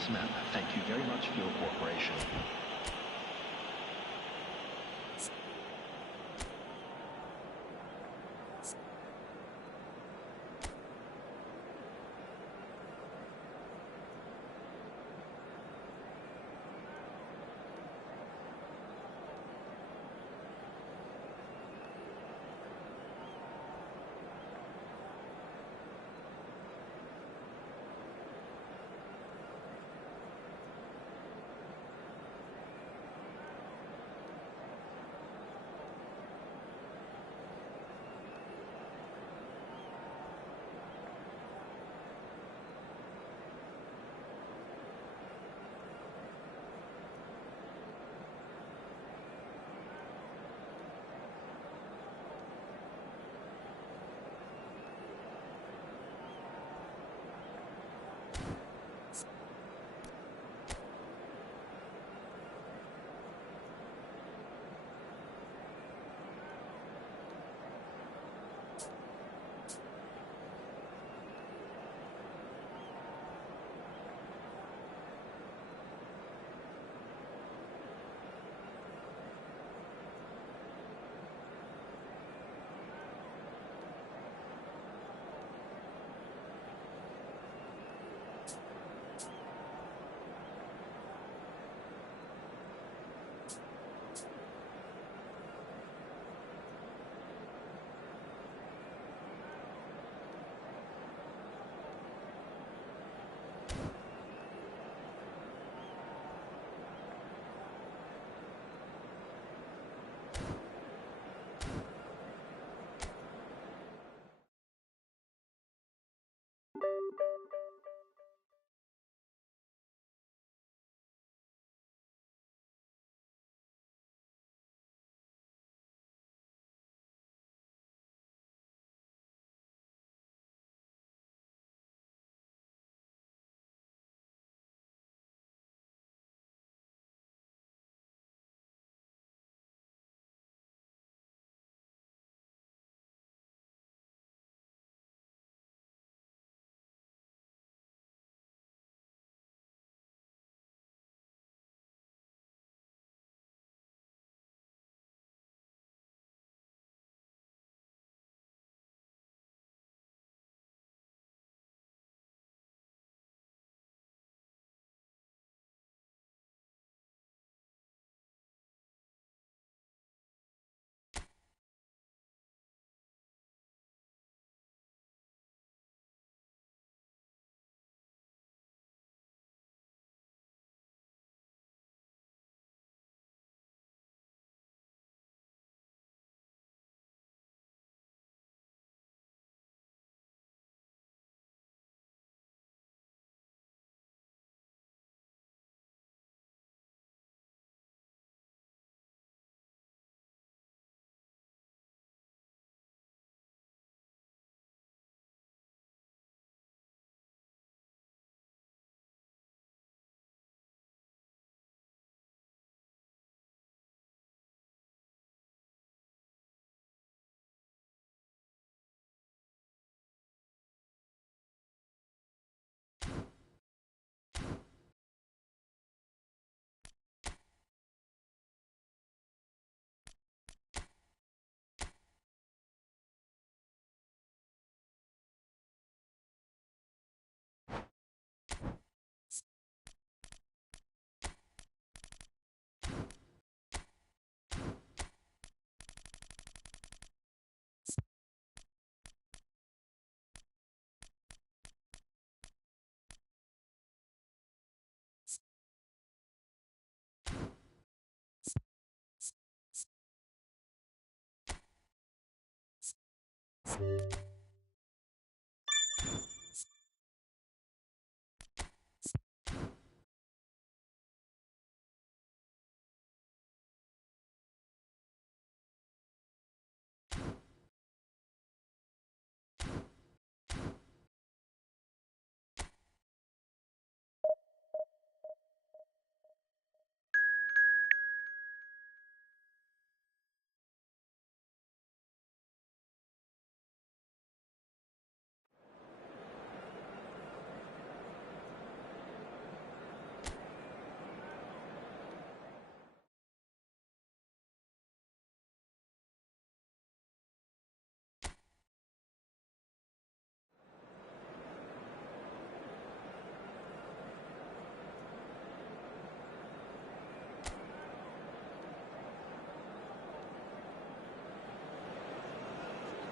this map. Thank you very much for your cooperation.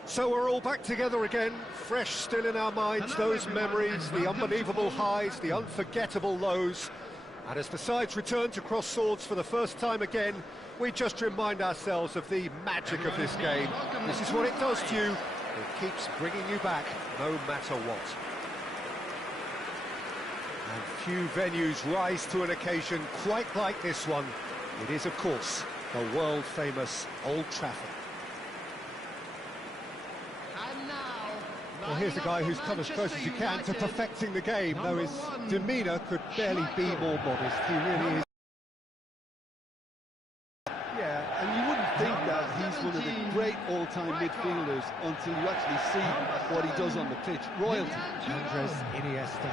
So we're all back together again, fresh still in our minds, those memories, the unbelievable highs, the unforgettable lows. And as the sides return to cross swords for the first time again, we just remind ourselves of the magic of this game. This is what it does to you. It keeps bringing you back, no matter what. And few venues rise to an occasion quite like this one. It is, of course, the world-famous Old Trafford. Well, here's a guy who's come as close as you can to perfecting the game, though his demeanour could barely be more modest. He really is. Yeah, and you wouldn't think that he's one of the great all-time midfielders until you actually see what he does on the pitch. Royalty. Andres Iniesta.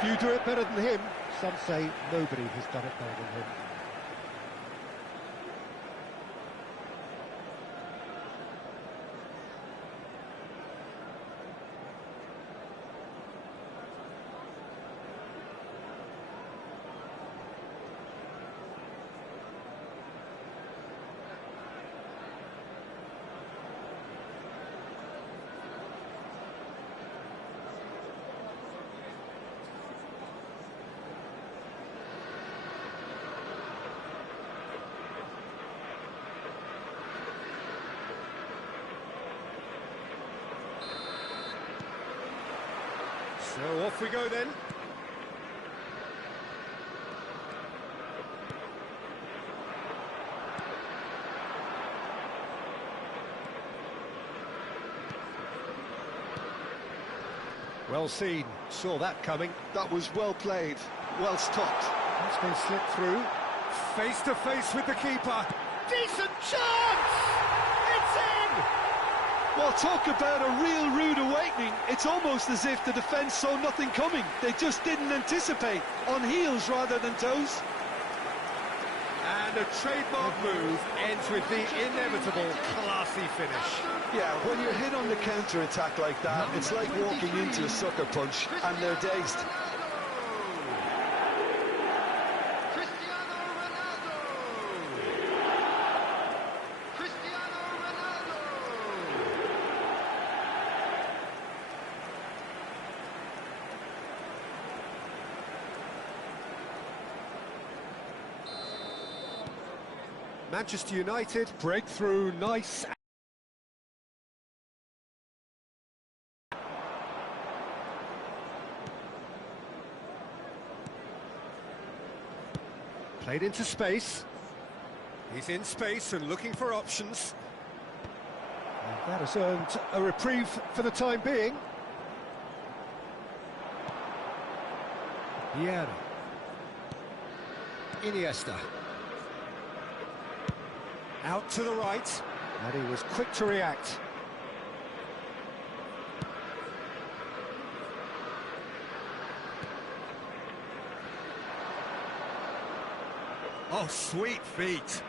Few do it better than him. Some say nobody has done it better than him. So off we go then. Well seen, saw that coming. That was well played, well stopped. That's been slipped through. Face to face with the keeper. Decent chance! It's in! Well, talk about a real rude awakening. It's almost as if the defence saw nothing coming. They just didn't anticipate, on heels rather than toes. And a trademark move ends with the inevitable classy finish. Yeah, when you're hit on the counter-attack like that, it's like walking into a sucker punch, and they're dazed. Manchester United breakthrough, nice. Played into space. He's in space and looking for options. And that has earned a reprieve for the time being. Vieira. Iniesta. Out to the right, and he was quick to react. Oh, sweet feet.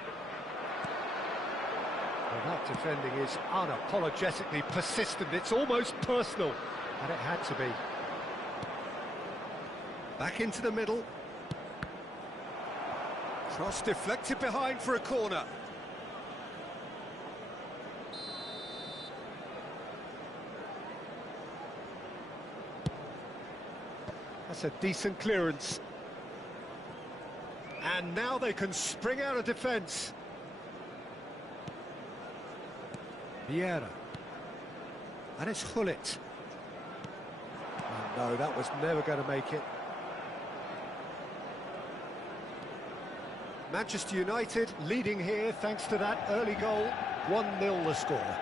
Well, that defending is unapologetically persistent. It's almost personal, and it had to be. Back into the middle. Cross deflected behind for a corner. That's a decent clearance. And now they can spring out of defence. Vieira. And it's Hullet. Oh no, that was never going to make it. Manchester United leading here thanks to that early goal. 1-0 the score.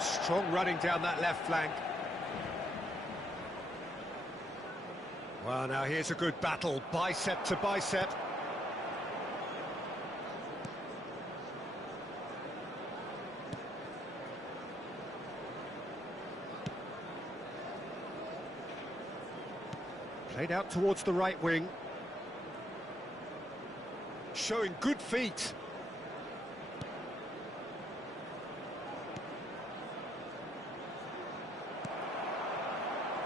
Strong running down that left flank. Well, now here's a good battle, bicep to bicep. Played out towards the right wing. Showing good feet.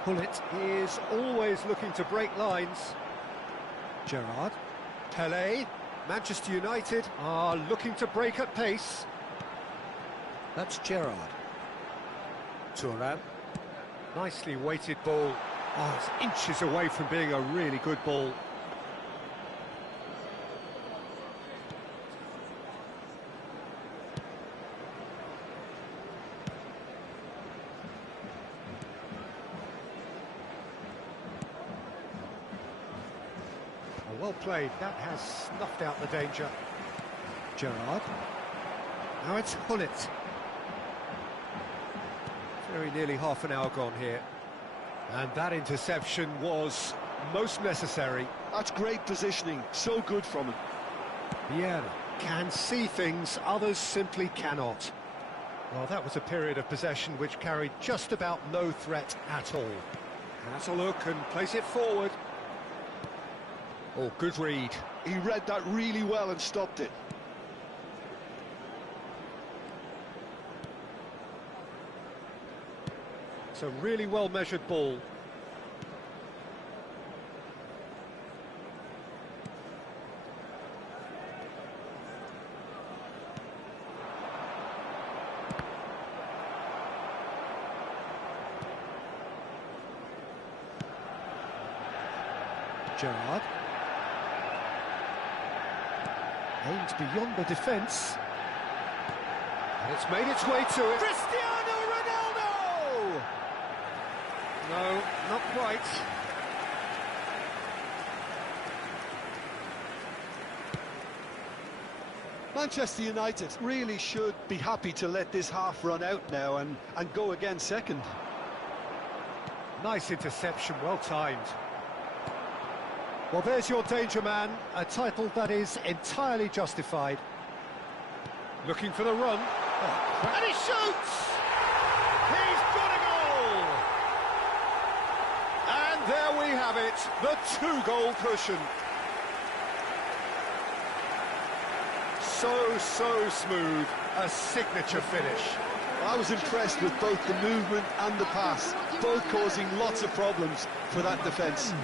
Hullet is always looking to break lines. Gerrard. Pelé. Manchester United are looking to break at pace. That's Gerrard. Thuram. Nicely weighted ball. Oh, it's inches away from being a really good ball. Well played, that has snuffed out the danger. Gerrard. Now it's Hullet. Very nearly half an hour gone here. And that interception was most necessary. That's great positioning, so good from him. Vieira can see things others simply cannot. Well, that was a period of possession which carried just about no threat at all. Has a look and plays it forward. Oh, good read. He read that really well and stopped it. It's a really well-measured ball. Gerrard. Aimed beyond the defence. And it's made its way to it. Cristiano Ronaldo! No, not quite. Manchester United really should be happy to let this half run out now and go again second. Nice interception, well timed. Well, there's your danger man, a title that is entirely justified. Looking for the run. Oh, and he shoots! He's got a goal! And there we have it, the two-goal cushion. So smooth, a signature finish. I was impressed with both the movement and the pass, both causing lots of problems for that defence.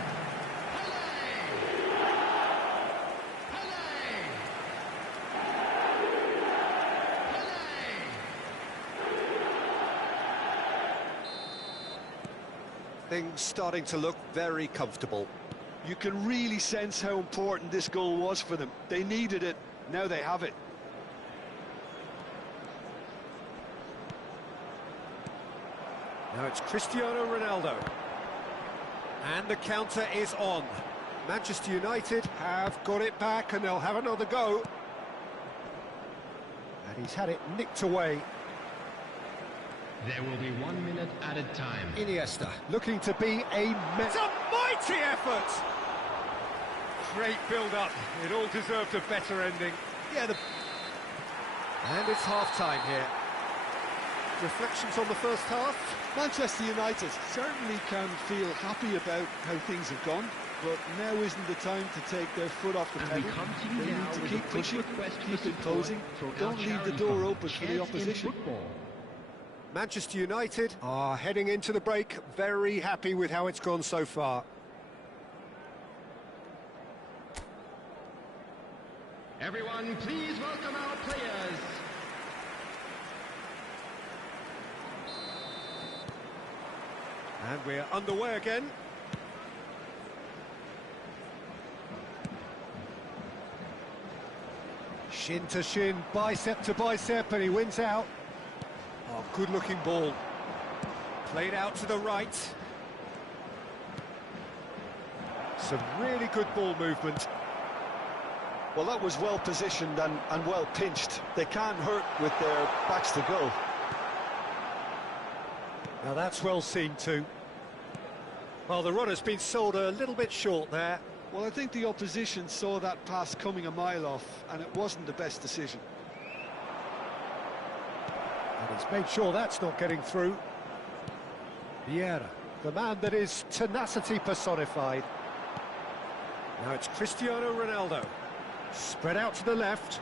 Things starting to look very comfortable. You can really sense how important this goal was for them. They needed it, now they have it. Now it's Cristiano Ronaldo. And the counter is on. Manchester United have got it back and they'll have another go. And he's had it nicked away. There will be 1 minute added time. Iniesta looking to be it's a mighty effort! Great build-up. It all deserved a better ending. Yeah, and it's half-time here. Reflections on the first half? Manchester United certainly can feel happy about how things have gone, but now isn't the time to take their foot off the pedal. They need to keep pushing, keep imposing, don't leave the door open for the opposition. Manchester United are heading into the break, very happy with how it's gone so far. Everyone, please welcome our players. And we're underway again. Shin to shin, bicep to bicep, and he wins out. Oh, good-looking ball. Played out to the right. Some really good ball movement. Well, that was well positioned and well pinched. They can't hurt with their backs to goal. Now that's well seen too. Well, the run has been sold a little bit short there. Well, I think the opposition saw that pass coming a mile off, and it wasn't the best decision. And he's made sure that's not getting through. Vieira, the man that is tenacity personified. Now it's Cristiano Ronaldo. Spread out to the left.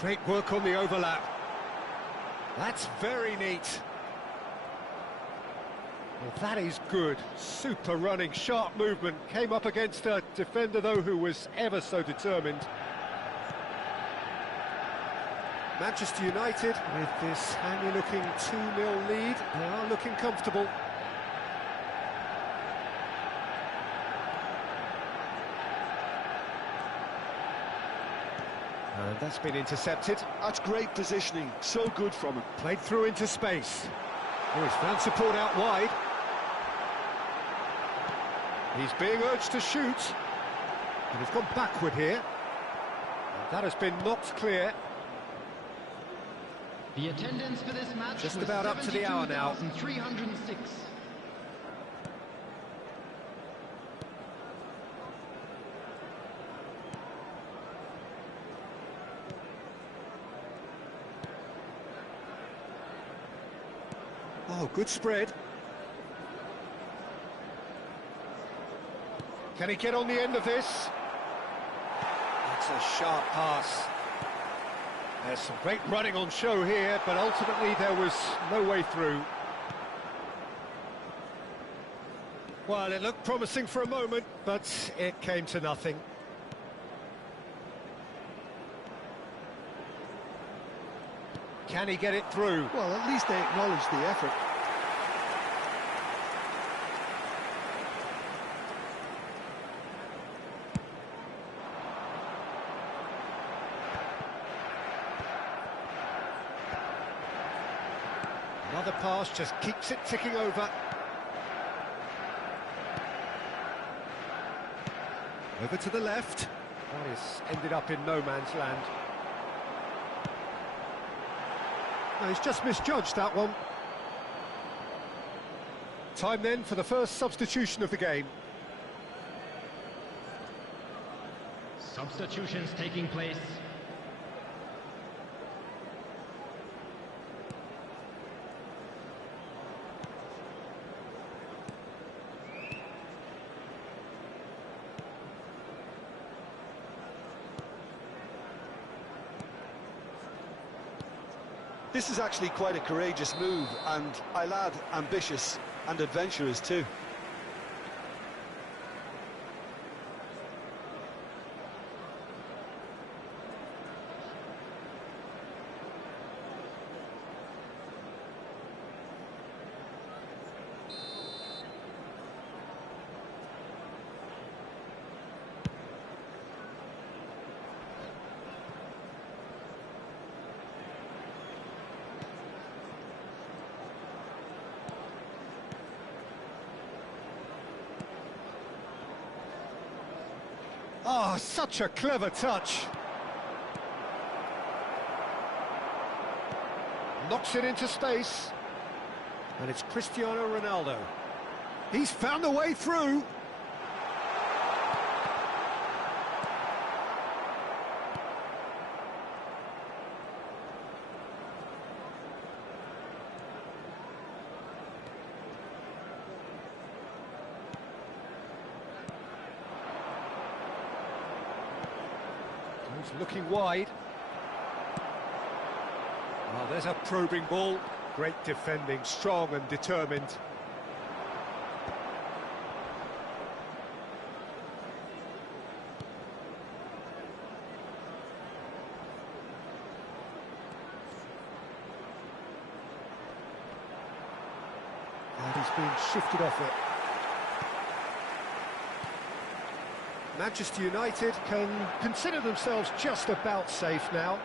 Great work on the overlap. That's very neat. Well, that is good. Super running, sharp movement. Came up against a defender, though, who was ever so determined. Manchester United, with this hangy-looking 2-0 lead, they are looking comfortable. And that's been intercepted. That's great positioning, so good from him. Played through into space. Oh, he's found support out wide. He's being urged to shoot. And he's gone backward here. And that has been knocked clear. The attendance for this match Just was about up to the hour now. 72,306. Oh, good spread. Can he get on the end of this? That's a sharp pass. There's some great running on show here, but ultimately there was no way through. Well, it looked promising for a moment, but it came to nothing. Can he get it through? Well, at least they acknowledge the effort. Another pass just keeps it ticking over. Over to the left. That is ended up in no man's land. No, he's just misjudged that one. Time then for the first substitution of the game. Substitutions taking place. This is actually quite a courageous move, and I'll add ambitious and adventurous too. Oh, such a clever touch. Knocks it into space. And it's Cristiano Ronaldo. He's found a way through. He's looking wide. Oh, there's a probing ball. Great defending, strong and determined. And he's been shifted off it. Manchester United can consider themselves just about safe now.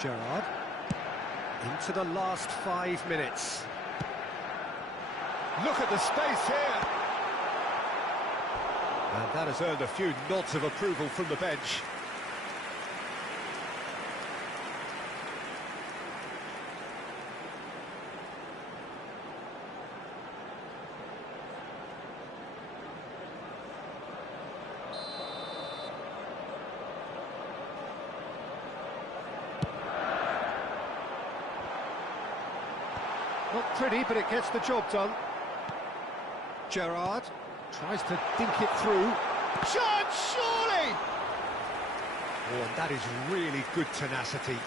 Gerrard into the last 5 minutes. Look at the space here. And that has earned a few nods of approval from the bench. Not pretty, but it gets the job done. Gerrard tries to dink it through. Chance, surely! Oh, and that is really good tenacity.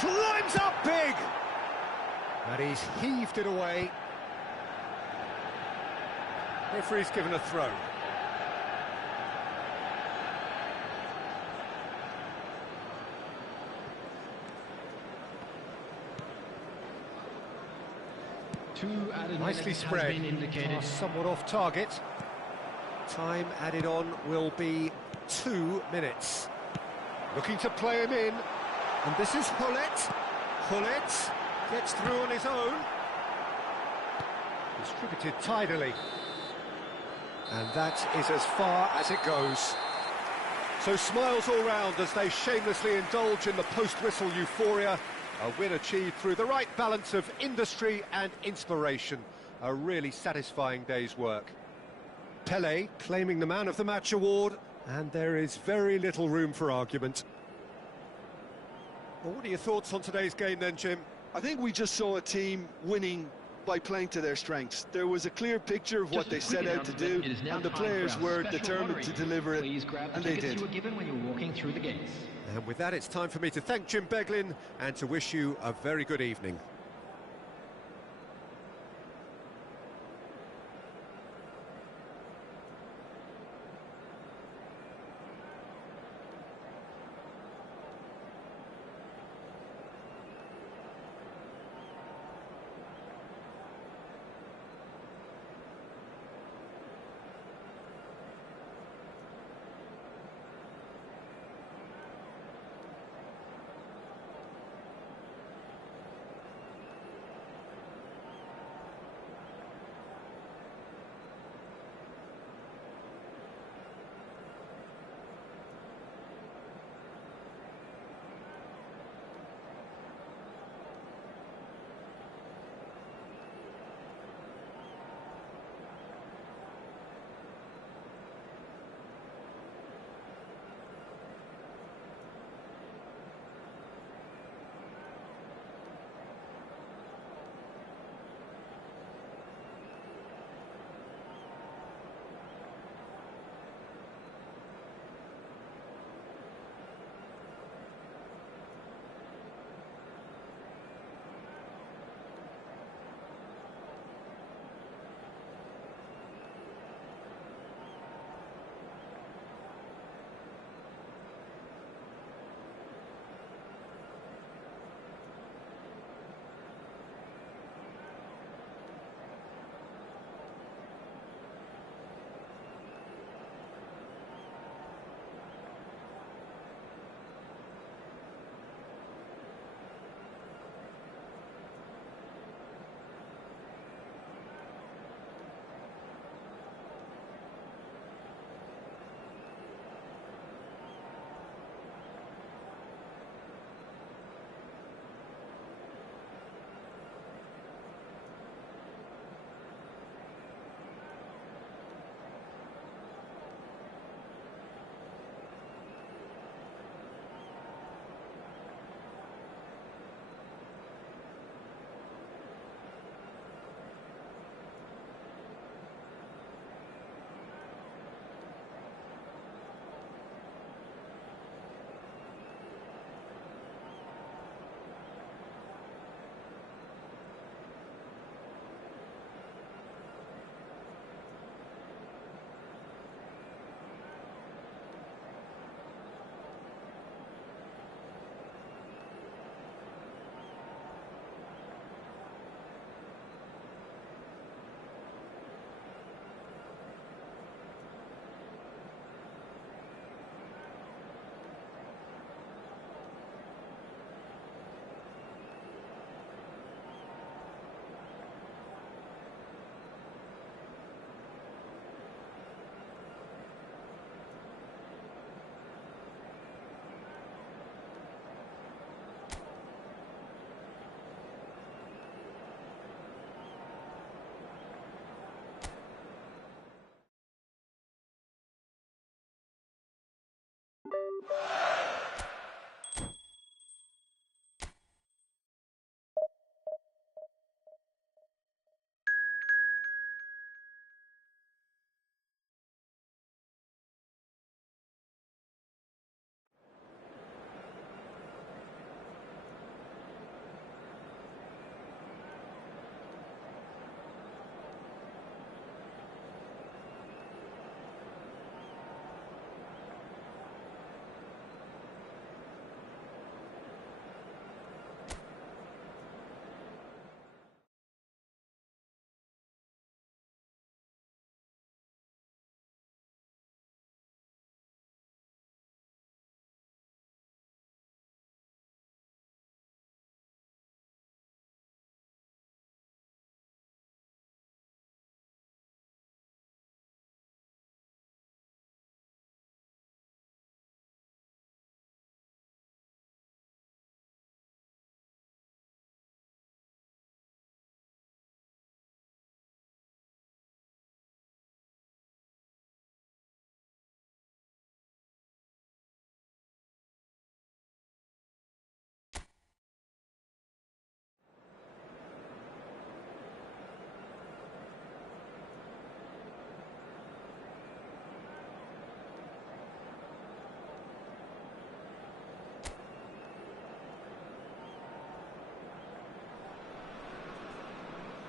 climbs up big! And he's heaved it away. Referee's given a throw. Nicely spread, somewhat off target. Time added on will be 2 minutes. Looking to play him in, and this is Hullet. Hullet gets through on his own. Distributed tidily. And that is as far as it goes. So smiles all round as they shamelessly indulge in the post-whistle euphoria. A win achieved through the right balance of industry and inspiration. A really satisfying day's work. Pelé claiming the Man of the Match award, and there is very little room for argument. Well, what are your thoughts on today's game then, Jim? I think we just saw a team winning by playing to their strengths. There was a clear picture of what they set out to do, and the players were determined to deliver it, and they did. And with that, it's time for me to thank Jim Beglin and to wish you a very good evening.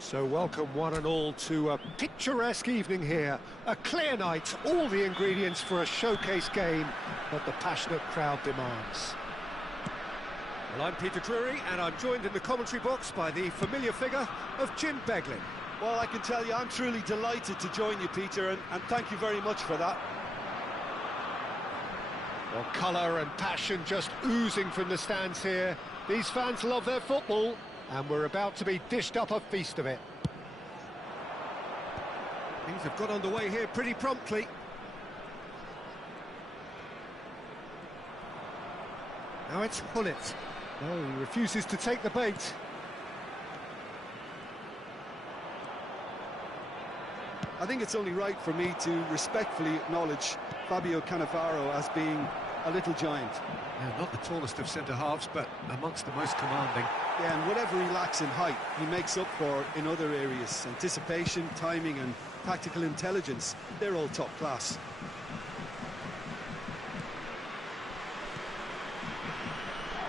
So welcome one and all to a picturesque evening here. A clear night, all the ingredients for a showcase game that the passionate crowd demands. Well, I'm Peter Drury, and I'm joined in the commentary box by the familiar figure of Jim Beglin. Well, I can tell you I'm truly delighted to join you, Peter, and thank you very much for that. Well, colour and passion just oozing from the stands here. These fans love their football, and we're about to be dished up a feast of it. Things have got underway here pretty promptly. Now it's Hullet. No, he refuses to take the bait. I think it's only right for me to respectfully acknowledge Fabio Cannavaro as being a little giant. Yeah, not the tallest of centre-halves, but amongst the most commanding. Yeah, and whatever he lacks in height, he makes up for in other areas. Anticipation, timing and tactical intelligence, they're all top class.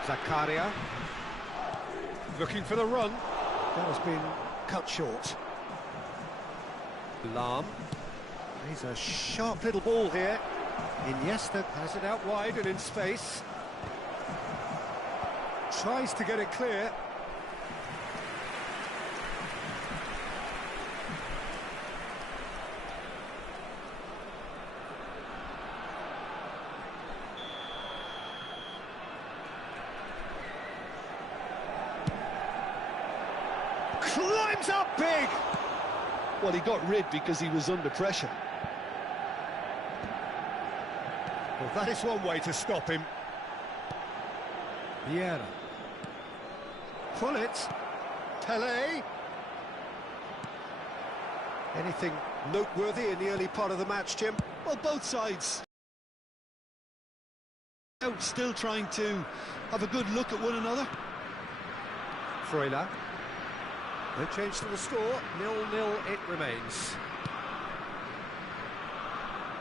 Zakaria, looking for the run. That has been cut short. Lahm. He's a sharp little ball here. Iniesta has it out wide and in space. Tries to get it clear. Climbs up big! Well, he got rid because he was under pressure. Well, that is one way to stop him. Vieira. Pull it. Pelé. Anything noteworthy in the early part of the match, Jim? Well, both sides out still trying to have a good look at one another. Freuler. No change to the score. 0-0 it remains.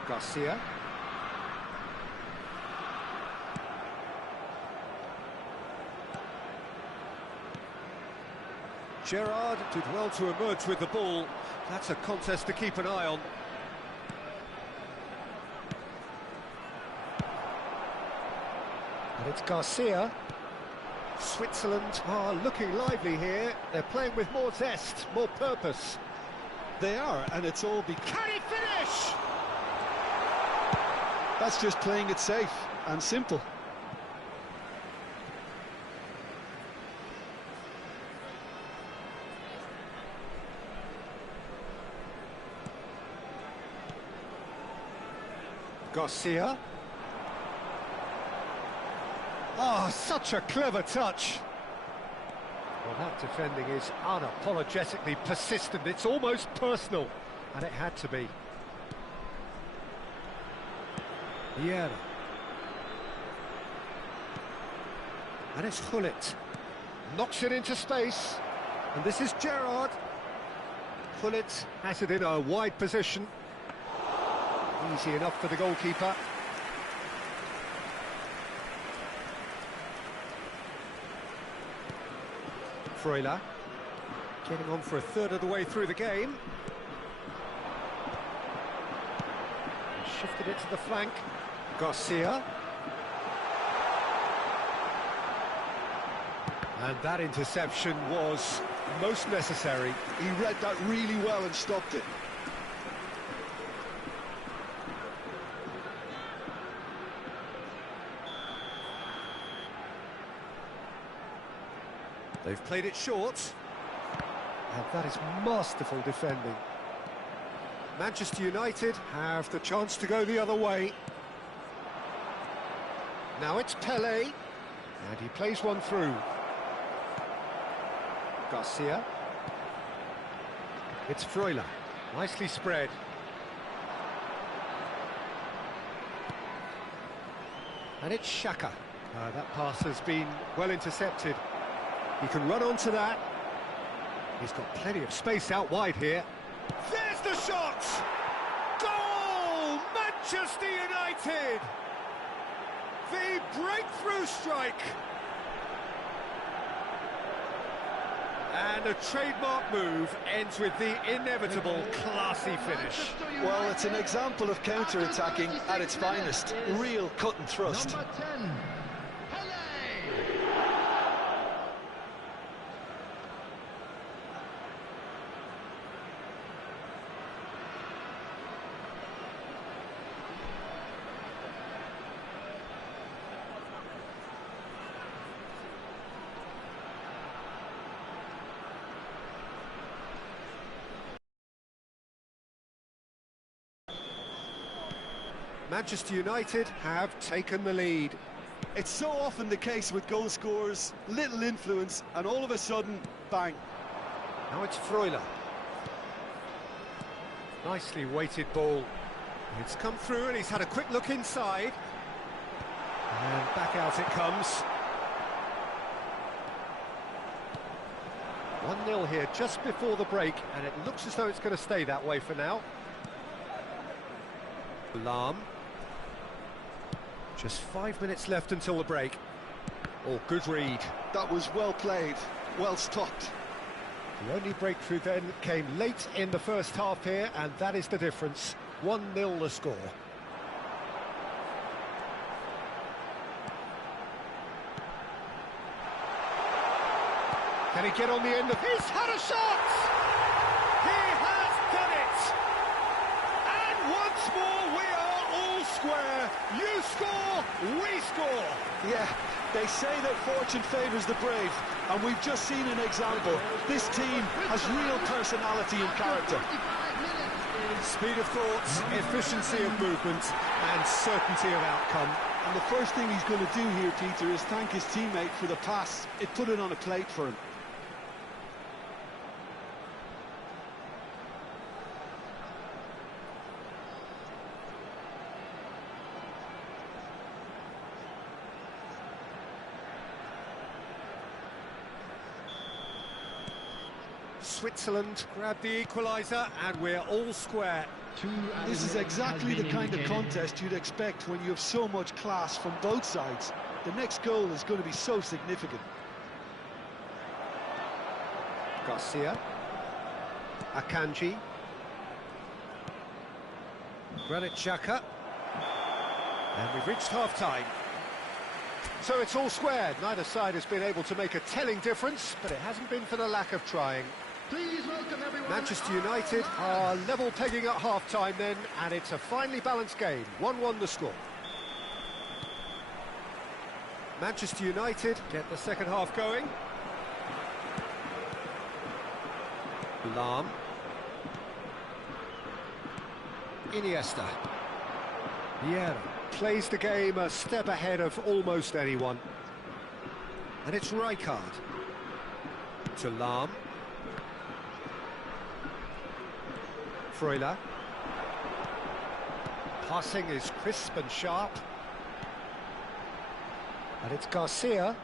Garcia. Gerrard did well to emerge with the ball. That's a contest to keep an eye on. And it's Garcia. Switzerland are looking lively here. They're playing with more zest, more purpose. They are, and it's all because... Can he finish? That's just playing it safe and simple. Garcia. Oh, such a clever touch. Well, that defending is unapologetically persistent. It's almost personal, and it had to be. Vieira. And it's Hullet. Knocks it into space. And this is Gerrard. Hullet has it in a wide position. Easy enough for the goalkeeper. Freuler getting on for a third of the way through the game. Shifted it to the flank. Garcia. And that interception was most necessary. He read that really well and stopped it. They've played it short. And that is masterful defending. Manchester United have the chance to go the other way. Now it's Pelé. And he plays one through. Garcia. It's Freuler. Nicely spread. And it's Xhaka. That pass has been well intercepted. He can run onto that. He's got plenty of space out wide here. There's the shot! Goal! Manchester United! The breakthrough strike! And a trademark move ends with the inevitable classy finish. Well, it's an example of counter-attacking at its finest. Real cut and thrust. Number 10, Manchester United have taken the lead. It's so often the case with goal scorers, little influence, and all of a sudden, bang. Now it's Freuler. Nicely weighted ball. It's come through and he's had a quick look inside. And back out it comes. 1-0 here just before the break, and it looks as though it's going to stay that way for now. Lahm. Just 5 minutes left until the break. Oh, good read. That was well played, well stopped. The only breakthrough then came late in the first half here, and that is the difference. 1-0 the score. Can he get on the end of... He's had a shot! He has done it! And once more we are all square. You score, we score. Yeah, they say that fortune favours the brave, and we've just seen an example. This team has real personality and character. Speed of thoughts, efficiency of movement, and certainty of outcome. And the first thing he's going to do here, Peter, is thank his teammate for the pass. It put it on a plate for him. Switzerland grabbed the equaliser, and we're all square. This is exactly the kind of contest you'd expect when you have so much class from both sides. The next goal is going to be so significant. Garcia. Akanji. Granit Xhaka. And we've reached half-time. So it's all square. Neither side has been able to make a telling difference, but it hasn't been for the lack of trying. please welcome everyone. Manchester United are level pegging at half-time then, and it's a finely balanced game. 1-1 the score. Manchester United get the second half going. Lahm. Iniesta. Vieira plays the game a step ahead of almost anyone. And it's Rijkaard. To Lahm. Freuler. Passing is crisp and sharp. And it's Garcia.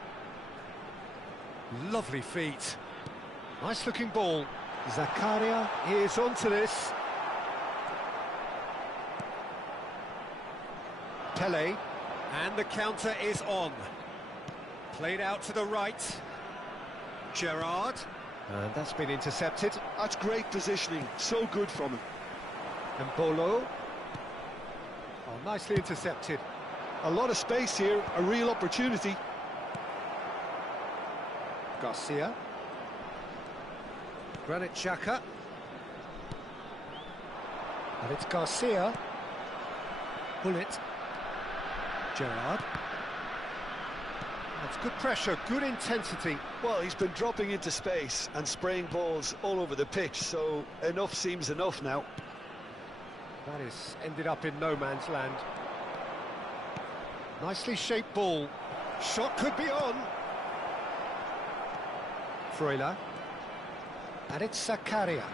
Lovely feet. Nice looking ball. Zakaria is onto this. Pele. And the counter is on. Played out to the right. Gerrard. And that's been intercepted. That's great positioning, so good from him. And Bolo. Oh, nicely intercepted. A lot of space here, a real opportunity. Garcia. Granit Xhaka. And it's Garcia. Bullet. Gerrard. That's good pressure, good intensity. Well, he's been dropping into space and spraying balls all over the pitch, so enough seems enough now. That is ended up in no man's land. Nicely shaped ball. Shot could be on. Freuler. And it's Zakaria.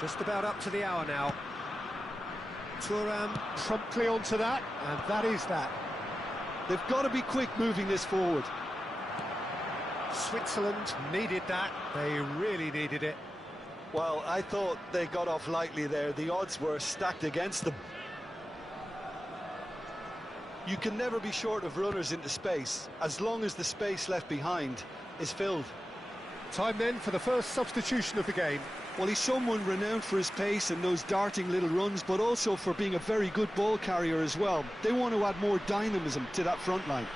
Just about up to the hour now. Thuram promptly onto that, and that is that. They've got to be quick moving this forward. Switzerland needed that. They really needed it. Well, I thought they got off lightly there. The odds were stacked against them. You can never be short of runners into space, as long as the space left behind is filled. Time then for the first substitution of the game. Well, he's someone renowned for his pace and those darting little runs, but also for being a very good ball carrier as well. They want to add more dynamism to that front line.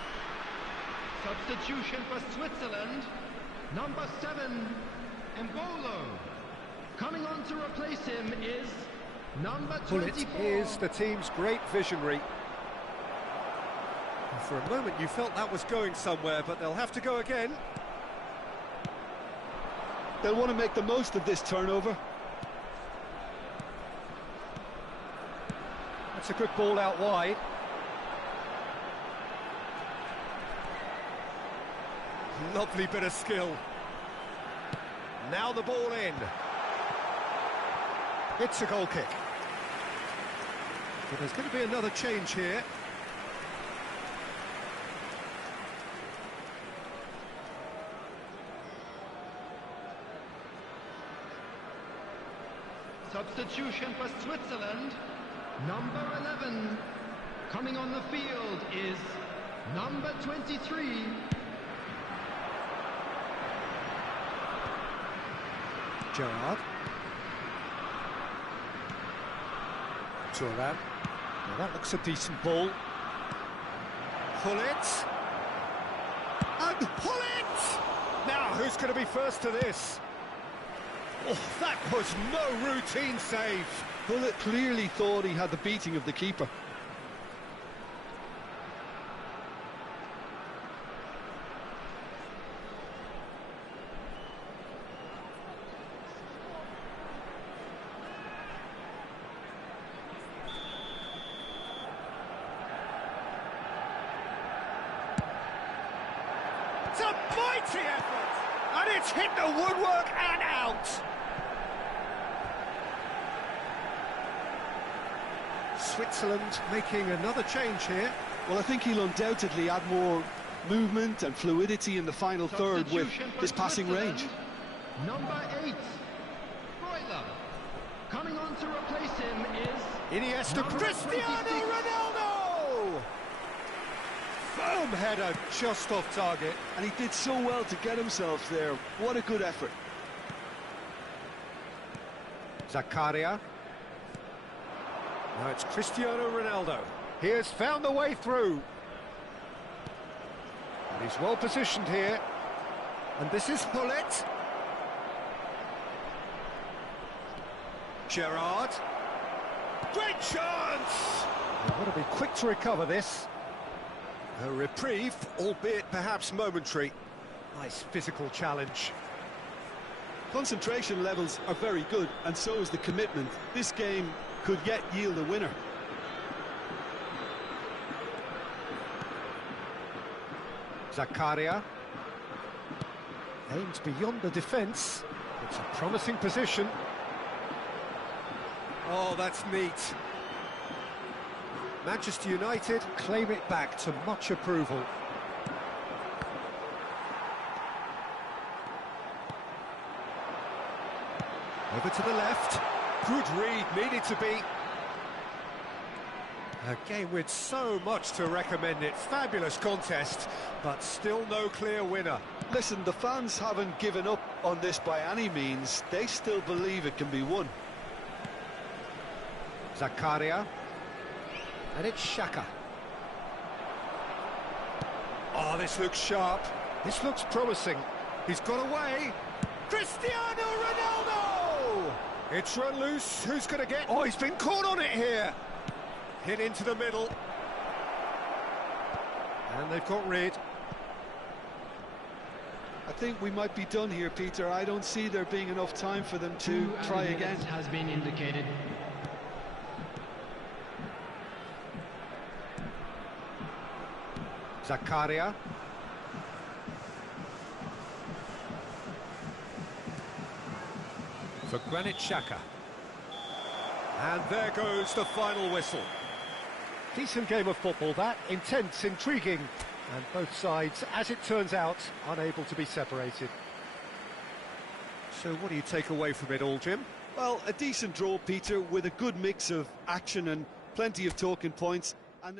Substitution for Switzerland, number 7, Mbolo. Coming on to replace him is number 24. Gullit is the team's great visionary. And for a moment you felt that was going somewhere, but they'll have to go again. They'll want to make the most of this turnover. That's a good ball out wide. Lovely bit of skill. Now the ball in. It's a goal kick. But there's going to be another change here. Substitution for Switzerland, number 11. Coming on the field is number 23. Gerrard. Turan. Now that looks a decent ball. Gullit. And Gullit! Now, who's going to be first to this? Oh, that was no routine save. Gullit clearly thought he had the beating of the keeper. It's a mighty effort! And it's hit the woodwork and out! Switzerland making another change here. Well, I think he'll undoubtedly add more movement and fluidity in the final third with his passing range. Number 8, Broiler. Coming on to replace him is Iniesta, Cristiano Ronaldo! Firm header just off target. And he did so well to get himself there. What a good effort. Zakaria. Now it's Cristiano Ronaldo. He has found the way through. And he's well positioned here. And this is Gullit. Gerrard. Great chance! They've got to be quick to recover this. A reprieve, albeit perhaps momentary. Nice physical challenge. Concentration levels are very good, and so is the commitment. This game could yet yield a winner. Zakaria. Aimed beyond the defence. It's a promising position. Oh, that's neat. Manchester United claim it back to much approval. Over to the left. Good read, needed to be. A game with so much to recommend it. Fabulous contest, but still no clear winner. Listen, the fans haven't given up on this by any means. They still believe it can be won. Zakaria. And it's Xhaka. Oh, this looks sharp. This looks promising. He's got away. Cristiano Ronaldo! It's run loose. Who's going to get... Oh, he's been caught on it here. Hit into the middle. And they've got rid. I think we might be done here, Peter. I don't see there being enough time for them to try again. Has been indicated. Zakaria. For Granit Xhaka. And there goes the final whistle. Decent game of football, that. Intense, intriguing. And both sides, as it turns out, unable to be separated. So what do you take away from it all, Jim? Well, a decent draw, Peter, with a good mix of action and plenty of talking points. And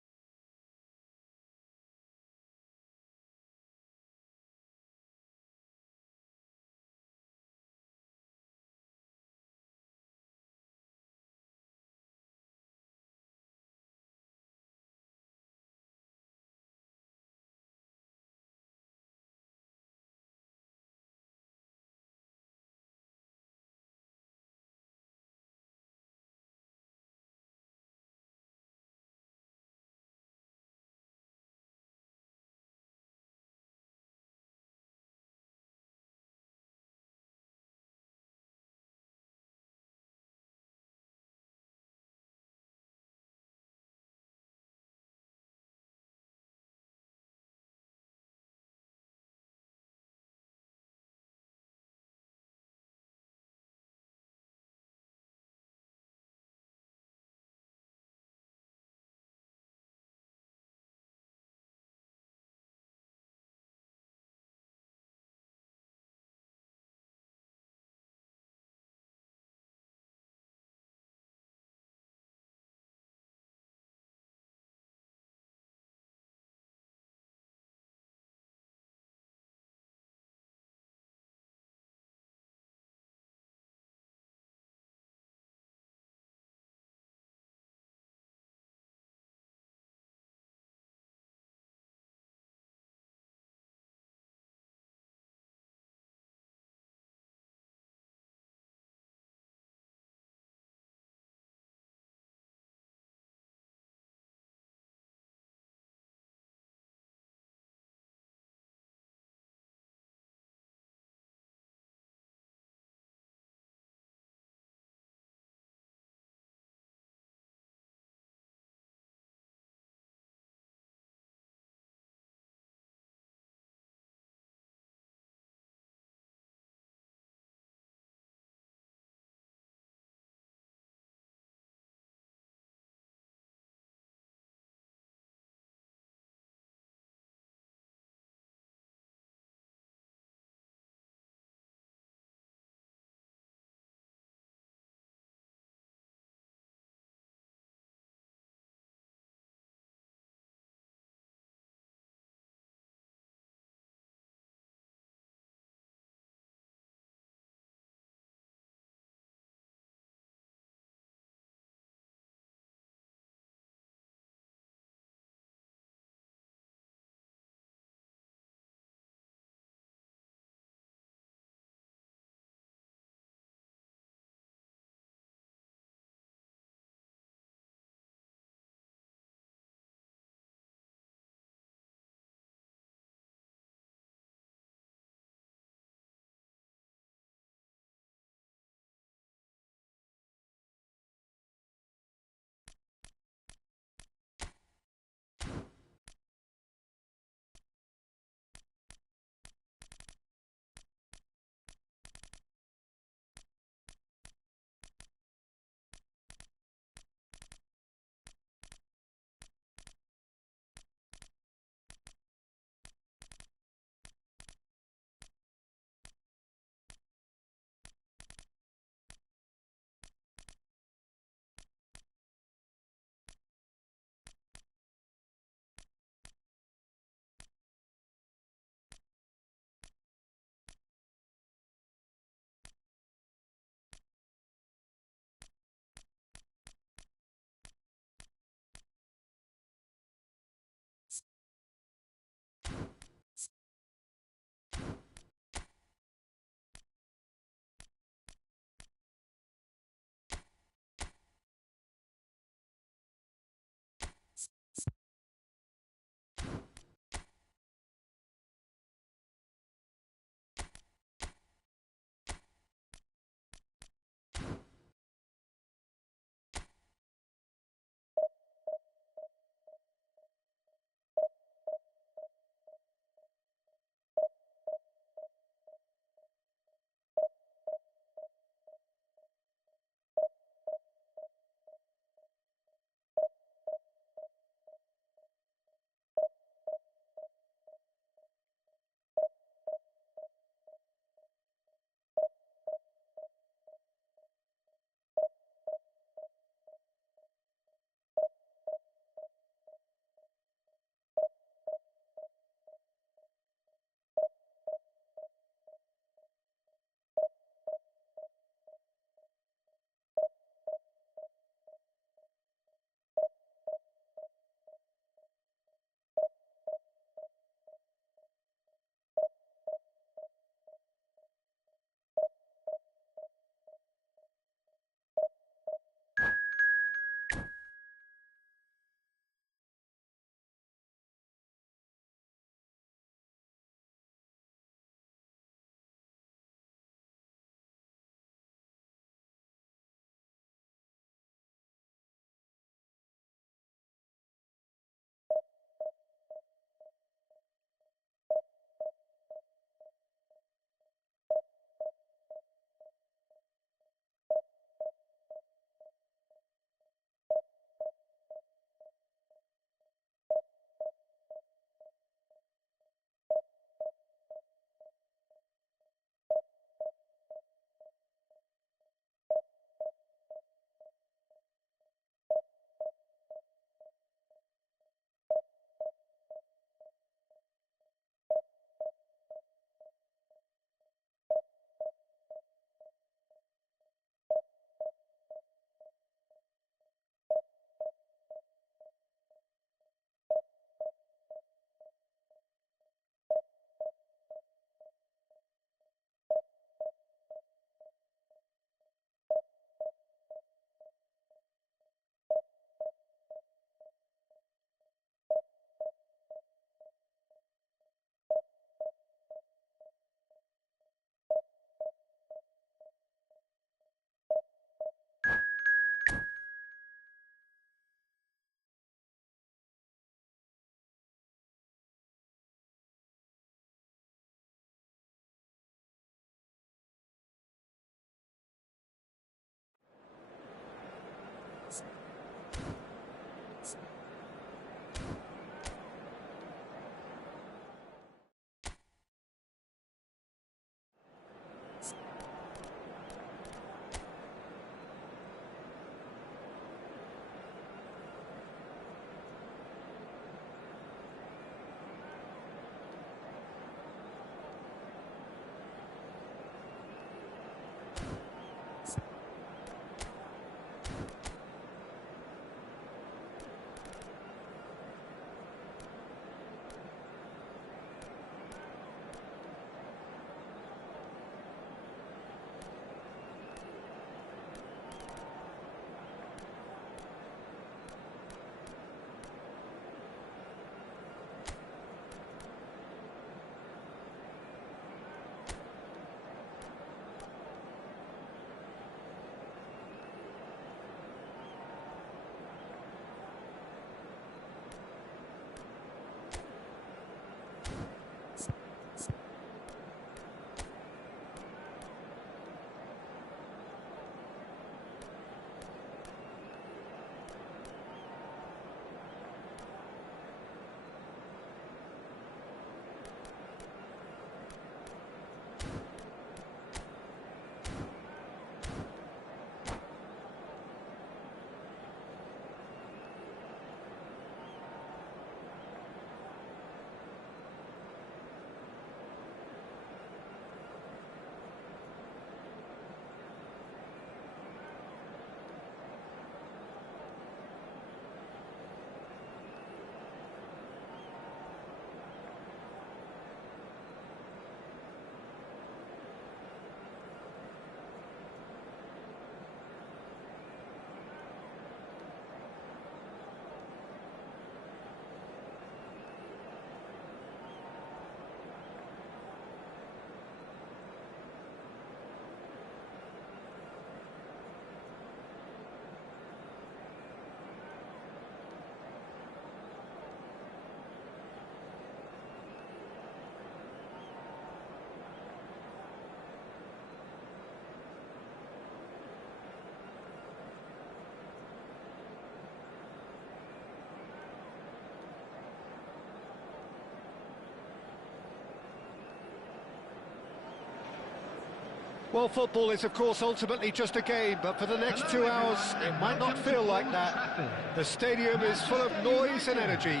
Well, football is, of course, ultimately just a game, but for the next 2 hours, it might not feel like that. The stadium is full of noise and energy.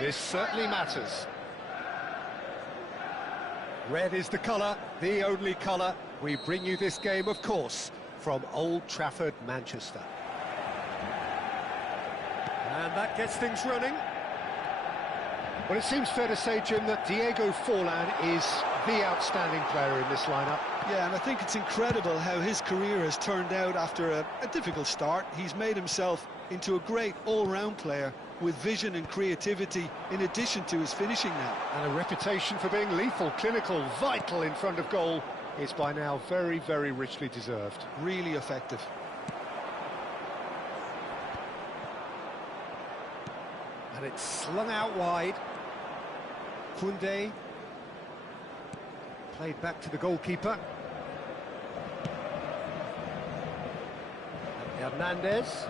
This certainly matters. Red is the colour, the only colour. We bring you this game, of course, from Old Trafford, Manchester. And that gets things running. Well, it seems fair to say, Jim, that Diego Forlan is the outstanding player in this lineup. Yeah, and I think it's incredible how his career has turned out after a difficult start. He's made himself into a great all-round player with vision and creativity in addition to his finishing now. And a reputation for being lethal, clinical, vital in front of goal is by now very, very richly deserved. Really effective. And it's slung out wide. Koundé played back to the goalkeeper. And Hernandez.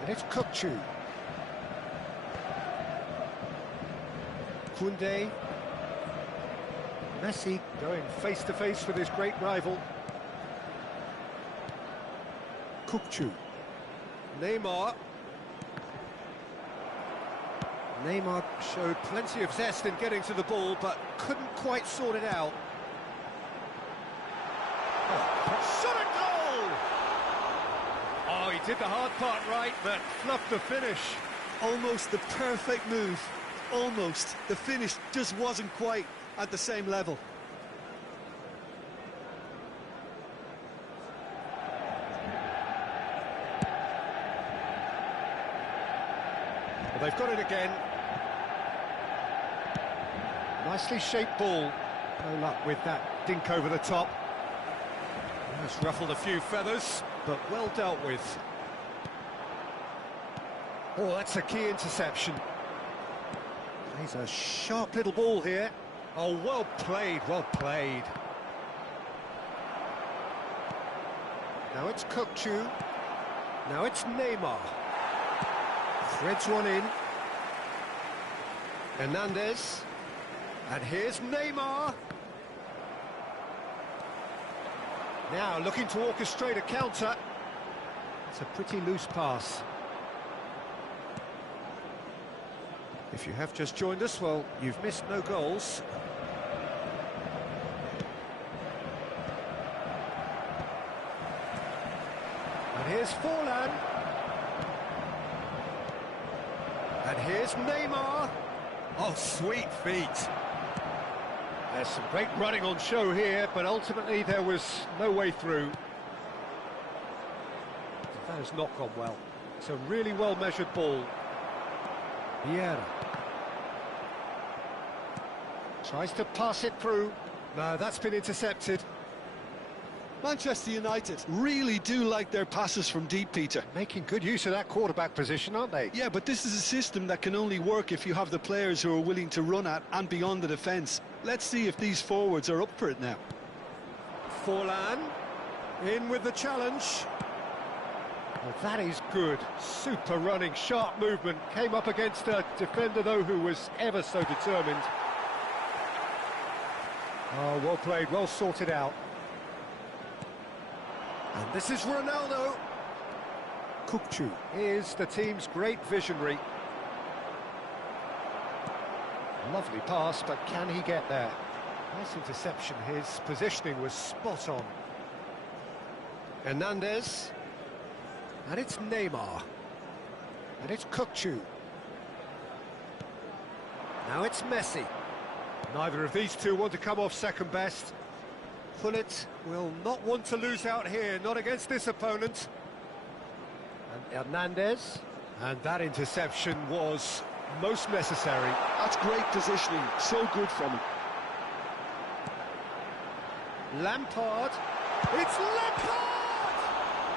And it's Kukçu. Koundé. Messi going face-to-face with his great rival. Kukçu. Neymar. Neymar showed plenty of zest in getting to the ball, but couldn't quite sort it out. Oh, shot at goal! Oh, he did the hard part right, but fluffed the finish. Almost the perfect move. Almost. The finish just wasn't quite at the same level. Well, they've got it again. Nicely shaped ball. No luck with that dink over the top. That's ruffled a few feathers, but well dealt with. Oh, that's a key interception. Plays a sharp little ball here. Oh, well played, well played. Now it's Kukçu. Now it's Neymar. Threads one in. Hernandez. And here's Neymar. Now looking to orchestrate a counter. It's a pretty loose pass. If you have just joined us, well, you've missed no goals. And here's Forlan. And here's Neymar. Oh, sweet feet. There's some great running on show here, but ultimately there was no way through. That has not gone well. It's a really well-measured ball. Vieira. Tries to pass it through. No, that's been intercepted. Manchester United really do like their passes from deep, Peter. Making good use of that quarterback position, aren't they? Yeah, but this is a system that can only work if you have the players who are willing to run at and beyond the defence. Let's see if these forwards are up for it now. Forlan in with the challenge. Well, that is good. Super running, sharp movement. Came up against a defender, though, who was ever so determined. Oh, well played, well sorted out. And this is Ronaldo. Kukçu is the team's great visionary. Lovely pass, but can he get there? Nice interception. His positioning was spot on. Hernandez. And it's Neymar. And it's Kukçu. Now it's Messi. Neither of these two want to come off second best. Pullet will not want to lose out here, not against this opponent. And Hernandez. And that interception was most necessary. That's great positioning, so good from him. Lampard. It's Lampard!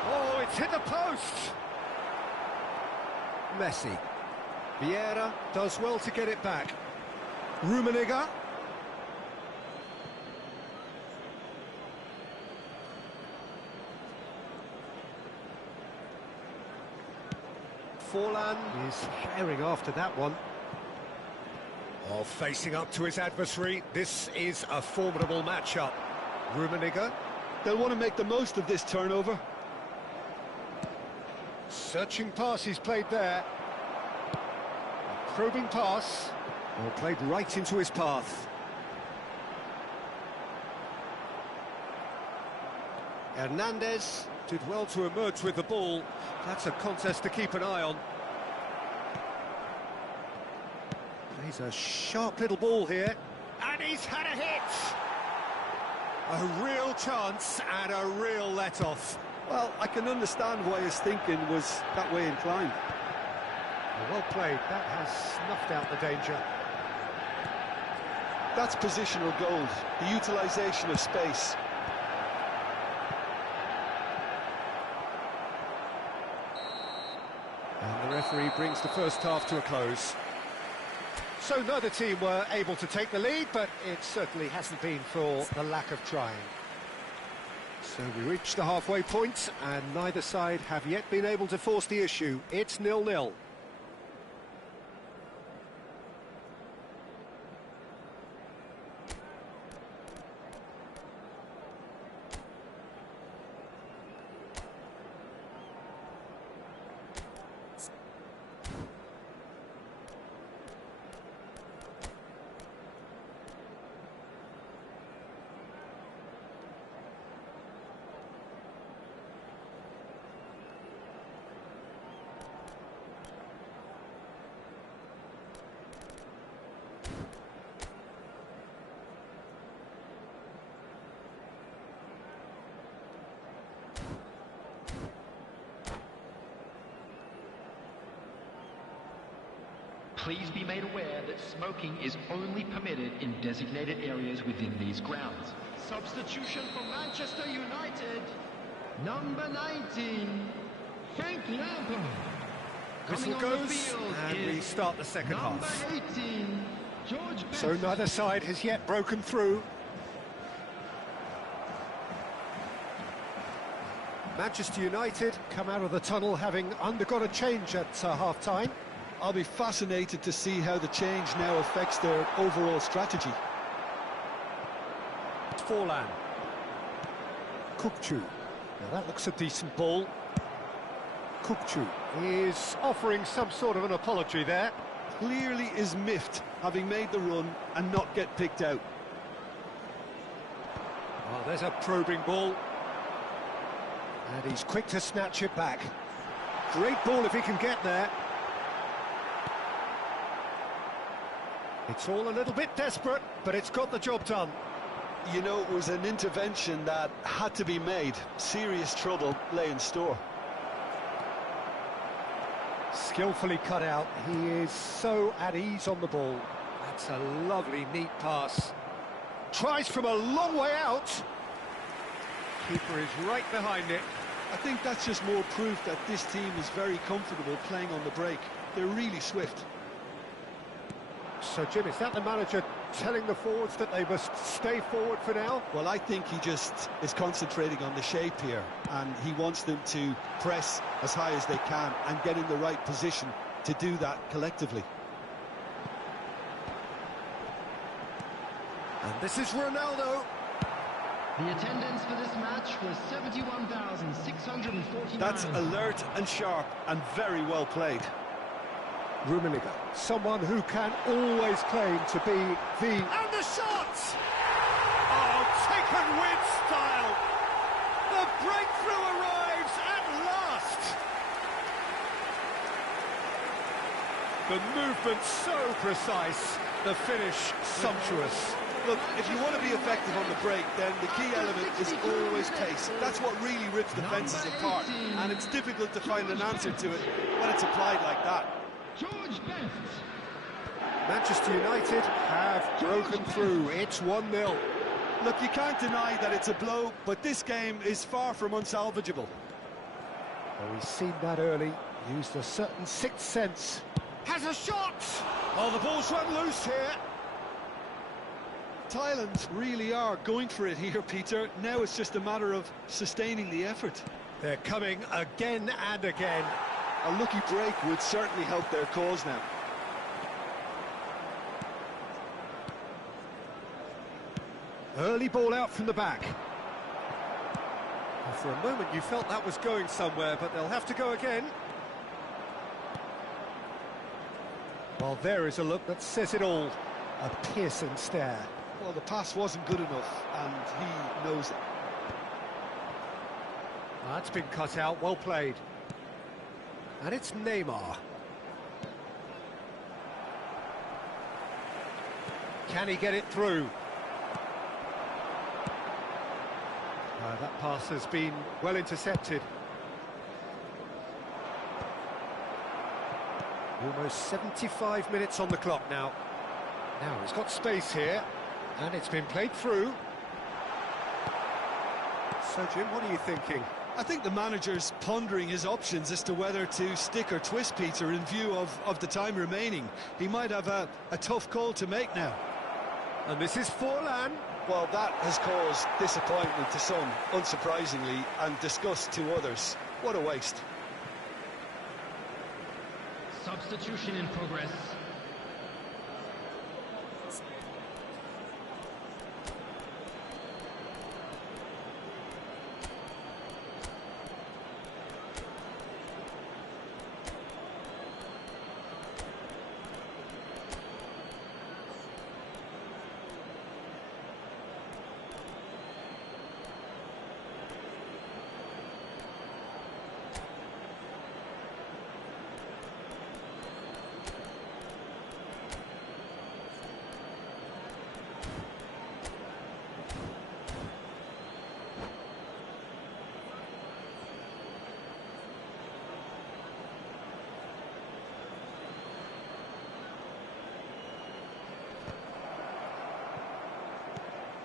Oh, it's hit the post. Messi. Vieira does well to get it back. Rummenigge. Forlan is herring after that one. Oh, facing up to his adversary. This is a formidable matchup. Rummenigge. They'll want to make the most of this turnover. Searching pass he's played there. A probing pass. Well, played right into his path. Hernandez did well to emerge with the ball. That's a contest to keep an eye on. He's a sharp little ball here. And he's had a hit! A real chance and a real let-off. Well, I can understand why his thinking was that way inclined. Well played. That has snuffed out the danger. That's positional goals, the utilisation of space. And the referee brings the first half to a close. So neither team were able to take the lead, but it certainly hasn't been for the lack of trying. So we reached the halfway point, and neither side have yet been able to force the issue. It's 0-0. Please be made aware that smoking is only permitted in designated areas within these grounds. Substitution for Manchester United, number 19, Frank Lampard. Whistle goes, and we start the second half. Number 18, George Best. So neither side has yet broken through. Manchester United come out of the tunnel having undergone a change at half-time. I'll be fascinated to see how the change now affects their overall strategy. Forlan. Kukçu. Now that looks a decent ball. Kukçu is offering some sort of an apology there. Clearly is miffed, having made the run and not get picked out. Oh, there's a probing ball. And he's quick to snatch it back. Great ball if he can get there. It's all a little bit desperate, but it's got the job done. You know, it was an intervention that had to be made. Serious trouble lay in store. Skillfully cut out. He is so at ease on the ball. That's a lovely, neat pass. Tries from a long way out. Keeper is right behind it. I think that's just more proof that this team is very comfortable playing on the break. They're really swift. So, Jim, is that the manager telling the forwards that they must stay forward for now? Well, I think he just is concentrating on the shape here, and he wants them to press as high as they can and get in the right position to do that collectively. And this is Ronaldo. The attendance for this match was 71,649. That's alert and sharp and very well played. Rummenigge, someone who can always claim to be the... And the shot! Oh, taken with style! The breakthrough arrives at last! The movement so precise, the finish sumptuous. Look, if you want to be effective on the break, then the key element is always pace. That's what really rips defences apart, and it's difficult to find an answer to it when it's applied like that. George Best. Manchester United have broken through. It's 1-0. Look, you can't deny that it's a blow, but this game is far from unsalvageable. Well, we've seen that early. Used a certain sixth sense. Has a shot! Oh, the ball's run loose here. Thailand really are going for it here, Peter. Now it's just a matter of sustaining the effort. They're coming again and again. A lucky break would certainly help their cause now. Early ball out from the back. Well, for a moment you felt that was going somewhere, but they'll have to go again. Well, there is a look that says it all. A piercing stare. Well, the pass wasn't good enough, and he knows it. That's been cut out, well played. And it's Neymar. Can he get it through? That pass has been well intercepted. Almost 75 minutes on the clock now. Now he's got space here, and it's been played through. So, Jim, what are you thinking? I think the manager's pondering his options as to whether to stick or twist Peter in view of the time remaining. He might have a tough call to make now. And this is Forlan. Well, that has caused disappointment to some, unsurprisingly, and disgust to others. What a waste. Substitution in progress.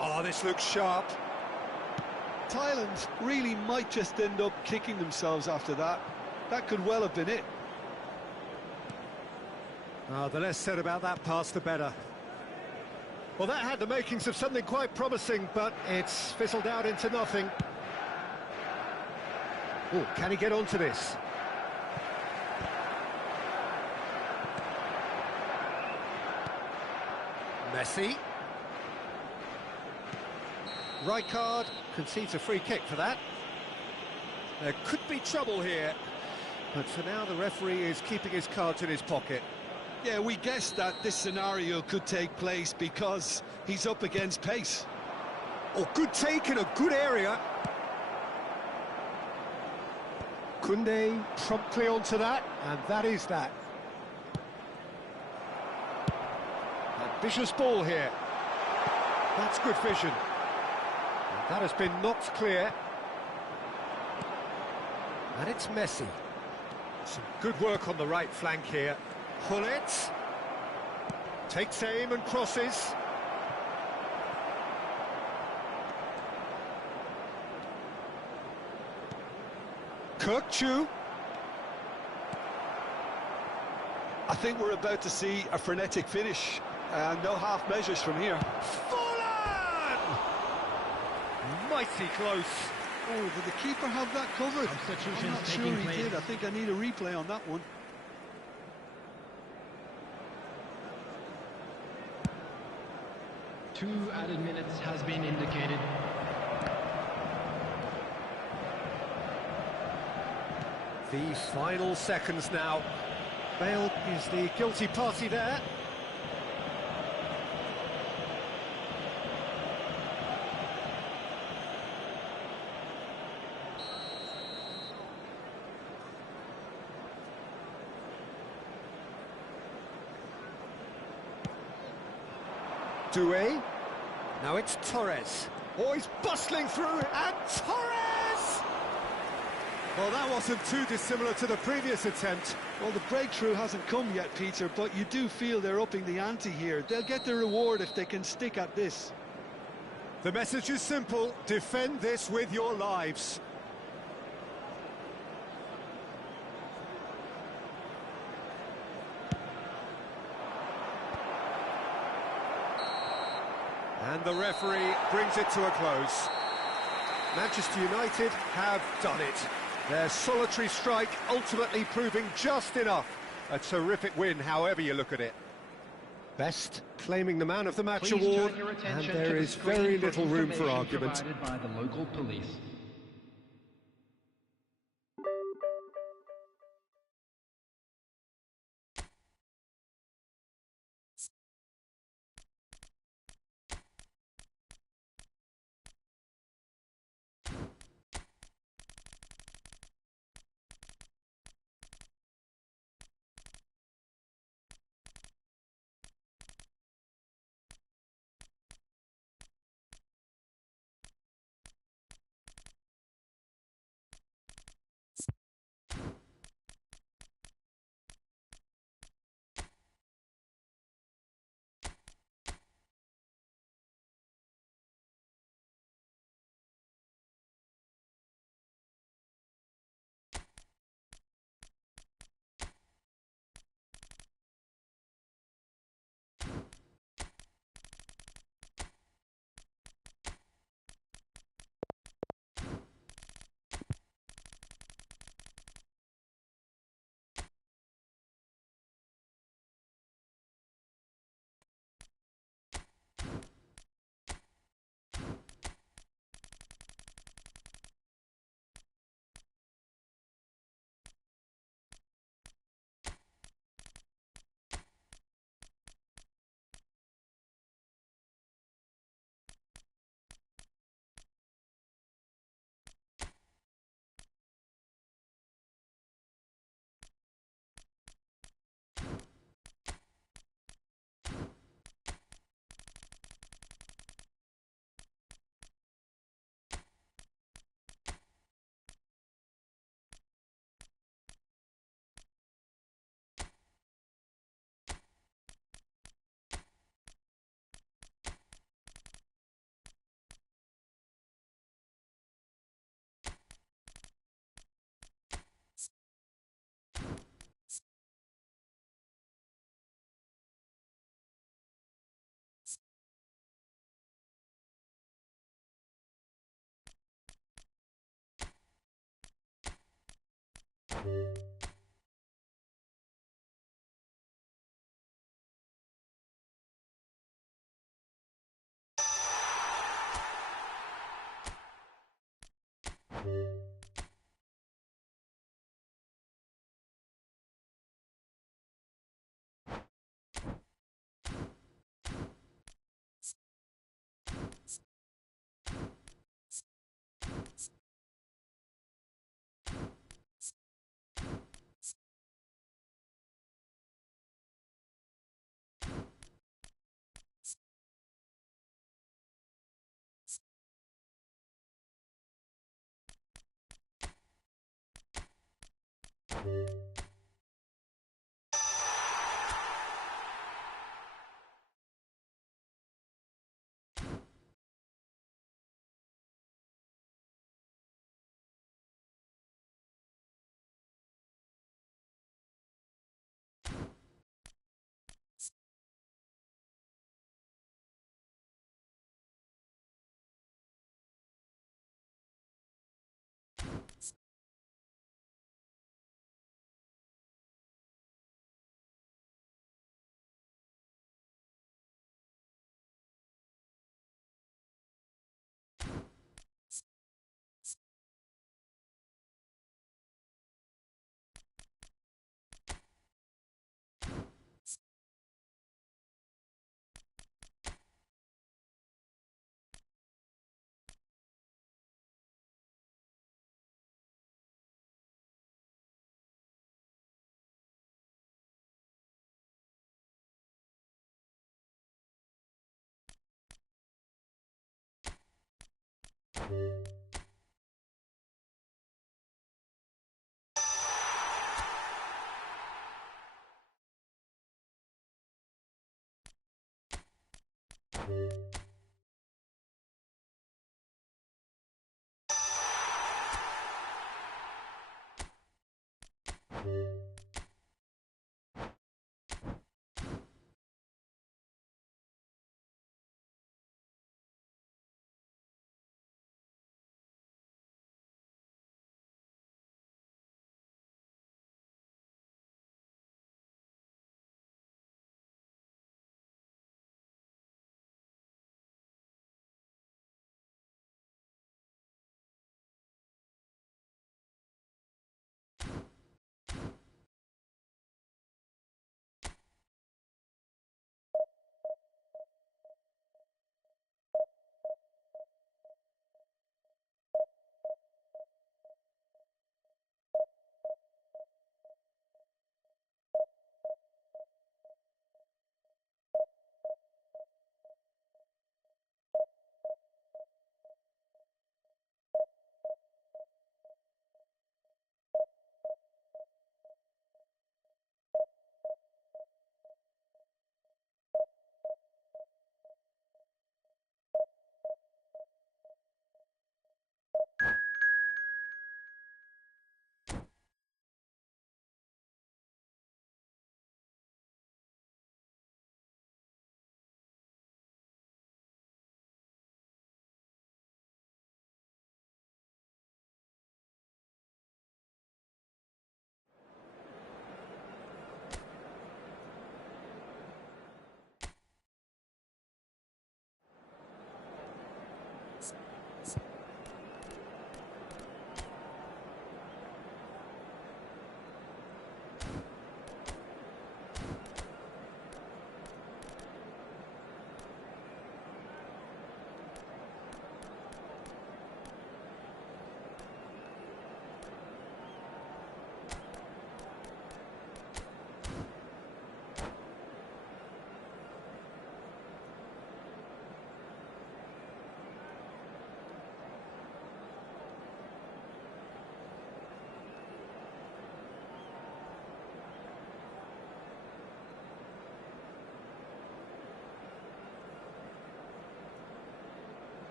Oh, this looks sharp. Thailand really might just end up kicking themselves after that. That could well have been it. Oh, the less said about that pass, the better. Well, that had the makings of something quite promising, but it's fizzled out into nothing. Oh, can he get onto this? Messi. Rijkaard concedes a free kick for that. There could be trouble here, but for now the referee is keeping his cards in his pocket. Yeah, we guessed that this scenario could take place because he's up against pace. Oh, good take in a good area. Koundé promptly onto that, and that is that. Ambitious ball here. That's good vision. And that has been knocked clear. And it's Messi. Some good work on the right flank here. Hullet takes aim and crosses. Kirkchu. I think we're about to see a frenetic finish. No half measures from here. Forlan! Mighty close. Oh, did the keeper have that covered? I'm not sure he did. I think I need a replay on that one. Two added minutes has been indicated. The final seconds now. Bale is the guilty party there. Doué. Now it's Torres. Oh, he's bustling through, and Torres! Well, that wasn't too dissimilar to the previous attempt. Well, the breakthrough hasn't come yet, Peter, but you do feel they're upping the ante here. They'll get the reward if they can stick at this. The message is simple: defend this with your lives. And the referee brings it to a close. Manchester United have done it. Their solitary strike ultimately proving just enough. A terrific win, however you look at it. Best claiming the Man of the Match award, and there is very little room for argument. Provided by the local police.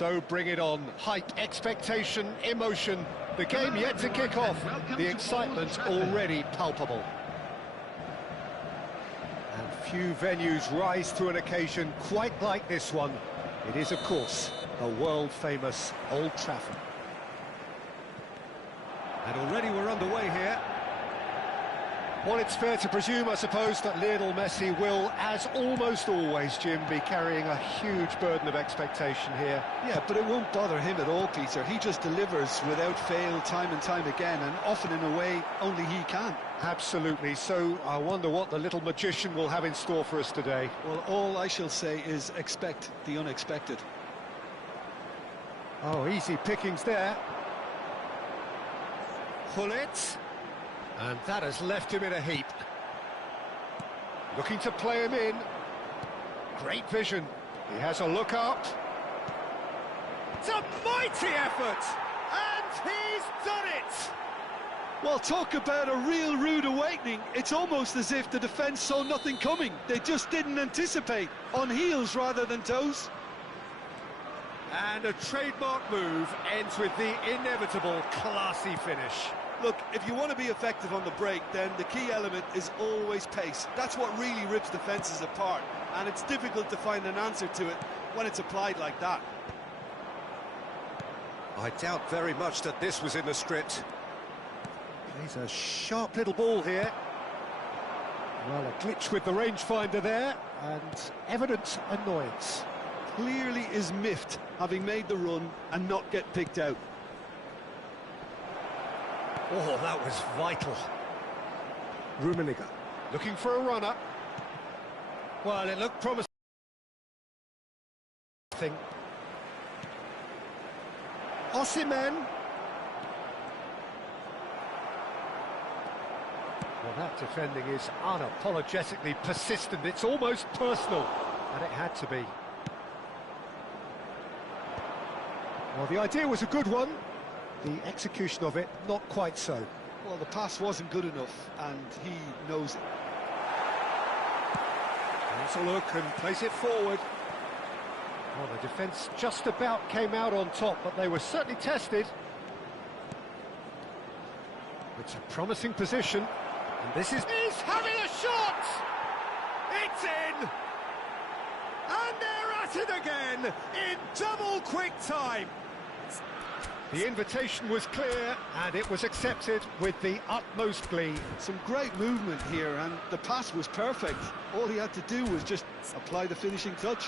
So bring it on. Hype, expectation, emotion. The game yet to kick off. The excitement already palpable. And few venues rise to an occasion quite like this one. It is, of course, the world-famous Old Trafford. And already we're underway here. Well, it's fair to presume, I suppose, that Lionel Messi will, as almost always, Jim, be carrying a huge burden of expectation here. Yeah, but it won't bother him at all, Peter. He just delivers without fail time and time again, and often in a way only he can. Absolutely. So I wonder what the little magician will have in store for us today. Well, all I shall say is expect the unexpected. Oh, easy pickings there. Gullit. And that has left him in a heap. Looking to play him in. Great vision. He has a look up. It's a mighty effort! And he's done it! Well, talk about a real rude awakening. It's almost as if the defence saw nothing coming. They just didn't anticipate. On heels rather than toes. And a trademark move ends with the inevitable classy finish. Look, if you want to be effective on the break, then the key element is always pace. That's what really rips defences apart, and it's difficult to find an answer to it when it's applied like that. I doubt very much that this was in the script. He's a sharp little ball here. Well, a glitch with the rangefinder there, and evident annoyance. Clearly is miffed, having made the run and not get picked out. Oh, that was vital. Rummenigge looking for a runner. Well, it looked promising. Osimhen. Well, that defending is unapologetically persistent. It's almost personal, and it had to be. Well, the idea was a good one. The execution of it, not quite so. Well, the pass wasn't good enough, and he knows it. Has a look and plays it forward. Well, the defence just about came out on top, but they were certainly tested. It's a promising position, and this is... He's having a shot! It's in! And they're at it again, in double quick time! The invitation was clear, and it was accepted with the utmost glee. Some great movement here, and the pass was perfect. All he had to do was just apply the finishing touch.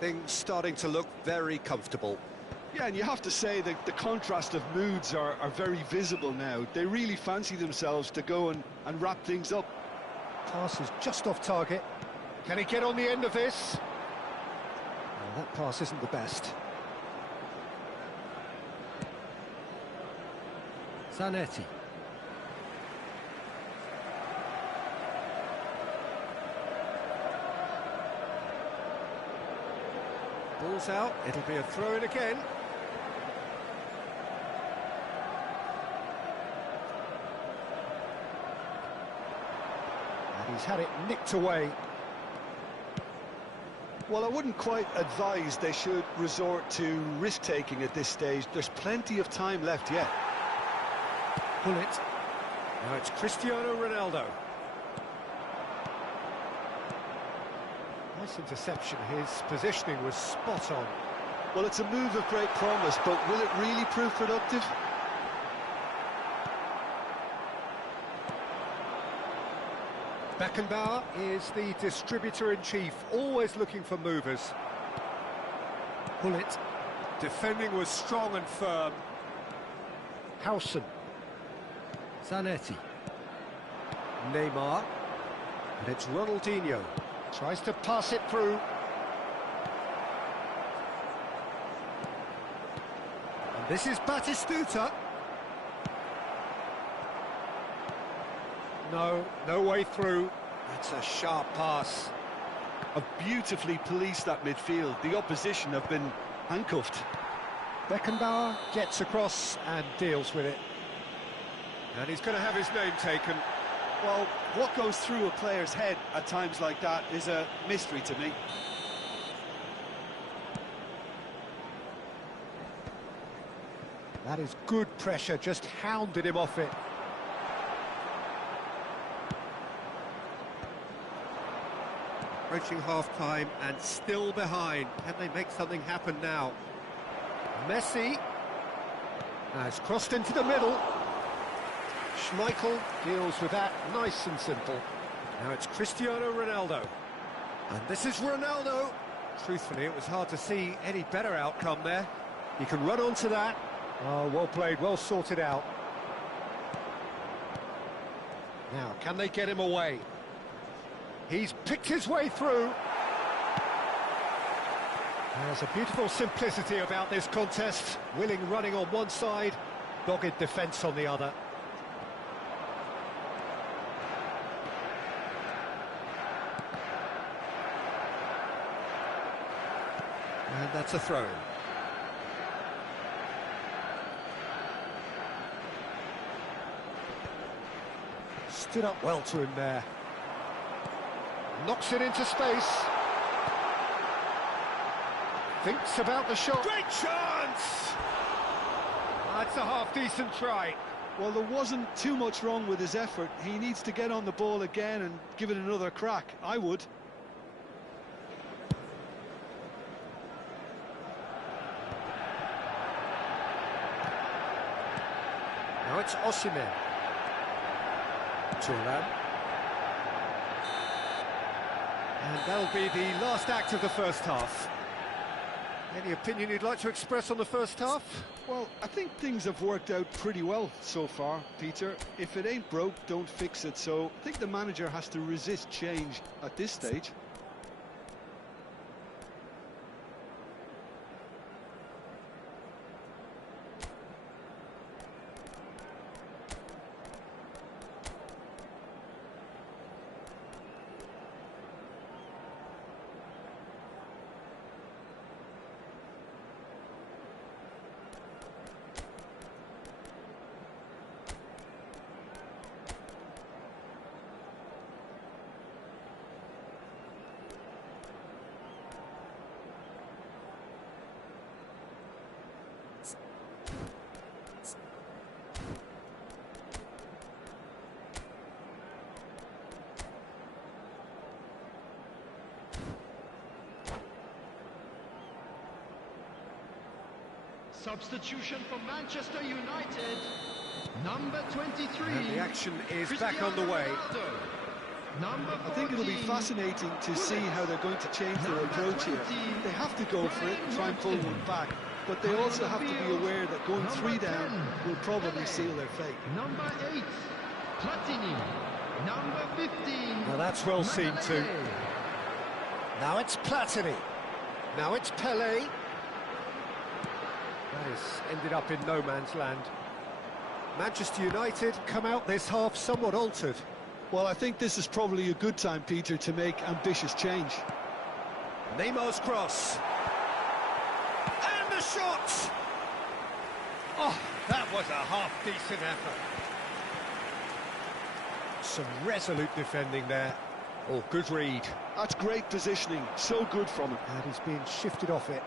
Things starting to look very comfortable. Yeah, and you have to say that the contrast of moods are very visible now. They really fancy themselves to go and wrap things up. Pass is just off target. Can he get on the end of this? Well, that pass isn't the best. Zanetti. Ball's out, it'll be a throw-in again. And he's had it nicked away. Well, I wouldn't quite advise they should resort to risk-taking at this stage. There's plenty of time left yet. Gullit. Now it's Cristiano Ronaldo. Nice interception, his positioning was spot on. Well, it's a move of great promise, but will it really prove productive? Beckenbauer is the distributor-in-chief, always looking for movers. Gullit. Defending was strong and firm. Howson. Zanetti. Neymar. And it's Ronaldinho. Tries to pass it through. And this is Batistuta. No way through. That's a sharp pass. Have beautifully policed that midfield. The opposition have been handcuffed. Beckenbauer gets across and deals with it. And he's going to have his name taken. Well, what goes through a player's head at times like that is a mystery to me. That is good pressure, just hounded him off it. Approaching half-time and still behind. Can they make something happen now? Messi has crossed into the middle. Schmeichel deals with that nice and simple. Now it's Cristiano Ronaldo. And this is Ronaldo. Truthfully, it was hard to see any better outcome there. He can run onto that. Oh, well played, well sorted out. Now, can they get him away? He's picked his way through. There's a beautiful simplicity about this contest. Willing running on one side, dogged defence on the other. And that's a throw. Stood up well to him there. Knocks it into space. Thinks about the shot. Great chance! That's a half-decent try. Well, there wasn't too much wrong with his effort. He needs to get on the ball again and give it another crack. I would. Now it's Osimhen. Thuram. And that'll be the last act of the first half. Any opinion you'd like to express on the first half? Well, I think things have worked out pretty well so far, Peter. If it ain't broke, don't fix it. So I think the manager has to resist change at this stage. Substitution for Manchester United, number 23. And the action is back underway. I think it'll be fascinating to see how they're going to change their approach here. They have to go for it and try and pull one back, but they also have to be aware that going 3 down will probably seal their fate. Number 8, Platini. Number 15. Now that's well seen too. Now it's Platini. Now it's Pelé. That has ended up in no man's land. Manchester United come out this half somewhat altered. Well, I think this is probably a good time, Peter, to make ambitious change. Neymar's cross. And the shot! Oh, that was a half-decent effort. Some resolute defending there. Oh, good read. That's great positioning, so good from him. And he's being shifted off it.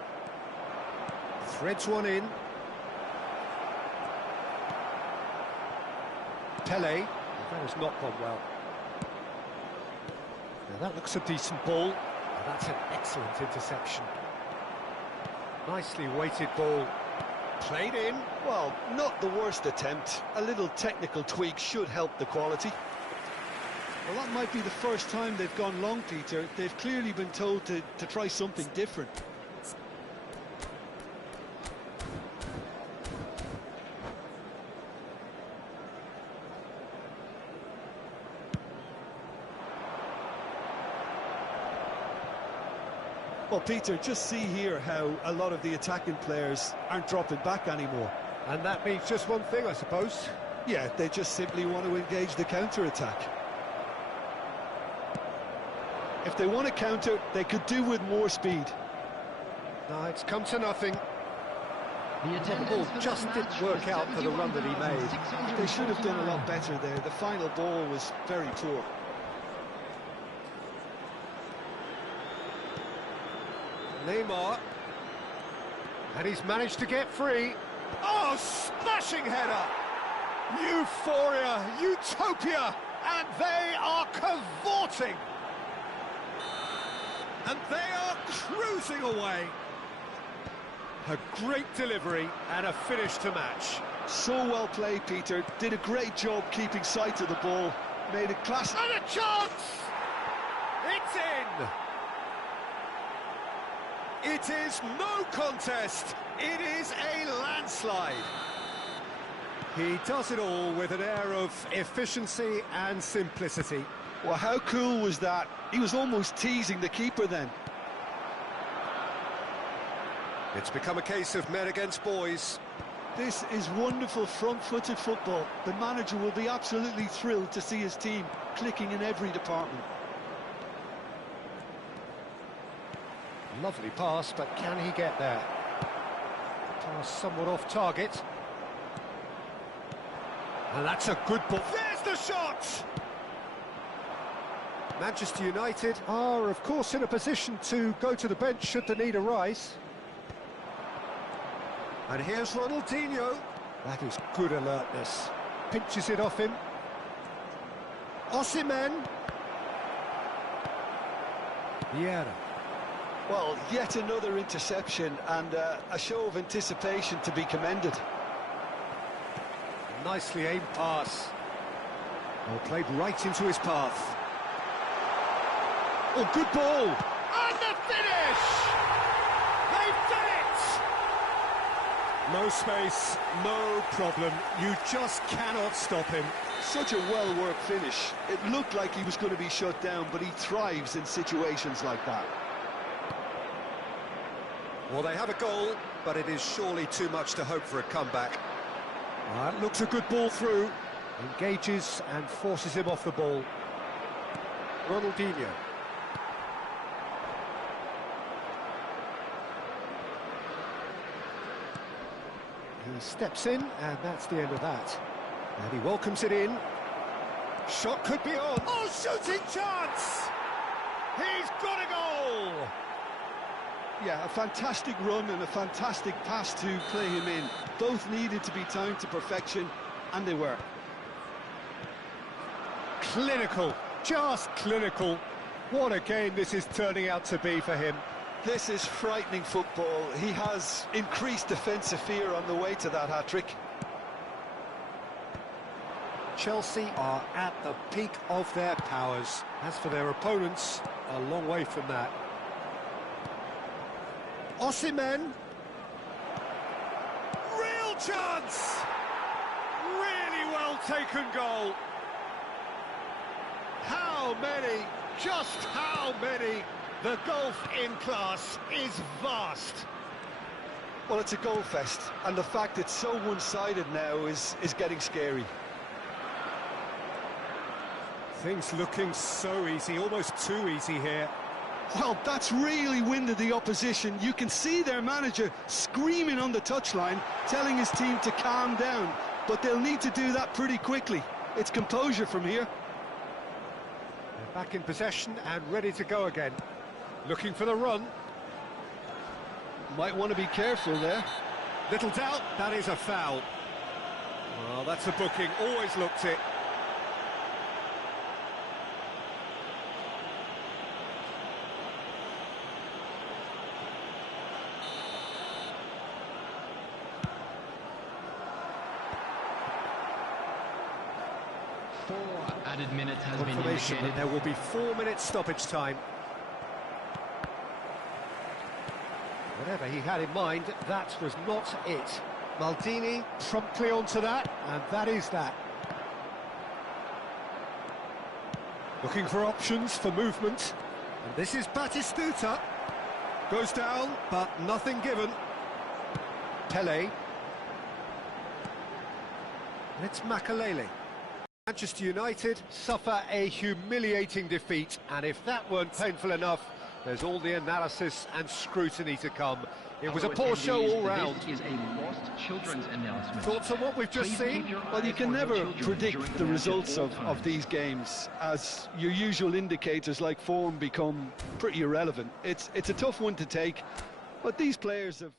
Threads one in. Pelé. That has not gone well. Now that looks a decent ball. And that's an excellent interception. Nicely weighted ball. Played in. Well, not the worst attempt. A little technical tweak should help the quality. Well, that might be the first time they've gone long, Peter. They've clearly been told to try something different. Well, Peter, just see here how a lot of the attacking players aren't dropping back anymore. And that means just one thing, I suppose. Yeah, they just simply want to engage the counter-attack. If they want to counter, they could do with more speed. No, it's come to nothing. The ball just didn't work out for the run that he made. They should have done a lot better there. The final ball was very poor. Neymar. And he's managed to get free. Oh, smashing header! Euphoria, utopia, and they are cavorting. And they are cruising away. A great delivery and a finish to match. So well played, Peter. Did a great job keeping sight of the ball. Made a class... And a chance! It's in! It is no contest. It is a landslide. He does it all with an air of efficiency and simplicity. Well, how cool was that? He was almost teasing the keeper then. It's become a case of men against boys. This is wonderful front-footed football. The manager will be absolutely thrilled to see his team clicking in every department. Lovely pass, but can he get there? Pass somewhat off target. And that's a good ball. There's the shot! Manchester United are, of course, in a position to go to the bench should the need arise. And here's Ronaldinho. That is good alertness. Pinches it off him. Osimhen. Vieira. Well, yet another interception and a show of anticipation to be commended. Nicely aimed pass. Well, played right into his path. Oh, good ball! And the finish! They've done it! No space, no problem. You just cannot stop him. Such a well-worked finish. It looked like he was going to be shut down, but he thrives in situations like that. Well, they have a goal, but it is surely too much to hope for a comeback. That looks a good ball through. Engages and forces him off the ball. Ronaldinho. He steps in, and that's the end of that. And he welcomes it in. Shot could be on. Oh, shooting chance! He's got a goal! Yeah, a fantastic run and a fantastic pass to play him in. Both needed to be timed to perfection, and they were. Clinical, just clinical. What a game this is turning out to be for him. This is frightening football. He has increased defensive fear on the way to that hat-trick. Chelsea are at the peak of their powers. As for their opponents, a long way from that. Osimhen. Real chance! Really well taken goal. How many? Just how many? The gulf in class is vast. Well, it's a goal fest, and the fact it's so one-sided now is getting scary. Things looking so easy, almost too easy here. Well, that's really winded the opposition. You can see their manager screaming on the touchline, telling his team to calm down, but they'll need to do that pretty quickly. It's composure from here. They're back in possession and ready to go again. Looking for the run. Might want to be careful there. Little doubt, that is a foul. Well, that's a booking, always looked it. Added minutes has been Confirmation indicated. that there will be 4 minutes stoppage time. Whatever he had in mind, that was not it. Maldini promptly onto that, and that is that. Looking for options for movement. And this is Batistuta. Goes down, but nothing given. Pele. And it's Makalele. Manchester United suffer a humiliating defeat, and if that weren't painful enough, there's all the analysis and scrutiny to come. It was a poor show all round. This is a lost children's announcement. Thoughts on what we've just seen? Well, you can never predict the results of these games, as your usual indicators like form become pretty irrelevant. It's a tough one to take, but these players have...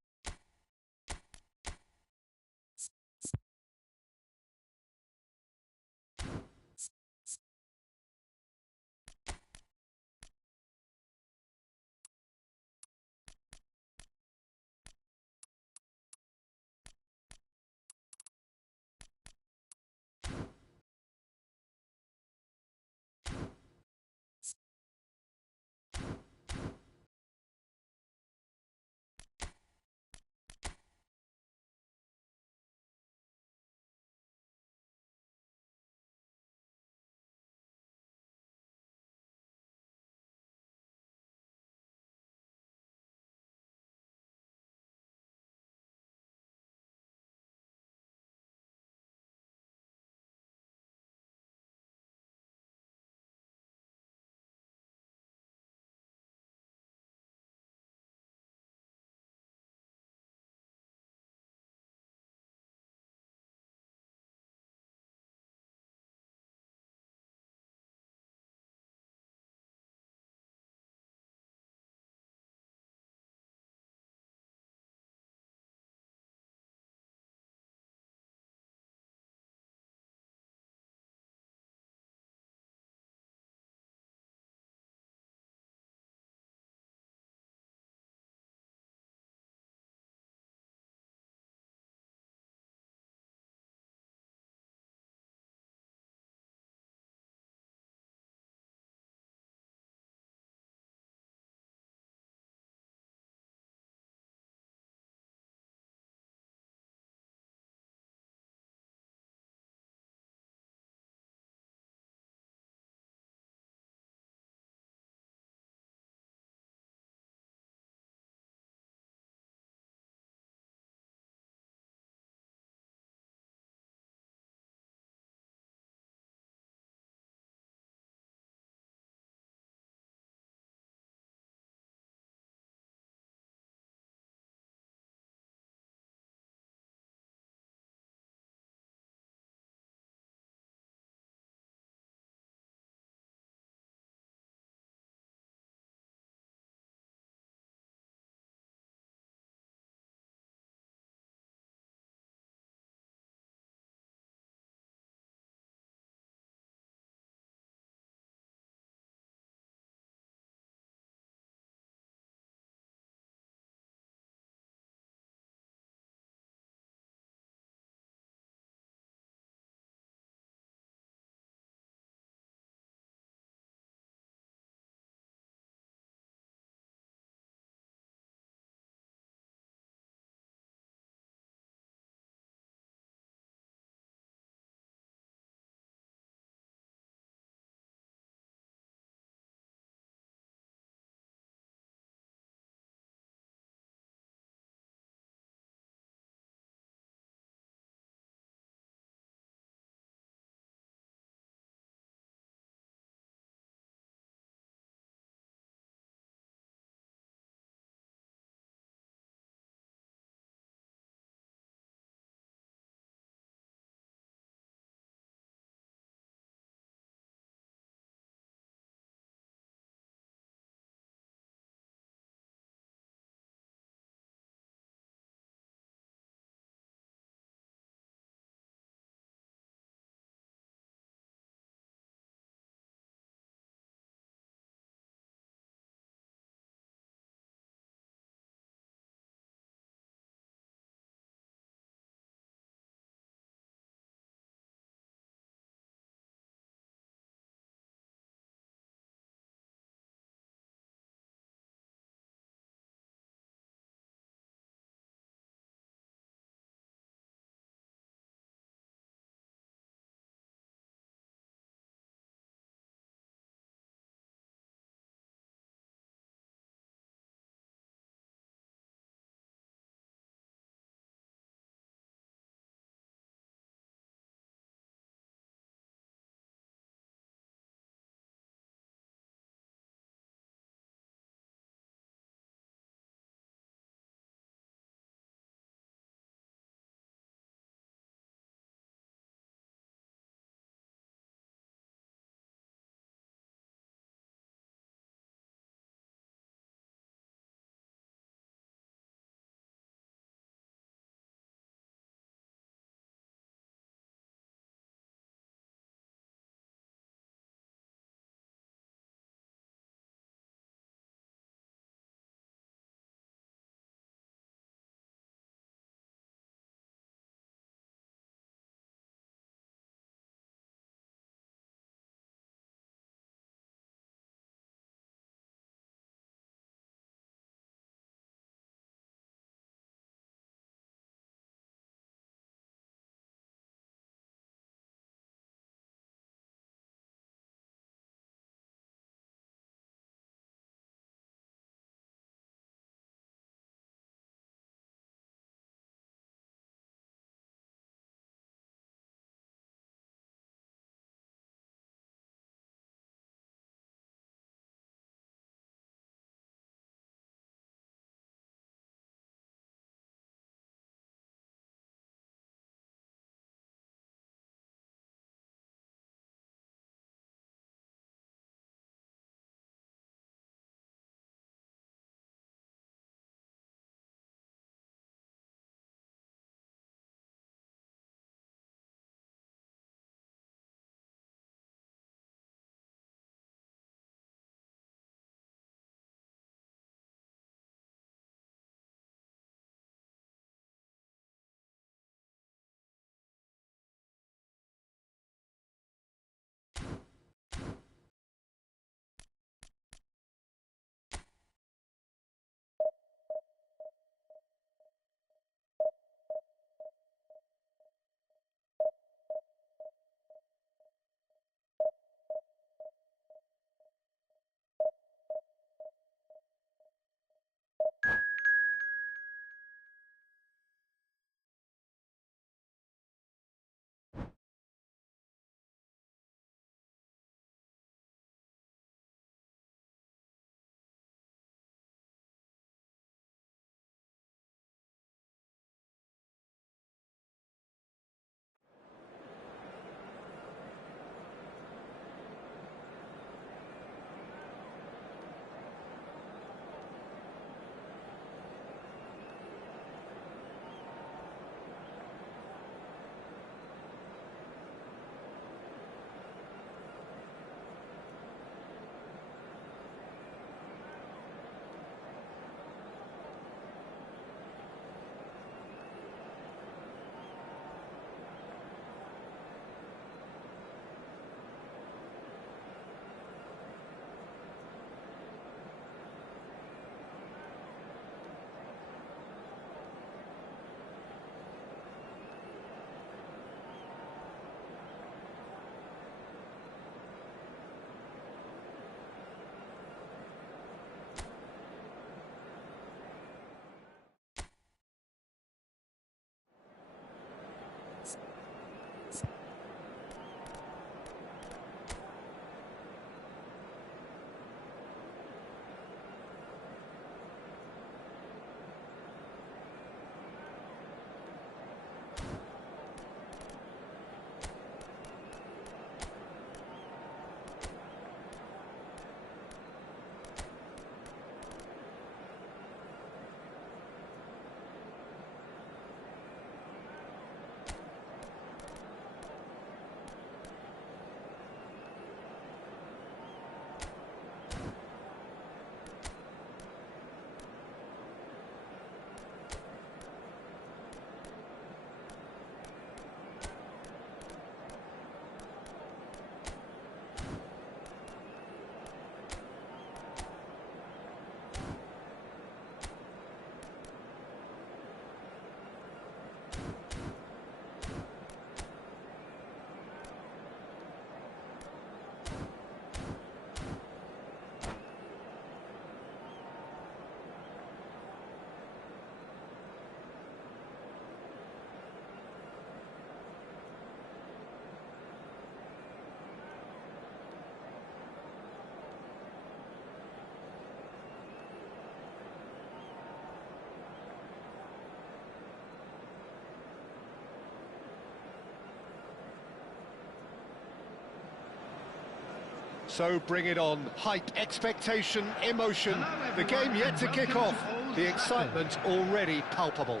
So bring it on. Hype, expectation, emotion. The game yet to kick off. The excitement already palpable.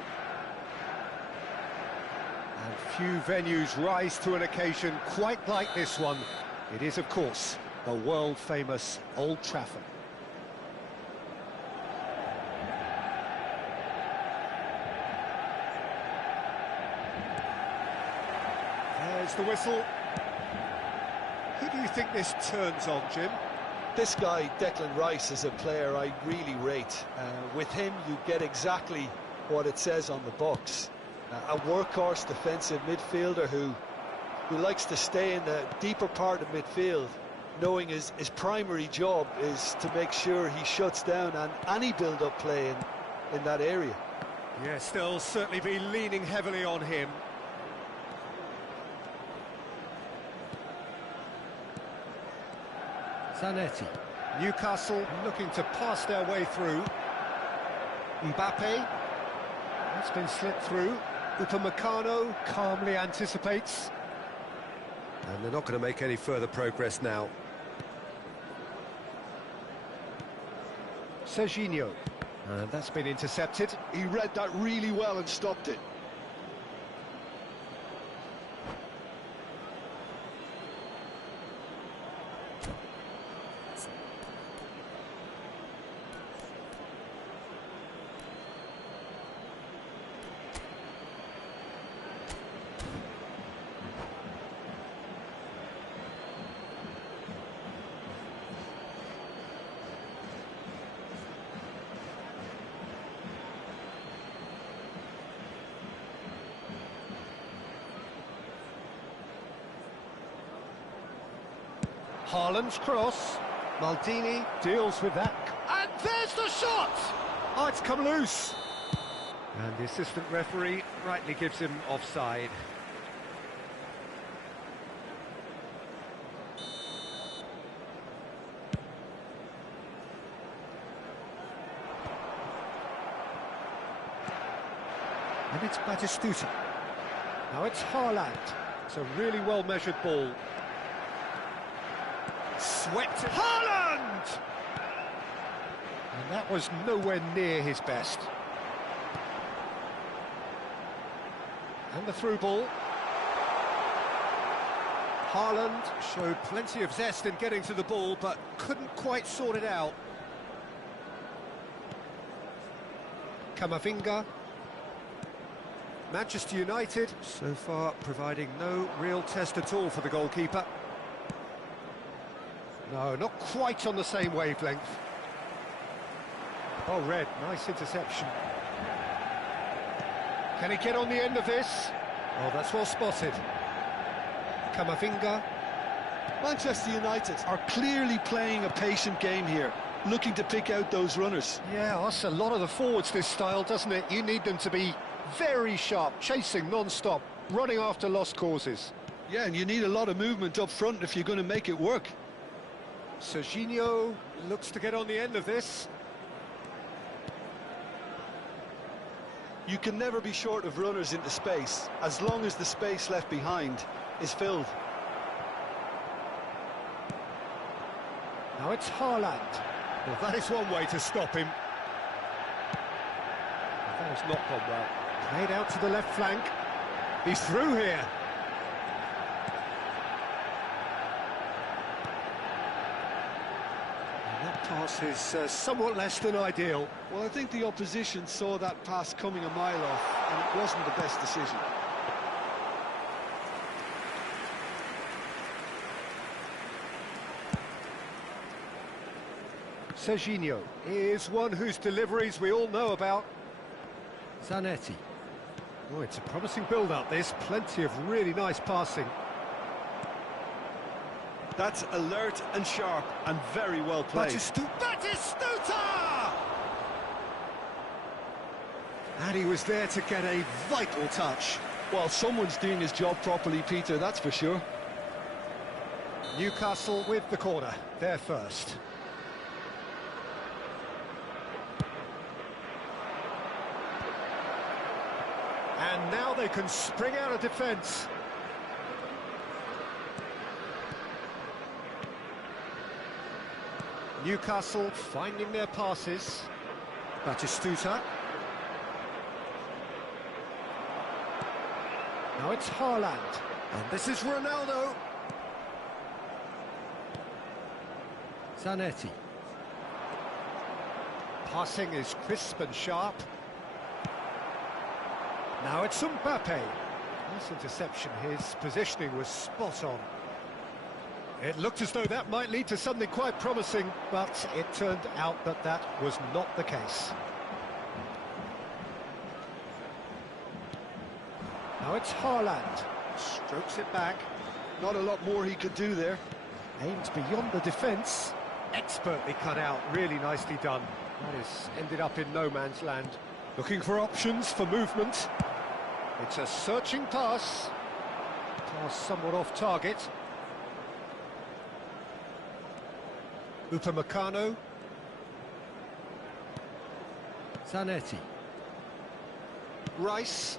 And few venues rise to an occasion quite like this one. It is, of course, the world-famous Old Trafford. There's the whistle. Who do you think this turns on, Jim? This guy, Declan Rice, is a player I really rate. With him, you get exactly what it says on the box. A workhorse defensive midfielder who likes to stay in the deeper part of midfield, knowing his primary job is to make sure he shuts down any build-up play in that area. Yes, they'll certainly be leaning heavily on him. Zanetti. Newcastle looking to pass their way through. Mbappe. That's been slipped through. Upamecano calmly anticipates. And they're not going to make any further progress now. Serginho. And that's been intercepted. He read that really well and stopped it. Haaland's cross. Maldini deals with that. And there's the shot! Oh, it's come loose. And the assistant referee rightly gives him offside. And it's Batistuta. Now it's Haaland. It's a really well-measured ball. Swept it. Haaland! And that was nowhere near his best. And the through ball. Haaland showed plenty of zest in getting to the ball, but couldn't quite sort it out. Camavinga. Manchester United, so far providing no real test at all for the goalkeeper. No, not quite on the same wavelength. Oh, Red, nice interception. Can he get on the end of this? Oh, that's well spotted. Camavinga. Manchester United are clearly playing a patient game here, looking to pick out those runners. Yeah, that's a lot of the forwards, this style, doesn't it? You need them to be very sharp, chasing non-stop, running after lost causes. Yeah, and you need a lot of movement up front if you're going to make it work. Serginho looks to get on the end of this. You can never be short of runners into space, as long as the space left behind is filled. Now it's Haaland. Well, that is one way to stop him. That has not gone well. Played out to the left flank. He's through here. And that pass is somewhat less than ideal. Well, I think the opposition saw that pass coming a mile off, and it wasn't the best decision. Serginho is one whose deliveries we all know about. Zanetti. Oh, it's a promising build-up, this. Plenty of really nice passing. That's alert and sharp and very well played. Batistuta! And he was there to get a vital touch. Well, someone's doing his job properly, Peter, that's for sure. Newcastle with the corner. They're first. And now they can spring out of defence. Newcastle finding their passes. Batistuta. Now it's Haaland. And this is Ronaldo. Zanetti. Passing is crisp and sharp. Now it's Mbappe. Nice interception, his positioning was spot on. It looked as though that might lead to something quite promising, but it turned out that that was not the case. Now it's Haaland. Strokes it back. Not a lot more he could do there. Aimed beyond the defence. Expertly cut out, really nicely done. That has ended up in no man's land. Looking for options for movement. It's a searching pass. Pass somewhat off target. Upamecano. Zanetti. Rice.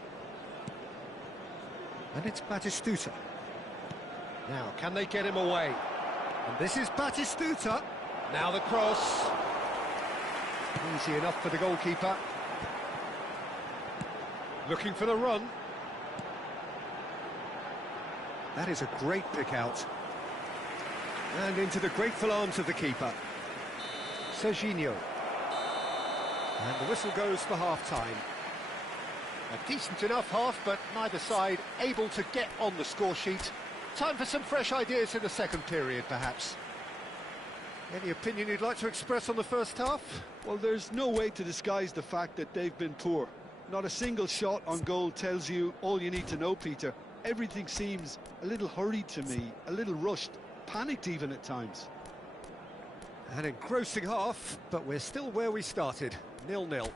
And it's Batistuta. Now, can they get him away? And this is Batistuta. Now the cross. Easy enough for the goalkeeper. Looking for the run. That is a great pick out. And into the grateful arms of the keeper. Serginho. And the whistle goes for half-time. A decent enough half, but neither side able to get on the score sheet. Time for some fresh ideas in the second period, perhaps. Any opinion you'd like to express on the first half? Well, there's no way to disguise the fact that they've been poor. Not a single shot on goal tells you all you need to know, Peter. Everything seems a little hurried to me, a little rushed, panicked even at times. An engrossing half, but we're still where we started, 0-0.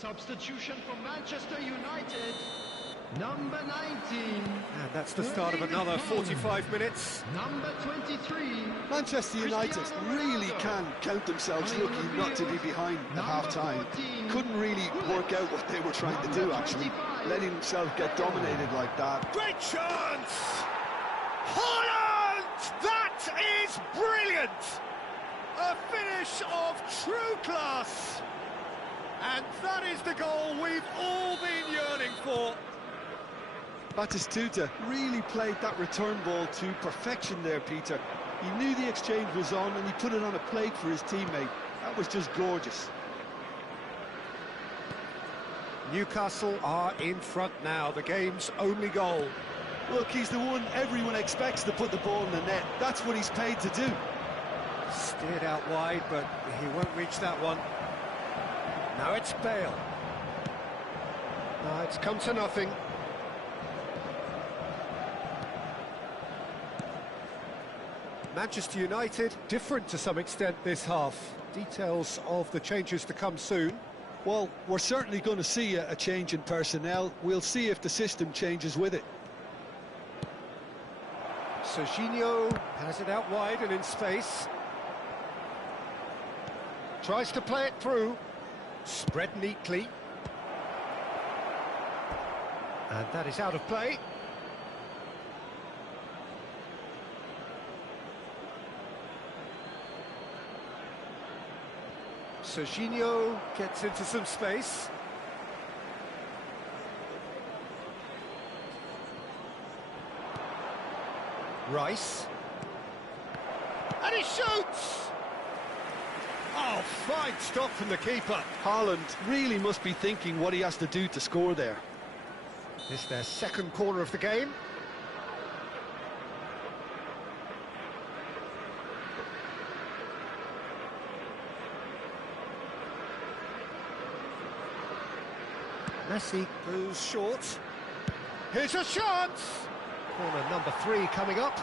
Substitution for Manchester United, number 19. And that's the start of another 45 minutes. Number 23. Manchester United really can count themselves lucky not to be behind at half-time. Couldn't really work out what they were trying to do, actually. Letting themselves get dominated like that. Great chance! Haaland! That is brilliant! A finish of true class! And that is the goal we've all been yearning for. Batistuta really played that return ball to perfection there, Peter. He knew the exchange was on and he put it on a plate for his teammate. That was just gorgeous. Newcastle are in front now, the game's only goal. Look, he's the one everyone expects to put the ball in the net. That's what he's paid to do. Steered out wide, but he won't reach that one. Now it's Bale. It's come to nothing. Manchester United, different to some extent this half. Details of the changes to come soon. Well, we're certainly going to see a change in personnel. We'll see if the system changes with it. Serginho has it out wide and in space. Tries to play it through. Spread neatly. And that is out of play. Serginho gets into some space. Rice. And he shoots! Oh, fine stop from the keeper. Haaland really must be thinking what he has to do to score there. It's their second corner of the game. Messi goes short. Here's a chance! Corner number 3 coming up.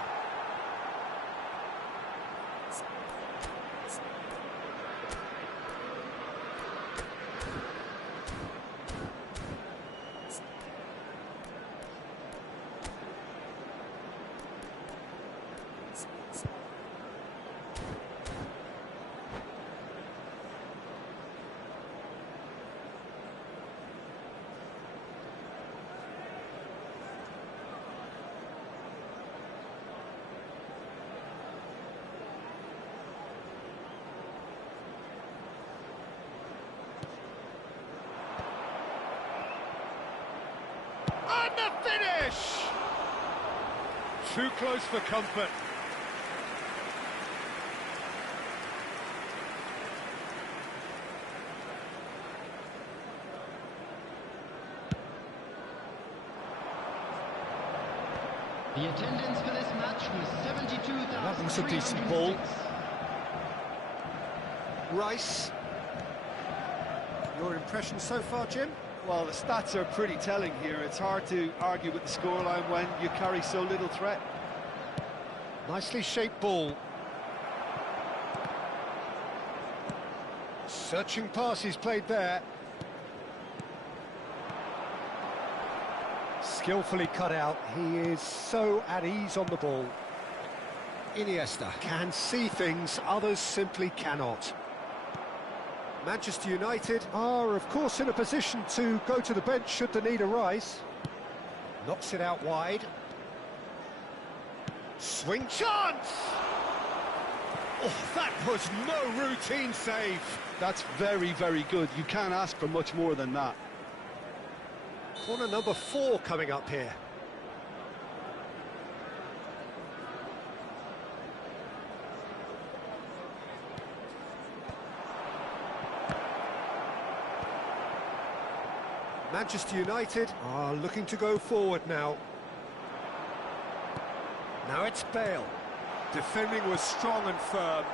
And the finish! Too close for comfort. The attendance for this match was 72,000. That was a decent ball. Rice. Your impression so far, Jim? Well, the stats are pretty telling here. It's hard to argue with the scoreline when you carry so little threat. Nicely shaped ball. Searching pass he's played there. Skillfully cut out. He is so at ease on the ball. Iniesta can see things others simply cannot. Manchester United are, of course, in a position to go to the bench should the need arise. Knocks it out wide. Swing chance! Oh, that was no routine save. That's very, very good. You can't ask for much more than that. Corner number 4 coming up here. Manchester United are looking to go forward now. Now it's Bale. Defending was strong and firm.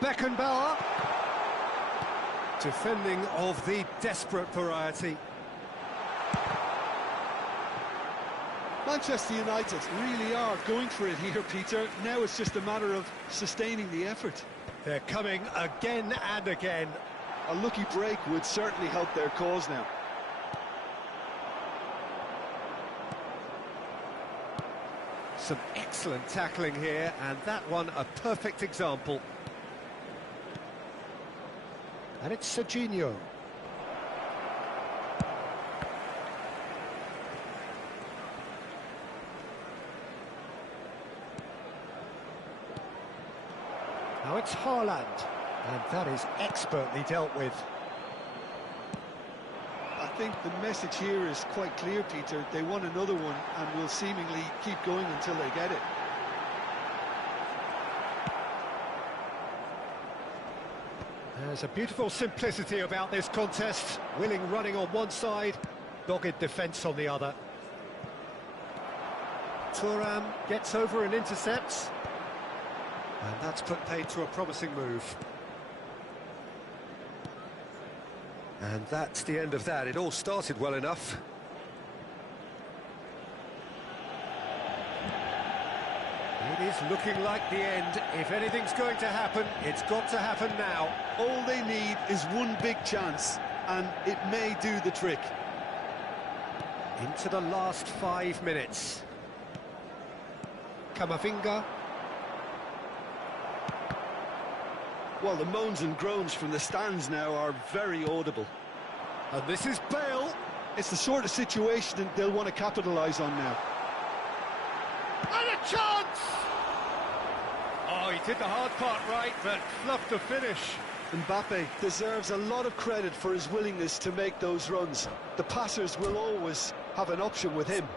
Beckenbauer. Defending of the desperate variety. Manchester United really are going for it here, Peter. Now it's just a matter of sustaining the effort. They're coming again and again. A lucky break would certainly help their cause now. Some excellent tackling here, and that one a perfect example. And it's Serginho. Now it's Haaland, and that is expertly dealt with. I think the message here is quite clear, Peter. They want another one and will seemingly keep going until they get it. There's a beautiful simplicity about this contest. Willing running on one side, dogged defence on the other. Thuram gets over and intercepts. And that's put paid to a promising move. And that's the end of that. It all started well enough. It is looking like the end. If anything's going to happen, it's got to happen now. All they need is one big chance, and it may do the trick. Into the last 5 minutes. Camavinga. Well, the moans and groans from the stands now are very audible. And this is Bale. It's the sort of situation that they'll want to capitalise on now. And a chance! Oh, he did the hard part right, but fluffed the finish. Mbappe deserves a lot of credit for his willingness to make those runs. The passers will always have an option with him.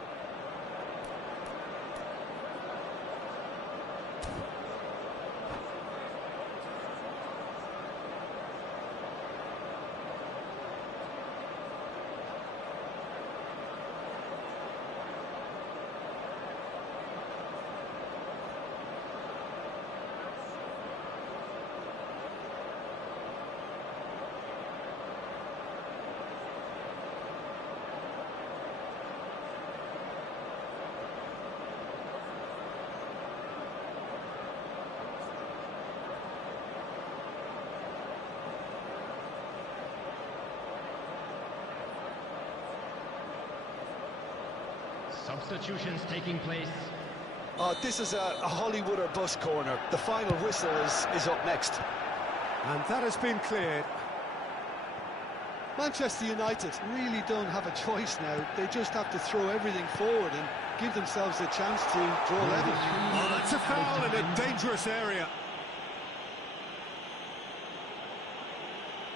Substitutions taking place. This is a Hollywood or bust corner. The final whistle is up next. And that has been cleared. Manchester United really don't have a choice now. They just have to throw everything forward and give themselves a chance to draw level. Oh, that's a foul in a dangerous area.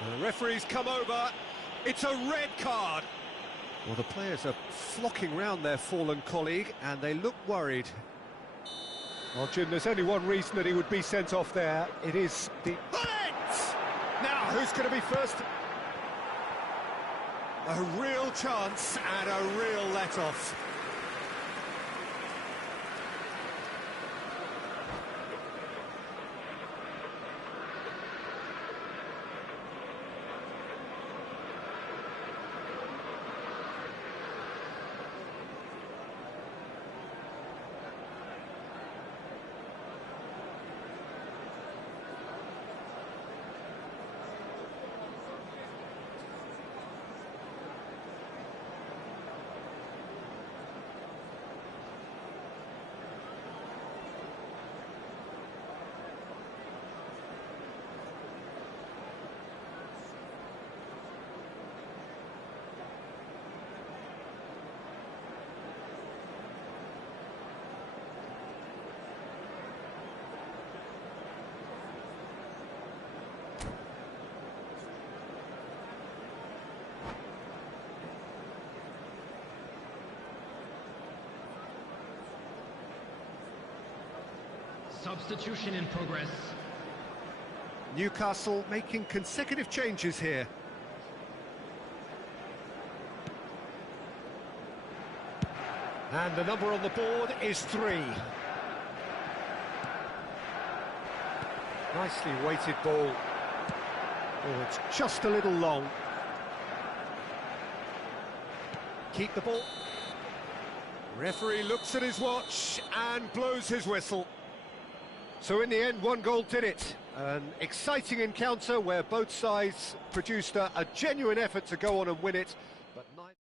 The referee's come over. It's a red card. Well, the players are flocking round their fallen colleague, and they look worried. Well, Jim, there's only one reason that he would be sent off there. It is the... Bullet! Now, who's going to be first? A real chance and a real let-off. Substitution in progress. Newcastle making consecutive changes here. And the number on the board is 3. Nicely weighted ball. Oh, it's just a little long. Keep the ball. Referee looks at his watch and blows his whistle. So in the end, 1 goal did it. An exciting encounter where both sides produced a genuine effort to go on and win it. But neither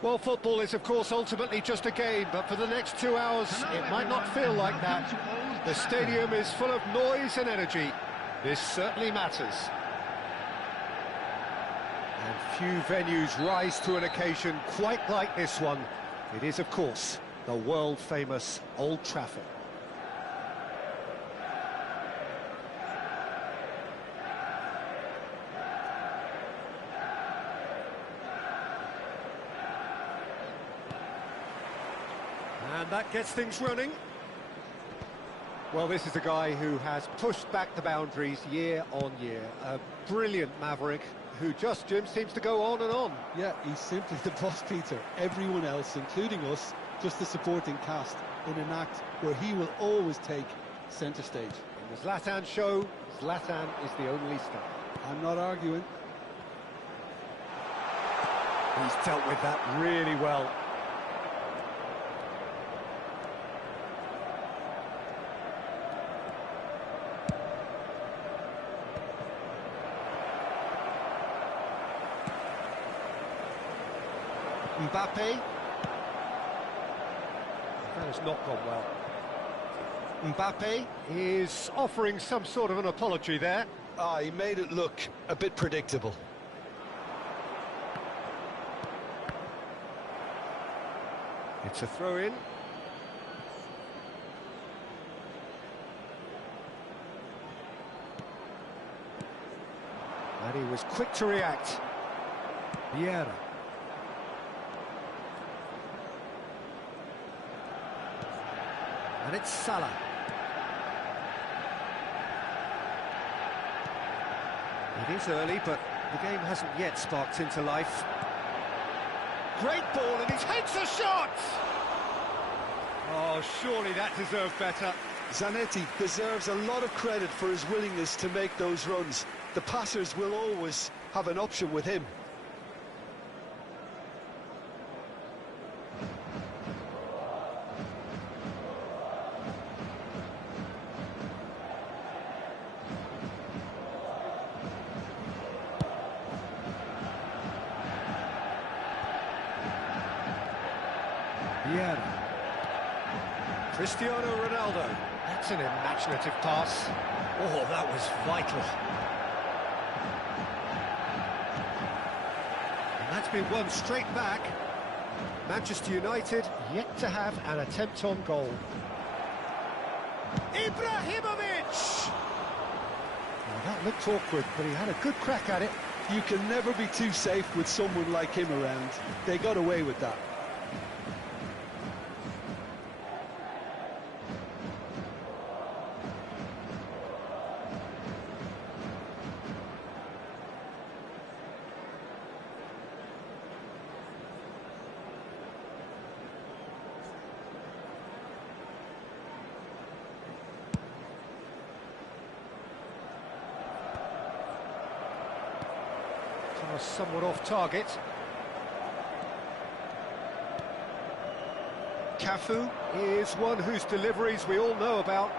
Well, football is, of course, ultimately just a game, but for the next 2 hours, it might not feel like that. The stadium is full of noise and energy. This certainly matters. And few venues rise to an occasion quite like this one. It is, of course, the world-famous Old Trafford. And that gets things running. Well, this is a guy who has pushed back the boundaries year on year. A brilliant maverick who just, Jim, seems to go on and on. Yeah, he's simply the boss, Peter. Everyone else, including us, just the supporting cast in an act where he will always take centre stage. In the Zlatan show, Zlatan is the only star. I'm not arguing. He's dealt with that really well. Mbappe. That has not gone well. Mbappe is offering some sort of an apology there. He made it look a bit predictable. It's a throw-in. And he was quick to react. Vieira. And it's Salah. It is early, but the game hasn't yet sparked into life. Great ball, and he takes a shot! Oh, surely that deserved better. Zanetti deserves a lot of credit for his willingness to make those runs. The passers will always have an option with him. Vieira. Cristiano Ronaldo. That's an imaginative pass. Oh, that was vital. And that's been won straight back. Manchester United yet to have an attempt on goal. Ibrahimovic! Well, that looked awkward, but he had a good crack at it. You can never be too safe with someone like him around. They got away with that. Somewhat off target. Cafu is one whose deliveries we all know about.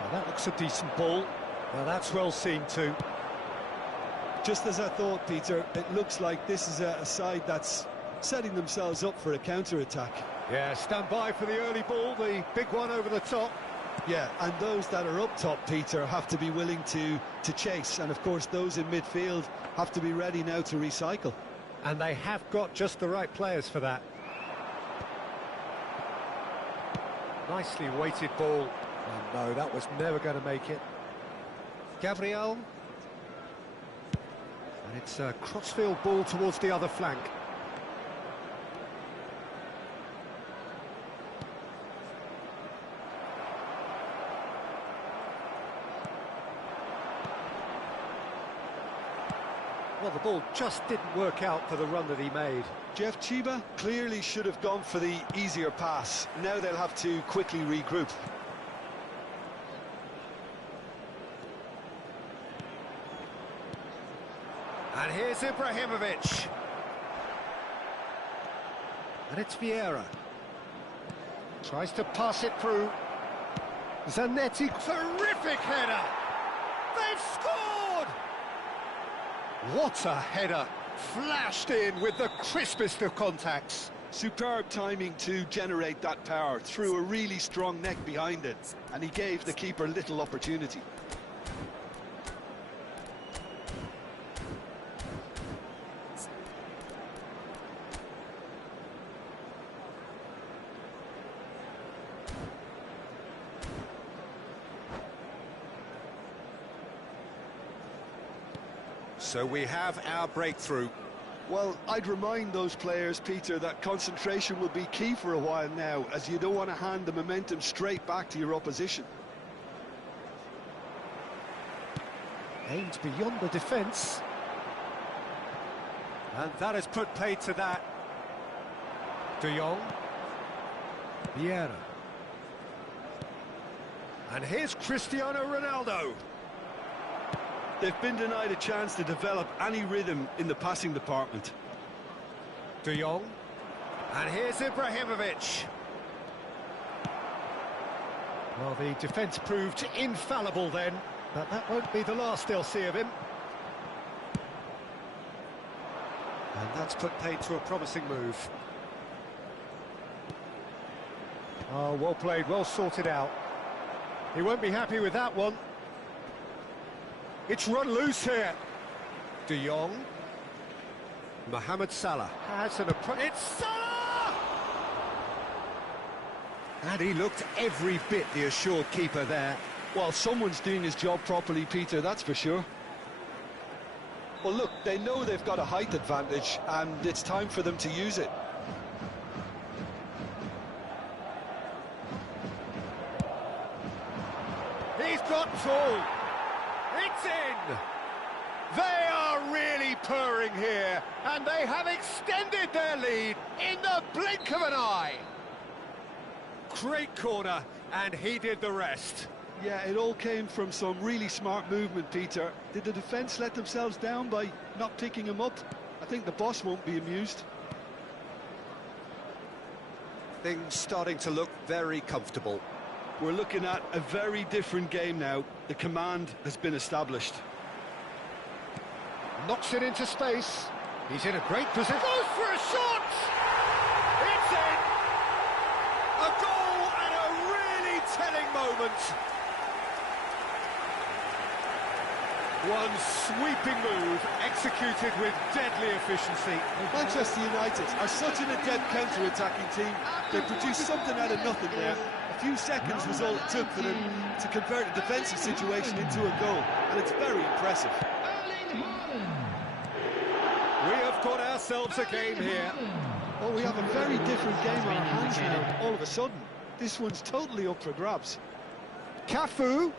Well, that looks a decent ball. Well, that's well seen too. Just as I thought, Peter, it looks like this is a side that's setting themselves up for a counter-attack. Yeah, stand by for the early ball, the big one over the top. Yeah, and those that are up top, Peter, have to be willing to chase. And, of course, those in midfield have to be ready now to recycle. And they have got just the right players for that. Nicely weighted ball. Oh, no, that was never going to make it. Gabriel. And it's a crossfield ball towards the other flank. Well, the ball just didn't work out for the run that he made. Jeff Chiba clearly should have gone for the easier pass. Now they'll have to quickly regroup. And here's Ibrahimovic. And it's Vieira. Tries to pass it through. Zanetti, terrific header! They've scored! What a header! flashed in with the crispest of contacts. Superb timing to generate that power, threw a really strong neck behind it, and he gave the keeper little opportunity. So we have our breakthrough. Well, I'd remind those players, Peter, that concentration will be key for a while now, as you don't want to hand the momentum straight back to your opposition. Aimed beyond the defence. And that has put paid to that. De Jong. Vieira. And here's Cristiano Ronaldo. They've been denied a chance to develop any rhythm in the passing department. De Jong. And here's Ibrahimovic. Well, the defence proved infallible then, but that won't be the last they'll see of him. And that's put paid to a promising move. Oh, well played, well sorted out. He won't be happy with that one. It's run loose here. De Jong. Mohamed Salah has an approach. It's Salah! And he looked every bit the assured keeper there. Well, someone's doing his job properly, Peter, that's for sure. Well, look, they know they've got a height advantage, and it's time for them to use it. He's got full. It's in! They are really purring here, and they have extended their lead in the blink of an eye. Great corner, and he did the rest. Yeah, it all came from some really smart movement, Peter. Did the defence let themselves down by not picking him up? I think the boss won't be amused. Things starting to look very comfortable. We're looking at a very different game now. The command has been established. Knocks it into space. He's in a great position. Goes for a shot! It's in! A goal and a really telling moment. One sweeping move, executed with deadly efficiency. Manchester United are such an adept counter-attacking team. They produced something out of nothing there. A few seconds was all it took for them to convert a defensive situation into a goal, and it's very impressive. We have got ourselves a game here. Oh, we have a very different game on our hands now, all of a sudden. This one's totally up for grabs. Cafu.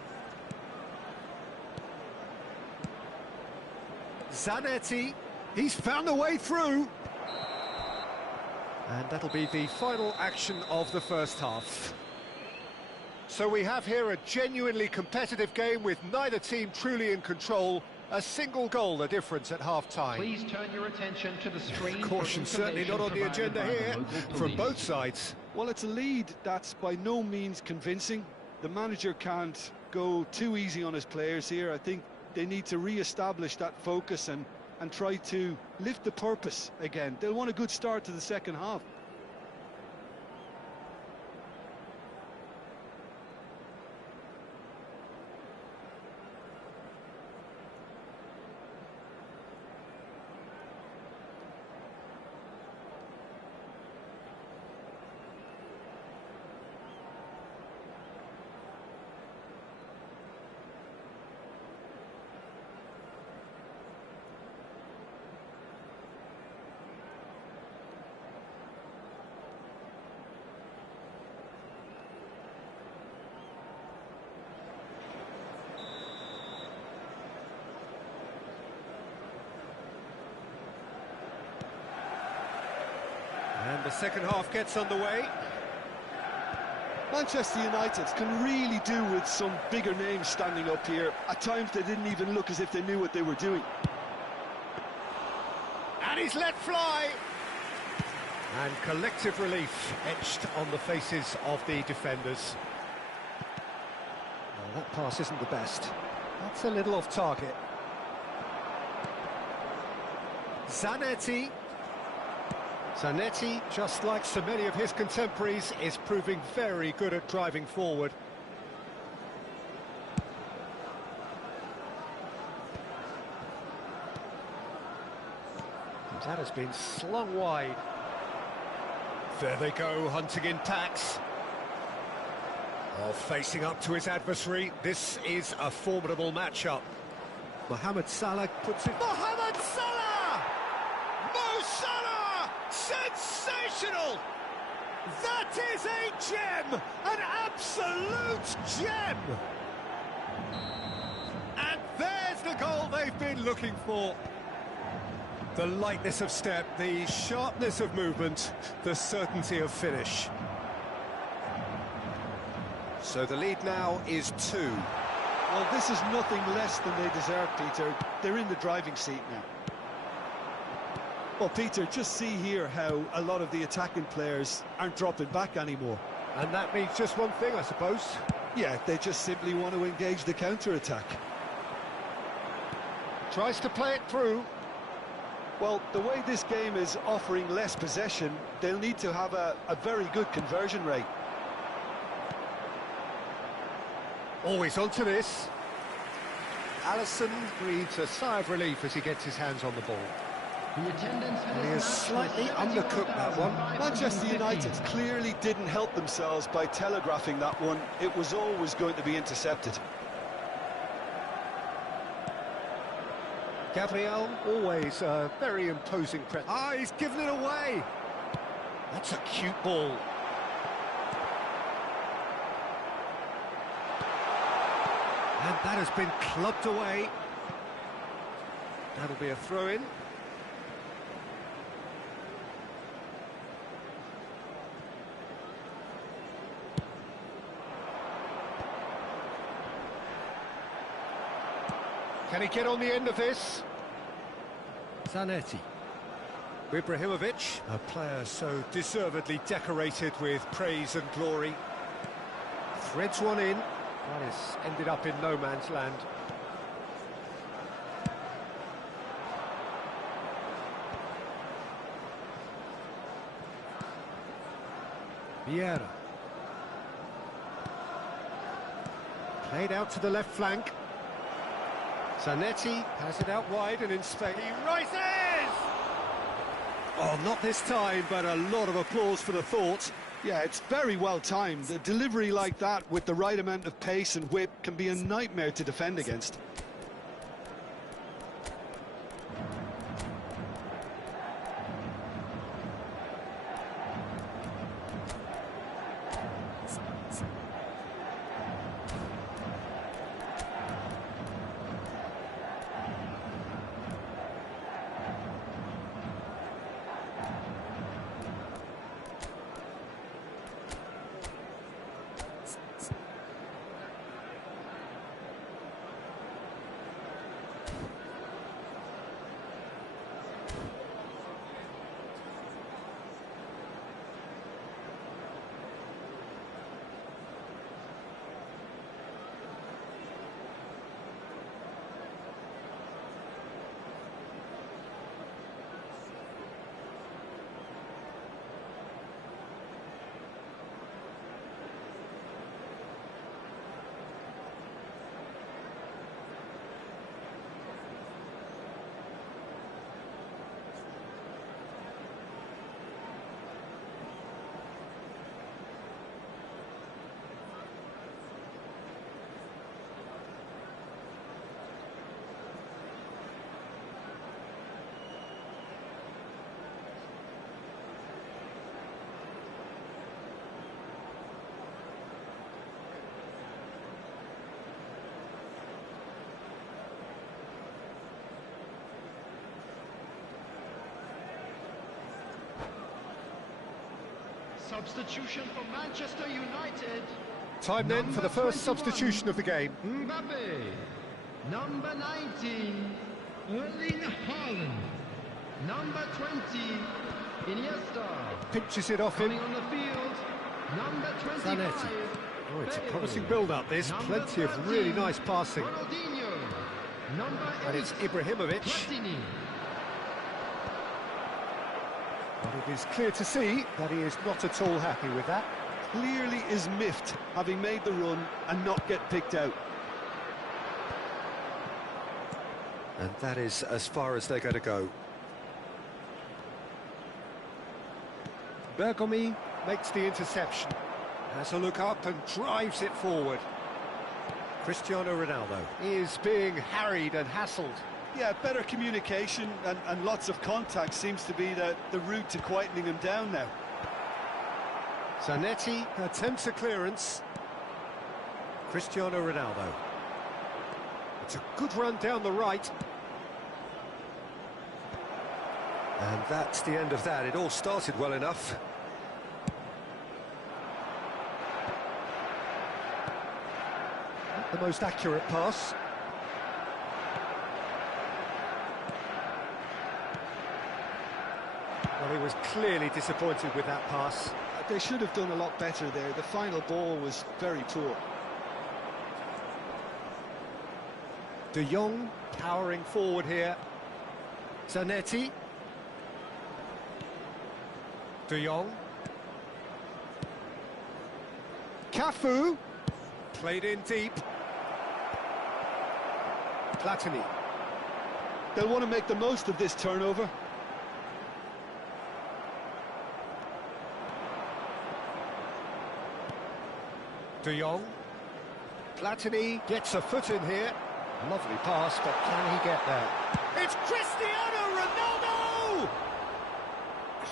Zanetti. He's found a way through. And that'll be the final action of the first half. So we have here a genuinely competitive game with neither team truly in control. A single goal the difference at half-time. Please turn your attention to the screen. Caution certainly not on the agenda here from both sides. Well, it's a lead that's by no means convincing. The manager can't go too easy on his players here. I think they need to re-establish that focus and try to lift the purpose again. They'll want a good start to the second half. And the second half gets underway. Manchester United can really do with some bigger names standing up here. At times they didn't even look as if they knew what they were doing. And he's let fly. And collective relief etched on the faces of the defenders. Well, that pass isn't the best. That's a little off target. Zanetti. Zanetti, just like so many of his contemporaries, is proving very good at driving forward. That has been slung wide. There they go, hunting in packs. Oh, facing up to his adversary. This is a formidable matchup. Mohamed Salah puts it... Mohamed Salah! Mo Salah! Sensational! That is a gem! An absolute gem! And there's the goal they've been looking for. The lightness of step, the sharpness of movement, the certainty of finish. So the lead now is 2. Well, this is nothing less than they deserve, Peter. They're in the driving seat now. Well, Peter, just see here how a lot of the attacking players aren't dropping back anymore. And that means just one thing, I suppose. Yeah, they just simply want to engage the counter-attack. Tries to play it through. Well, the way this game is offering less possession, they'll need to have a very good conversion rate. Always onto this. Alisson breathes a sigh of relief as he gets his hands on the ball. He has slightly undercooked that one. Manchester United clearly didn't help themselves by telegraphing that one. It was always going to be intercepted. Gabriel, always a very imposing presence. Ah, he's given it away. That's a cute ball. And that has been clubbed away. That'll be a throw-in. Can he get on the end of this? Zanetti. Ibrahimovic, a player so deservedly decorated with praise and glory. Threads one in. That has ended up in no man's land. Vieira. Played out to the left flank. Zanetti has it out wide and in space. He rises! Oh, not this time, but a lot of applause for the thought. Yeah, it's very well timed. A delivery like that with the right amount of pace and whip can be a nightmare to defend against. Substitution for Manchester United. Time then for the first substitution of the game. Mbappe. Number 19, Erling Haaland. Number 20, Iniesta. Pinches it off him. Coming on the field, number 25. Zanetti. Oh, it's a Bale. promising build-up, this. Number Plenty of 30, really nice passing. Ronaldinho. Number 8, And it's Ibrahimovic. Platini. But it is clear to see that he is not at all happy with that. Clearly is miffed, having made the run and not get picked out. And that is as far as they're going to go. Bergomi makes the interception, has a look up and drives it forward. Cristiano Ronaldo is being harried and hassled. Yeah, better communication and lots of contact seems to be the route to quietening him down now. Zanetti attempts a clearance. Cristiano Ronaldo. It's a good run down the right. And that's the end of that. It all started well enough. Not the most accurate pass. Well, he was clearly disappointed with that pass. They should have done a lot better there. The final ball was very poor. De Jong powering forward here. Zanetti. De Jong. Cafu. Played in deep. Platini. They'll want to make the most of this turnover. De Jong. Platini gets a foot in here. Lovely pass, but can he get there? It's Cristiano Ronaldo!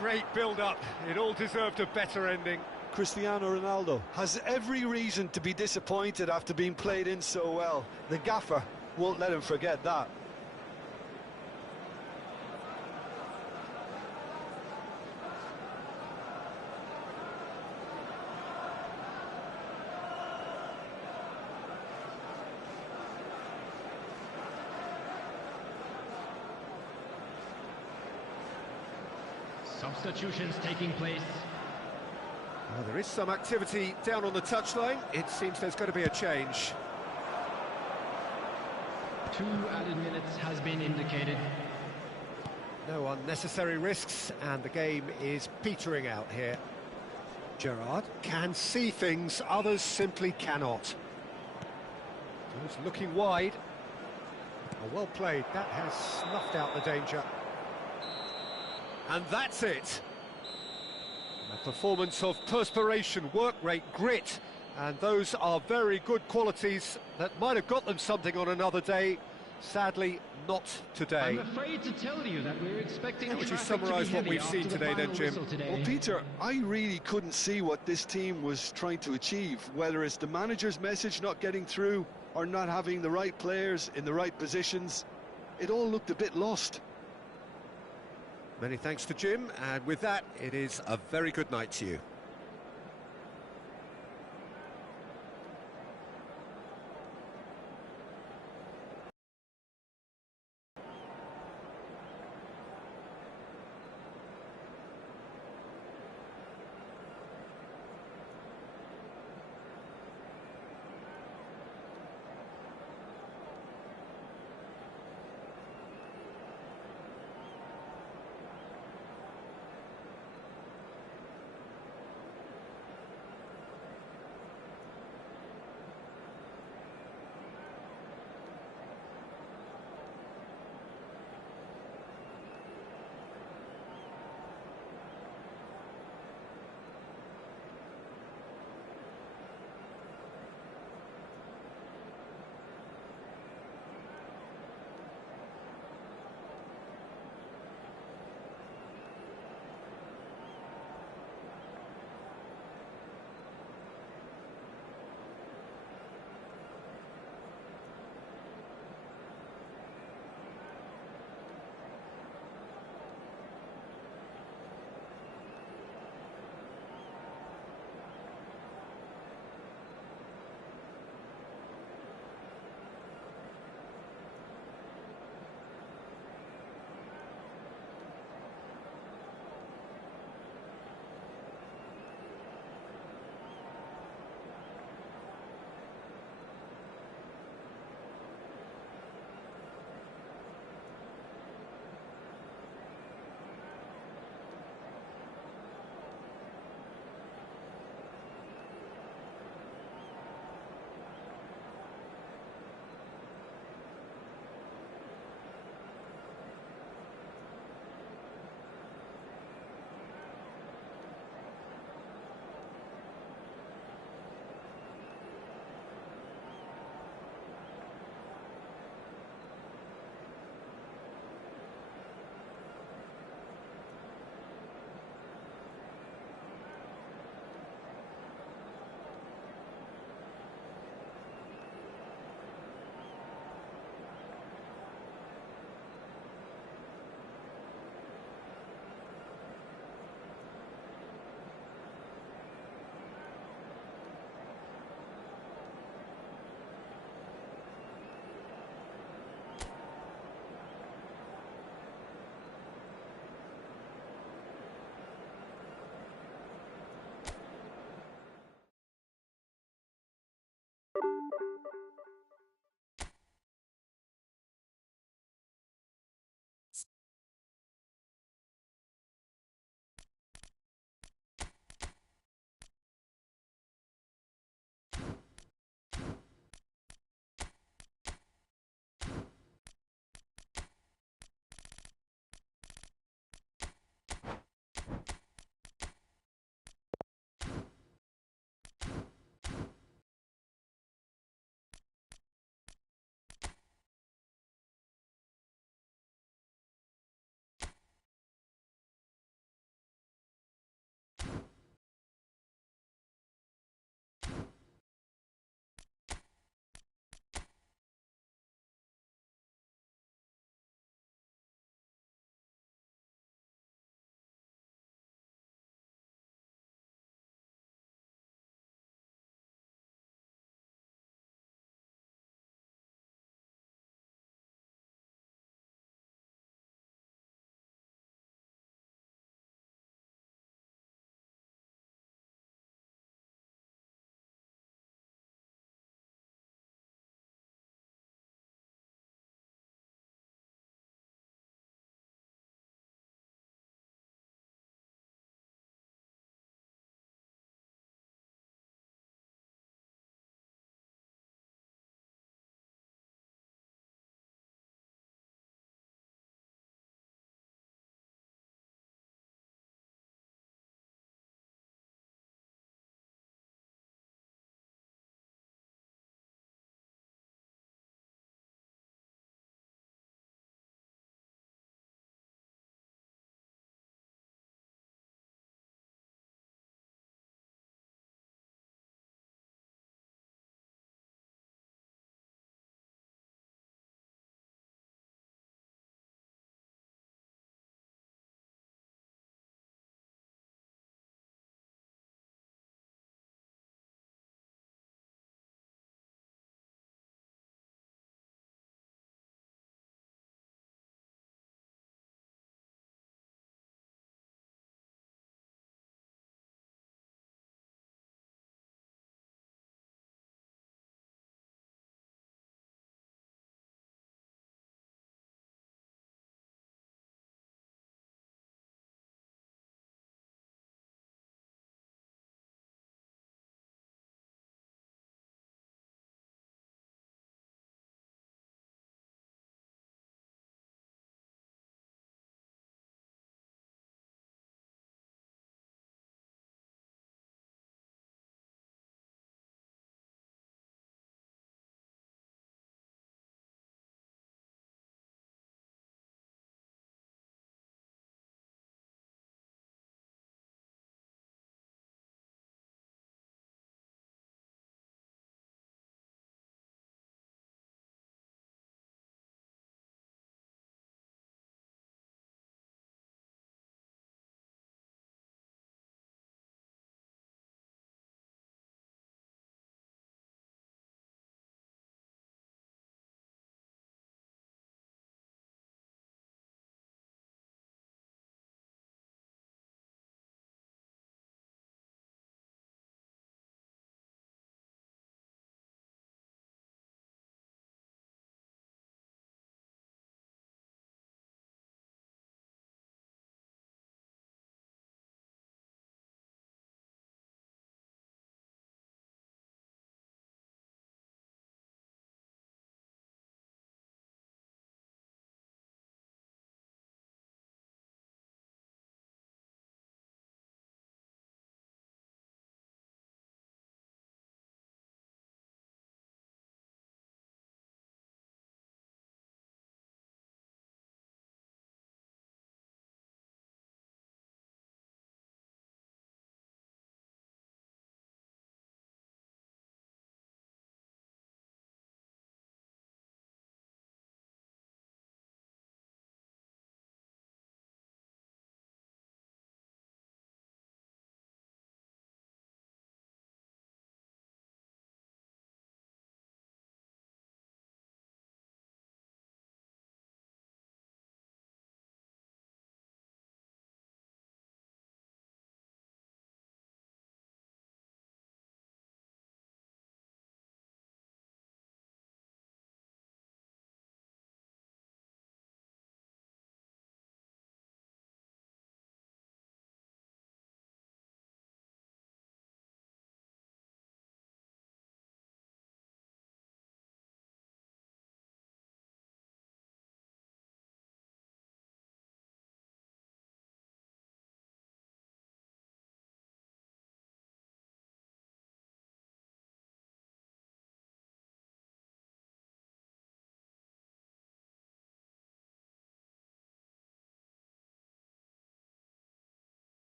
Great build-up. It all deserved a better ending. Cristiano Ronaldo has every reason to be disappointed after being played in so well. The gaffer won't let him forget that. Substitutions taking place. Well, there is some activity down on the touchline. It seems there's going to be a change. 2 added minutes has been indicated. No unnecessary risks, and the game is petering out here. Gerrard can see things others simply cannot. He's looking wide. Oh, well played. That has snuffed out the danger. And that's it. A performance of perspiration, work rate, grit, and those are very good qualities that might have got them something on another day. Sadly, not today. I'm afraid to tell you that we're expecting How would you traffic to be summarise what heavy we've seen after the today then, final Jim? whistle today. Well, Peter, I really couldn't see what this team was trying to achieve, whether it's the manager's message not getting through or not having the right players in the right positions. It all looked a bit lost. Many thanks to Jim, and with that, it is a very good night to you.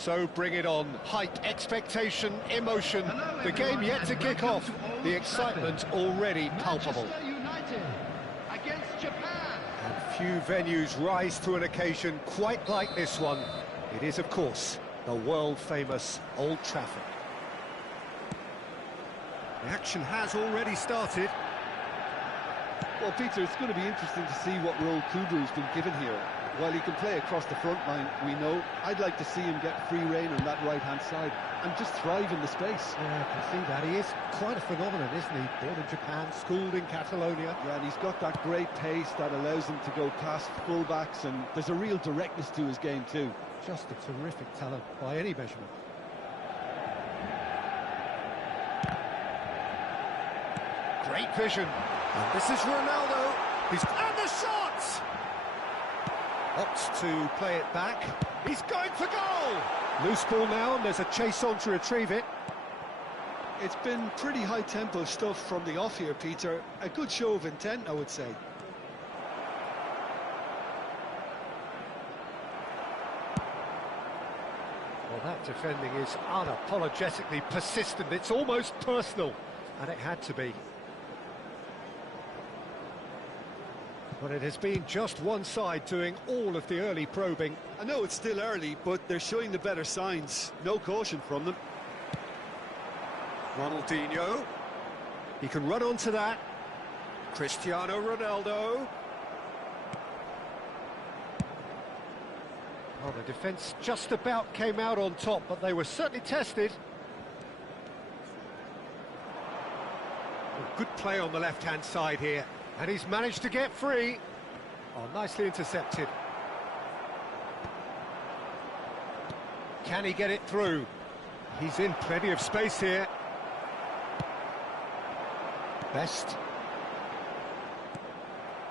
So bring it on. Hype, expectation, emotion. The game yet to kick off. The excitement already palpable. Manchester United against Japan. And few venues rise to an occasion quite like this one. It is, of course, the world-famous Old Trafford. The action has already started. Well, Peter, it's going to be interesting to see what role Kudu's been given here. While he can play across the front line, we know, I'd like to see him get free rein on that right-hand side and just thrive in the space. Yeah, I can see that. He is quite a phenomenon, isn't he? Born in Japan, schooled in Catalonia. Yeah, and he's got that great pace that allows him to go past full-backs, and there's a real directness to his game too. Just a terrific talent by any measurement. Great vision. And this is Ronaldo. And the shot! Opts to play it back. He's going for goal! Loose ball now, and there's a chase on to retrieve it. It's been pretty high-tempo stuff from the off here, Peter. A good show of intent, I would say. Well, that defending is unapologetically persistent. It's almost personal, and it had to be. But it has been just one side doing all of the early probing. I know it's still early, but they're showing the better signs. No caution from them. Ronaldinho. He can run onto that. Cristiano Ronaldo. Well, the defence just about came out on top, but they were certainly tested. A good play on the left-hand side here. And he's managed to get free. Oh, nicely intercepted. Can he get it through? He's in plenty of space here. Best.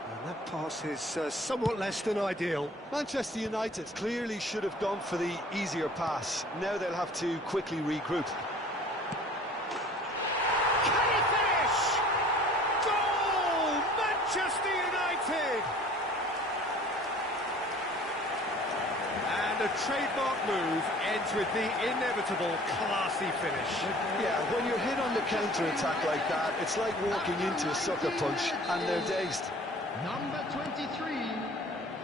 And that pass is somewhat less than ideal. Manchester United clearly should have gone for the easier pass. Now they'll have to quickly regroup. Manchester United! And a trademark move ends with the inevitable classy finish. Yeah, when you're hit on the counter-attack like that, it's like walking into a sucker punch, and they're dazed. Number 23.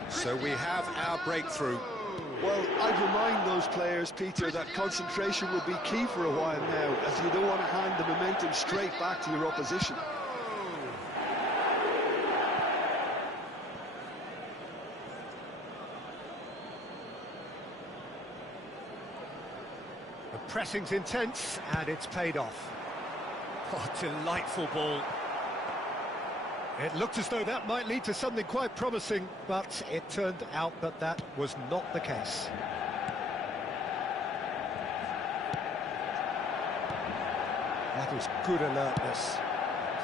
So we have our breakthrough. Well, I'd remind those players, Peter, that concentration will be key for a while now, as you don't want to hand the momentum straight back to your opposition. The pressing's intense, and it's paid off. Oh, delightful ball. It looked as though that might lead to something quite promising, but it turned out that that was not the case. That is good alertness.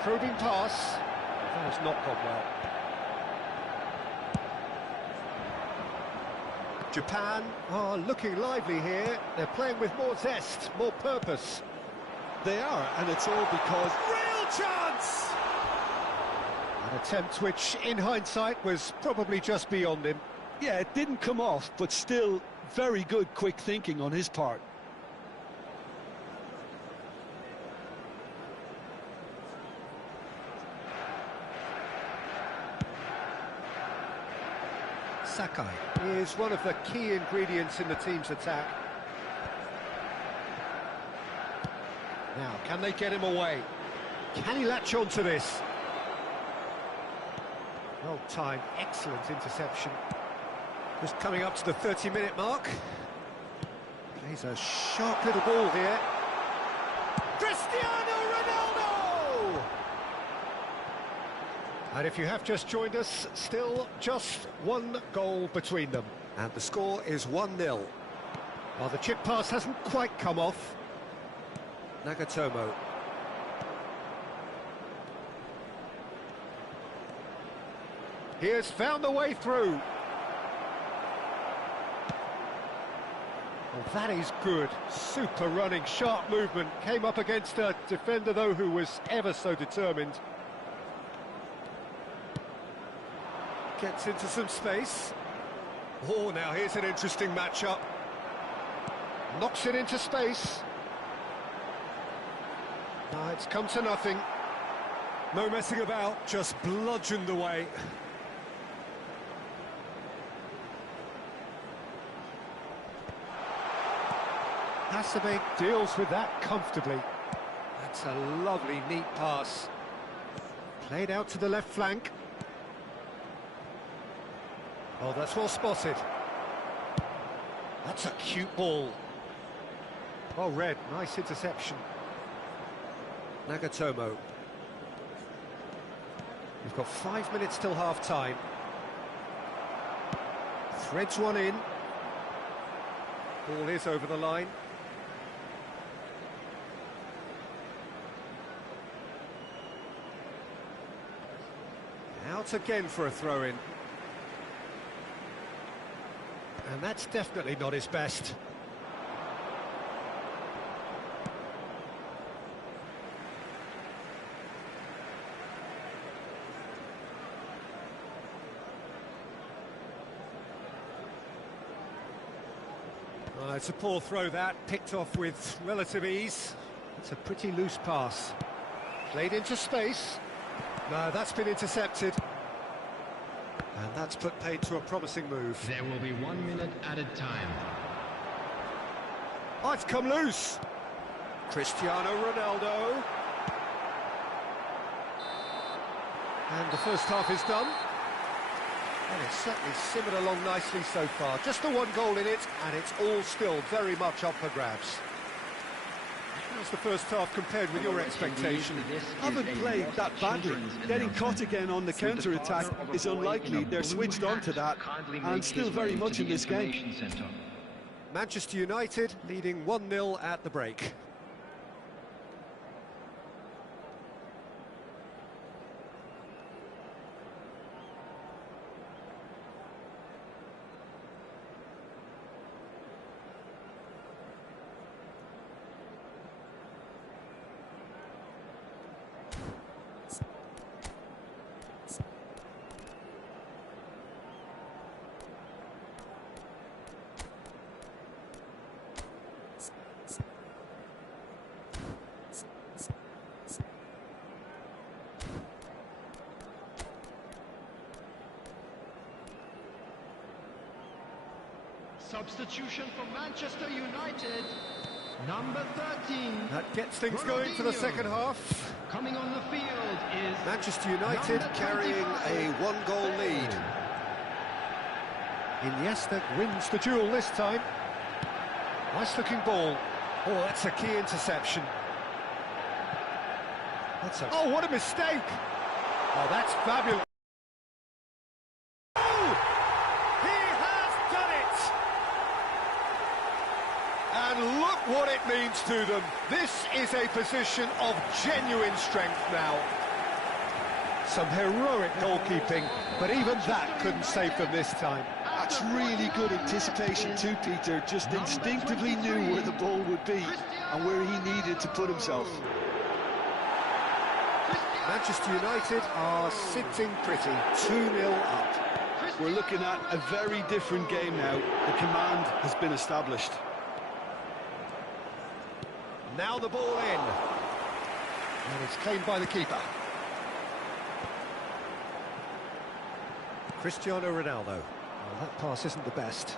Probing pass. That has not gone well. Japan are looking lively here. They're playing with more zest, more purpose. They are, and it's all because... Real chance! An attempt which, in hindsight, was probably just beyond him. Yeah, it didn't come off, but still very good quick thinking on his part. Sakai is one of the key ingredients in the team's attack. Now, can they get him away? Can he latch on to this? Well timed, excellent interception. Just coming up to the 30-minute mark. Plays a sharp little ball here. Cristiano Ronaldo! And if you have just joined us, still just one goal between them. And the score is 1-0. Well, the chip pass hasn't quite come off. Nagatomo. He has found the way through. Well, that is good. Super running, sharp movement. Came up against a defender, though, who was ever so determined. Gets into some space. Oh, now here's an interesting matchup. Knocks it into space. It's come to nothing. No messing about, just bludgeoned away. Hasebe deals with that comfortably. That's a lovely, neat pass. Played out to the left flank. Oh, that's well spotted. That's a cute ball. Oh, Red, nice interception. Nagatomo. We've got 5 minutes till half-time. Threads one in. Ball is over the line. Out again for a throw-in. And that's definitely not his best. It's a poor throw that, picked off with relative ease. It's a pretty loose pass. Played into space. No, that's been intercepted. And that's put paid to a promising move. There will be 1 minute added time. Oh, it's come loose. Cristiano Ronaldo. And the first half is done. And it's certainly simmered along nicely so far. Just the one goal in it, and it's all still very much up for grabs. How's the first half compared with your expectation? Haven't played that badly. Getting caught again on the counter-attack is unlikely. They're switched on to that, and still very much in this game. Manchester United leading 1-0 at the break. Substitution for Manchester United, number 13. That gets things going for the second half. Coming on the field is Manchester United carrying a one-goal lead. Iniesta wins the duel this time. Nice-looking ball. Oh, that's a key interception. Oh, what a mistake! Oh, that's fabulous. And look what it means to them. This is a position of genuine strength now. Some heroic goalkeeping, but even that couldn't save them this time. That's really good anticipation too, Peter. Just instinctively knew where the ball would be and where he needed to put himself. Manchester United are sitting pretty, 2-0 up. We're looking at a very different game now. The command has been established. Now the ball in. And it's claimed by the keeper. Cristiano Ronaldo. Well, that pass isn't the best.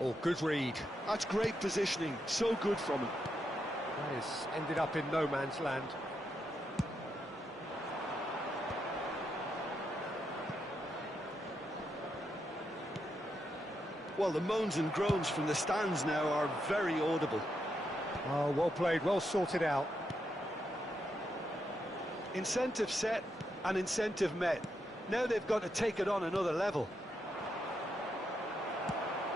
Oh, good read. That's great positioning. So good from him. That is ended up in no man's land. Well, the moans and groans from the stands now are very audible. Oh, well played, well sorted out. Incentive set and incentive met. Now they've got to take it on another level.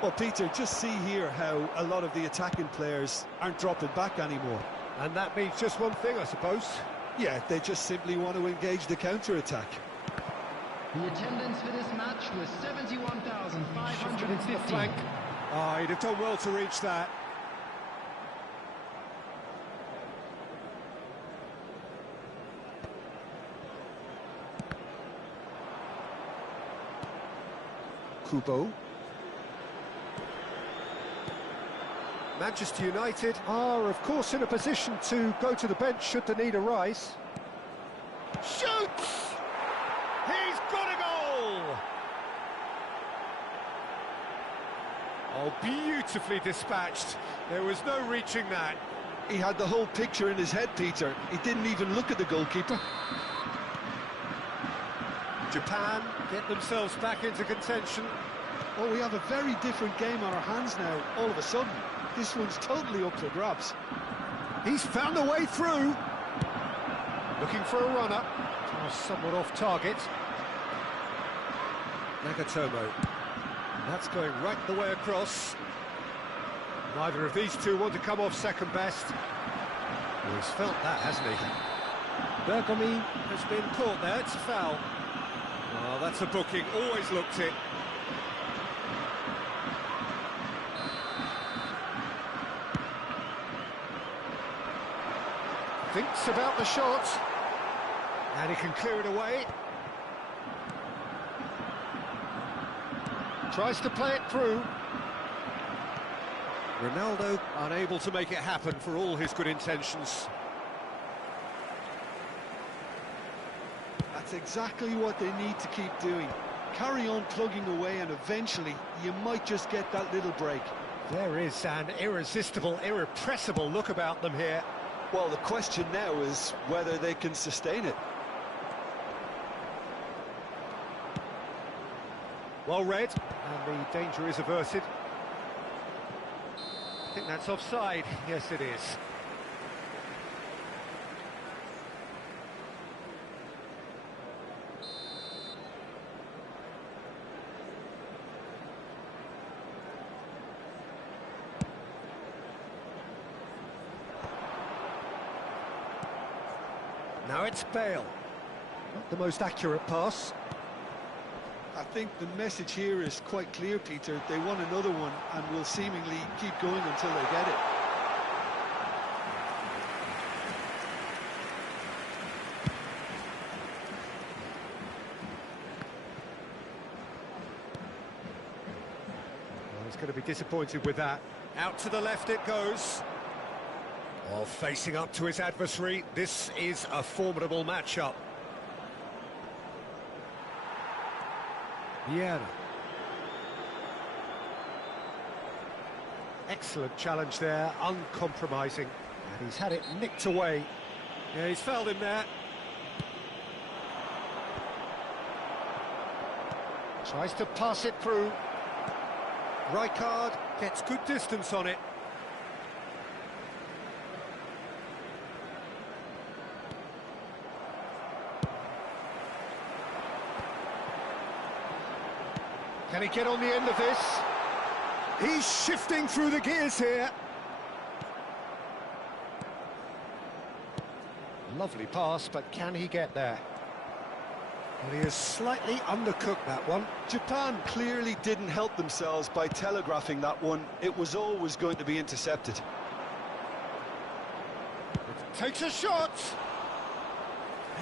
Well, Peter, just see here how a lot of the attacking players aren't dropping back anymore. And that means just one thing, I suppose. Yeah, they just simply want to engage the counter-attack. The attendance for this match was 71,550. Flank. Oh, he'd have done well to reach that. Kubo. Manchester United are, of course, in a position to go to the bench should the need arise. Shoots! He's got a goal! Oh, beautifully dispatched. There was no reaching that. He had the whole picture in his head, Peter. He didn't even look at the goalkeeper. Japan get themselves back into contention. Oh, we have a very different game on our hands now, all of a sudden. This one's totally up for grabs. He's found a way through. Looking for a runner. Somewhat off target. Nagatomo. That's going right the way across. Neither of these two want to come off second best. Well, he's felt that, hasn't he? Bergomi has been caught there. It's a foul. Oh, that's a booking. Always looked it. Thinks about the shot. And he can clear it away. Tries to play it through. Ronaldo unable to make it happen for all his good intentions. That's exactly what they need to keep doing. Carry on plugging away and eventually you might just get that little break. There is an irresistible, irrepressible look about them here. Well, the question now is whether they can sustain it. Well read, and the danger is averted. I think that's offside. Yes, it is. Now it's Bale. Not the most accurate pass. I think the message here is quite clear, Peter. They want another one and will seemingly keep going until they get it. Well, he's going to be disappointed with that. Out to the left it goes. Oh, facing up to his adversary. This is a formidable matchup. Vieira. Excellent challenge there, uncompromising. And he's had it nicked away. Yeah, he's fouled him there. Tries to pass it through. Rijkaard gets good distance on it. Can he get on the end of this? He's shifting through the gears here. Lovely pass, but can he get there? Well, he has slightly undercooked that one. Japan clearly didn't help themselves by telegraphing that one. It was always going to be intercepted. Takes a shot!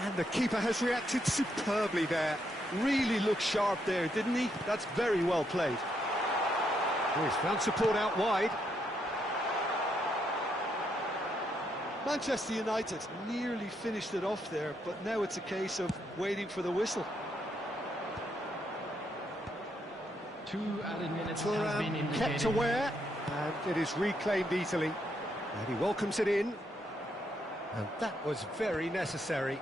And the keeper has reacted superbly there. Really looked sharp there, didn't he? That's very well played. Oh, he's found support out wide. Manchester United nearly finished it off there, but now it's a case of waiting for the whistle. 2 added minutes has been indicated. Kept aware, and it is reclaimed easily. And he welcomes it in. And that was very necessary.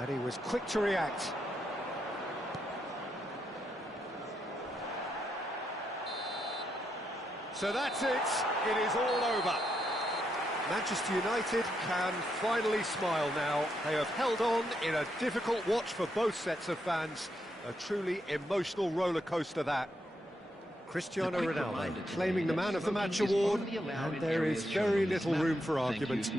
And he was quick to react. So that's it. It is all over. Manchester United can finally smile now. They have held on in a difficult watch for both sets of fans. A truly emotional roller coaster that. Cristiano Ronaldo claiming the Man of the Match award, and there is very little room for argument.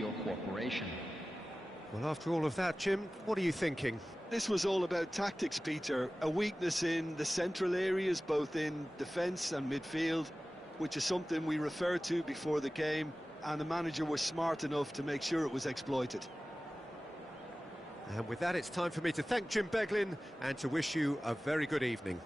Well, after all of that, Jim, what are you thinking? This was all about tactics, Peter. A weakness in the central areas, both in defence and midfield, which is something we referred to before the game, and the manager was smart enough to make sure it was exploited. And with that, it's time for me to thank Jim Beglin and to wish you a very good evening.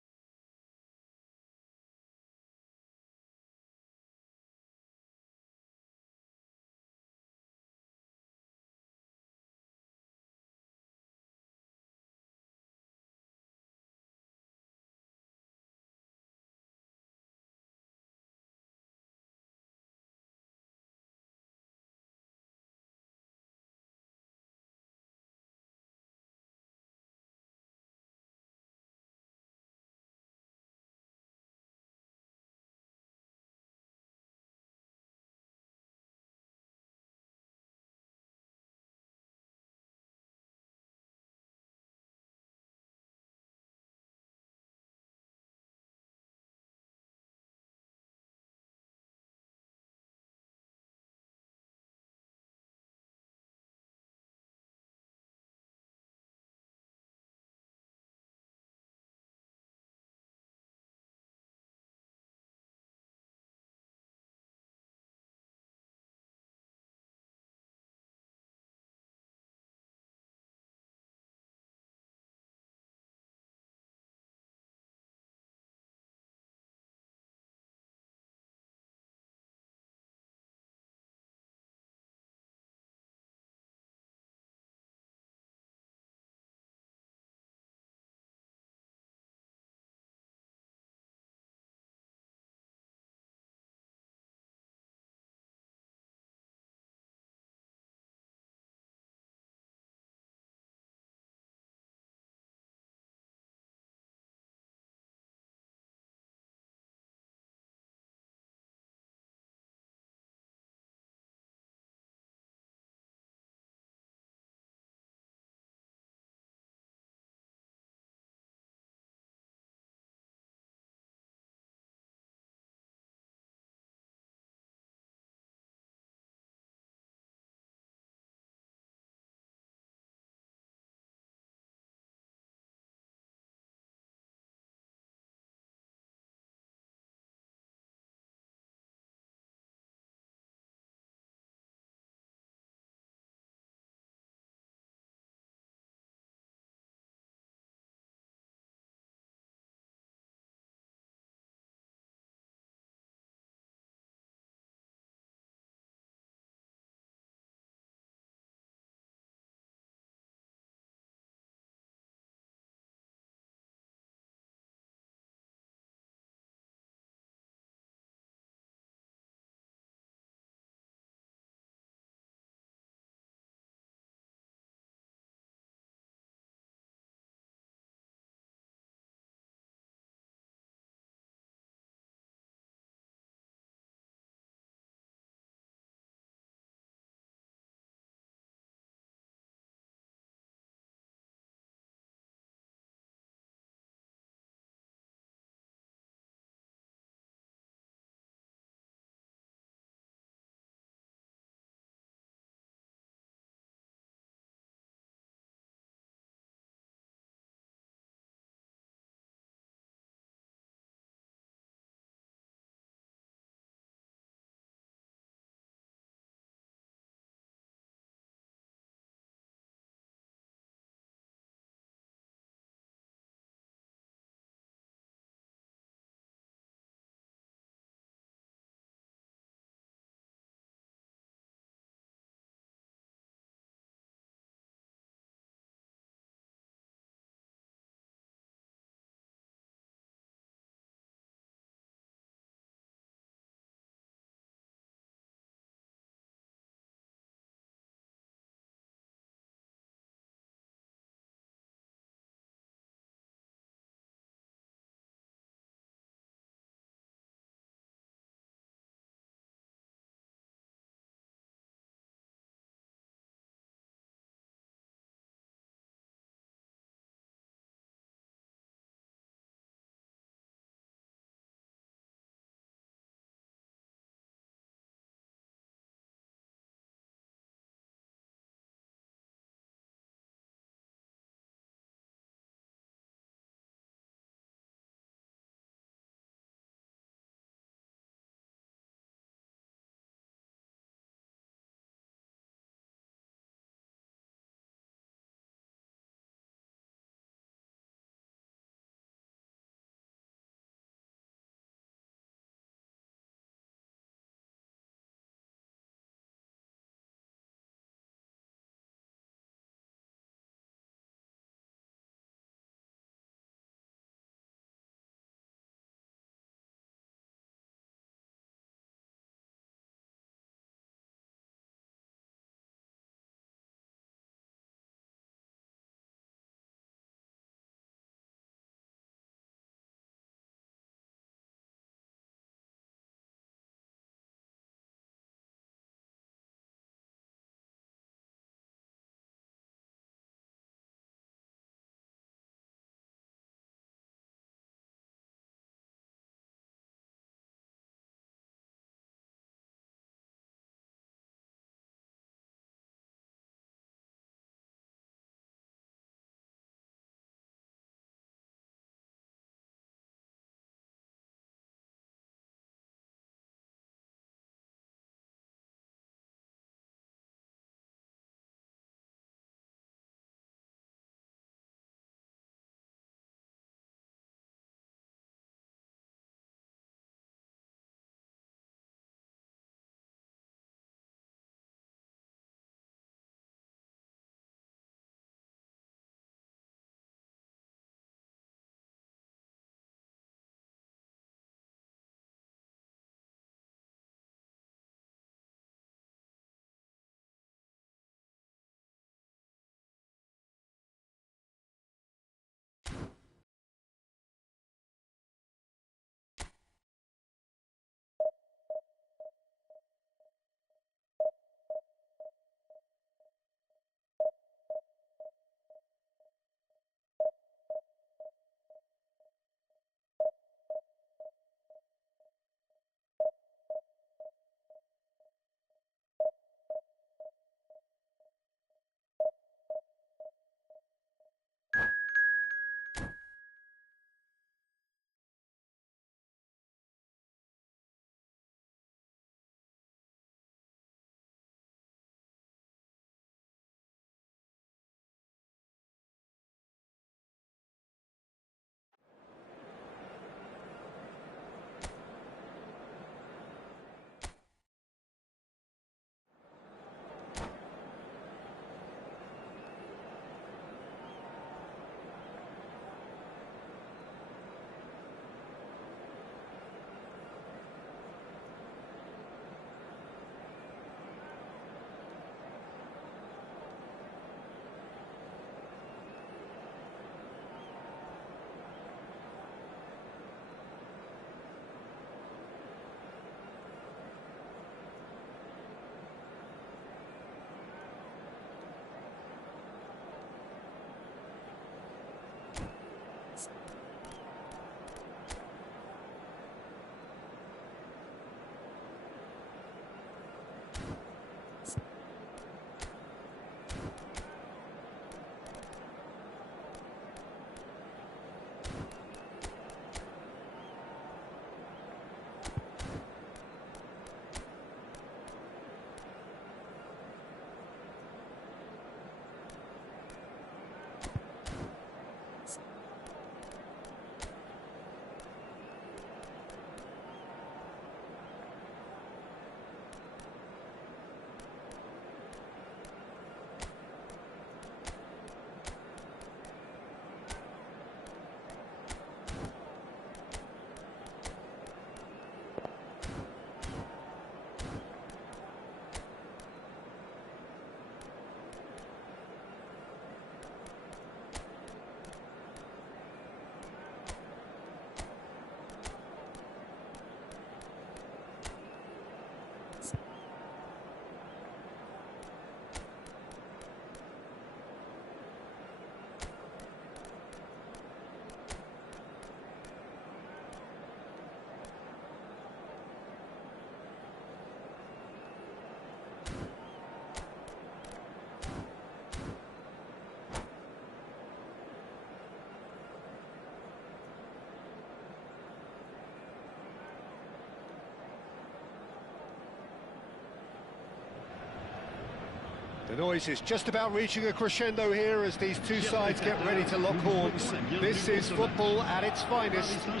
The noise is just about reaching a crescendo here as these two sides get ready to lock horns. This is football at its finest. Well,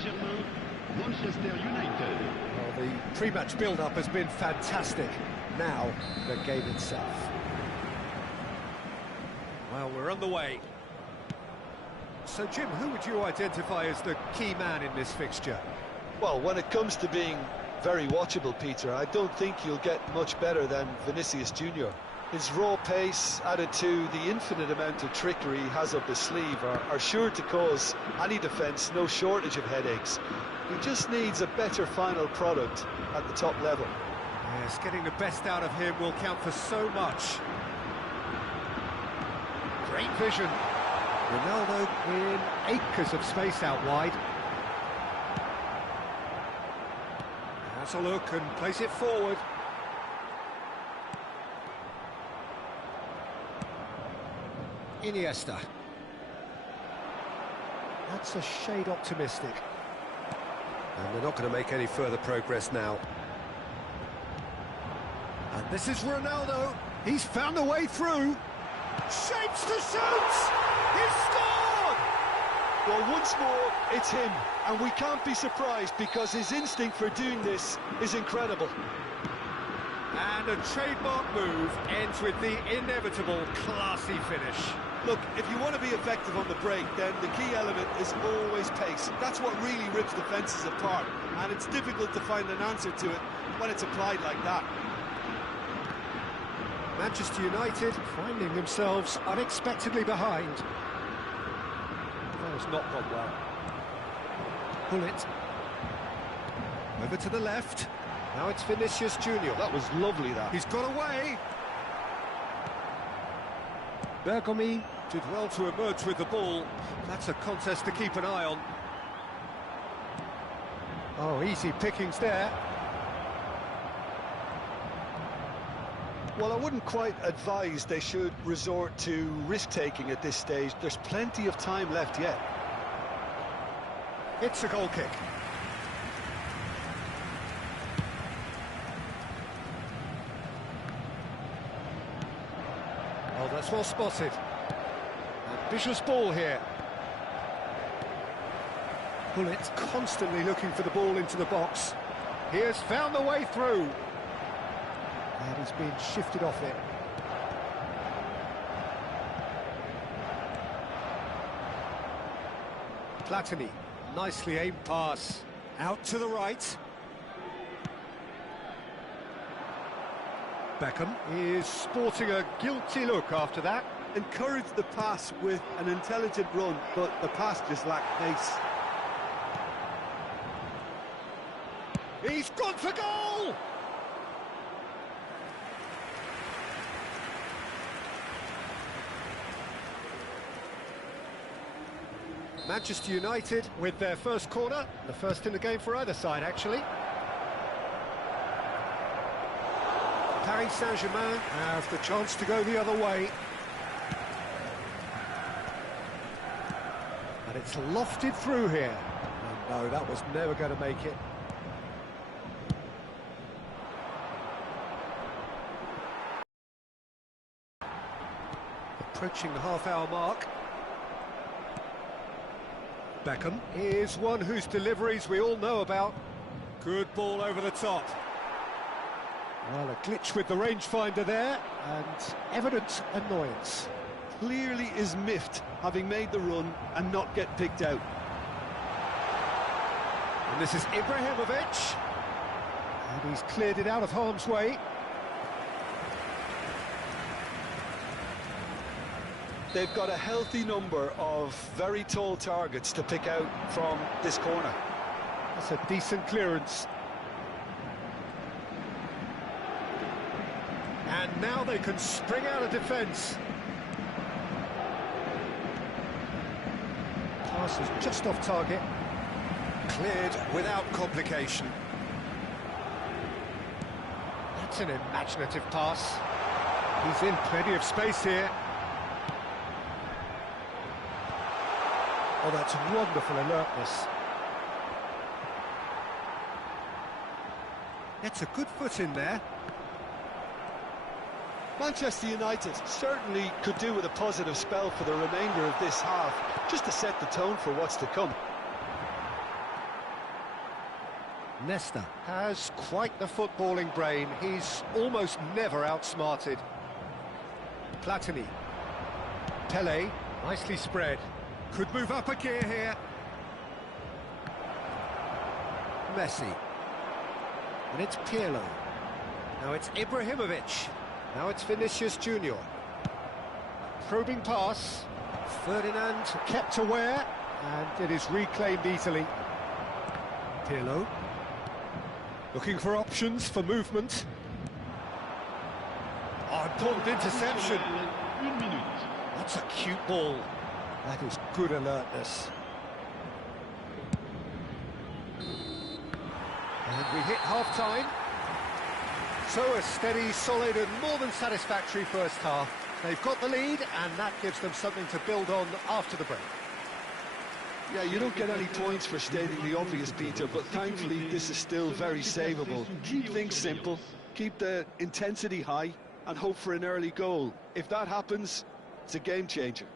the pre-match build-up has been fantastic. Now, the game itself. Well, we're underway. So, Jim, who would you identify as the key man in this fixture? Well, when it comes to being very watchable, Peter, I don't think you'll get much better than Vinicius Junior. His raw pace, added to the infinite amount of trickery he has up his sleeve, are sure to cause any defence no shortage of headaches. He just needs a better final product at the top level. Yes, getting the best out of him will count for so much. Great vision. Ronaldo in acres of space out wide. Has a look and plays it forward. Iniesta. That's a shade optimistic. And they're not going to make any further progress now. And this is Ronaldo. He's found a way through. Shapes to shoot! He's scored! Well, once more, it's him. And we can't be surprised because his instinct for doing this is incredible. And a trademark move ends with the inevitable classy finish. Look, if you want to be effective on the break, then the key element is always pace. That's what really rips defences apart, and it's difficult to find an answer to it when it's applied like that. Manchester United finding themselves unexpectedly behind. That has not gone well. Pull it. Over to the left. Now it's Vinicius Junior. That was lovely, that. He's got away. Bergomi did well to emerge with the ball. That's a contest to keep an eye on. Oh, easy pickings there. Well, I wouldn't quite advise they should resort to risk-taking at this stage. There's plenty of time left yet. It's a goal kick. Oh, that's well spotted. Ambitious ball here. Bullet constantly looking for the ball into the box. He has found the way through. And he's been shifted off it. Platini, nicely aimed pass. Out to the right. Beckham is sporting a guilty look after that. Encouraged the pass with an intelligent run, but the pass just lacked pace. He's gone for goal! Manchester United with their first corner, the first in the game for either side, actually. Paris Saint-Germain have the chance to go the other way. And it's lofted through here. And no, that was never going to make it. Approaching the half-hour mark. Beckham is one whose deliveries we all know about. Good ball over the top. Well, a glitch with the rangefinder there, and evident annoyance. Clearly is miffed, having made the run and not get picked out. And this is Ibrahimovic. And he's cleared it out of harm's way. They've got a healthy number of very tall targets to pick out from this corner. That's a decent clearance. And now they can spring out of defence. Pass is just off target. Cleared without complication. That's an imaginative pass. He's in plenty of space here. Oh, that's wonderful alertness. Gets a good foot in there. Manchester United certainly could do with a positive spell for the remainder of this half, just to set the tone for what's to come. Nesta has quite the footballing brain. He's almost never outsmarted. Platini. Pele, nicely spread. Could move up a gear here. Messi. And it's Pirlo. Now it's Ibrahimovic. Now it's Vinicius Junior. Probing pass. Ferdinand kept aware, and it is reclaimed easily. Pirlo. Looking for options for movement. Oh, important interception. That's a cute ball. That is good alertness. And we hit half-time. So a steady, solid and more than satisfactory first half. They've got the lead and that gives them something to build on after the break. Yeah, you don't get any points for stating the obvious, Peter, but thankfully this is still very savable. Keep things simple, keep the intensity high and hope for an early goal. If that happens, it's a game changer.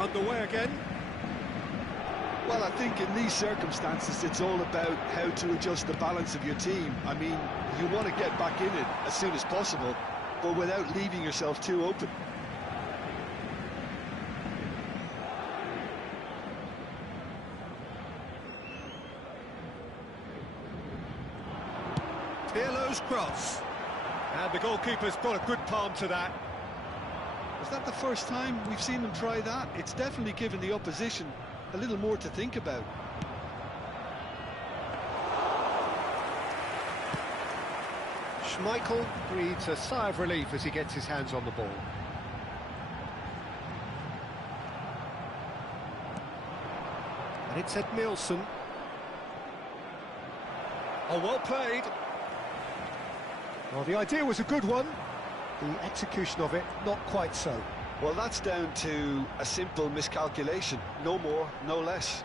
Underway again. Well, I think in these circumstances it's all about how to adjust the balance of your team. I mean, you want to get back in it as soon as possible, but without leaving yourself too open. Pirlo's cross. And the goalkeeper's got a good palm to that. Is that the first time we've seen them try that? It's definitely given the opposition a little more to think about. Schmeichel breathes a sigh of relief as he gets his hands on the ball. And it's Edmilson. Oh, well played. Well, the idea was a good one. The execution of it, not quite so. Well, that's down to a simple miscalculation. No more, no less.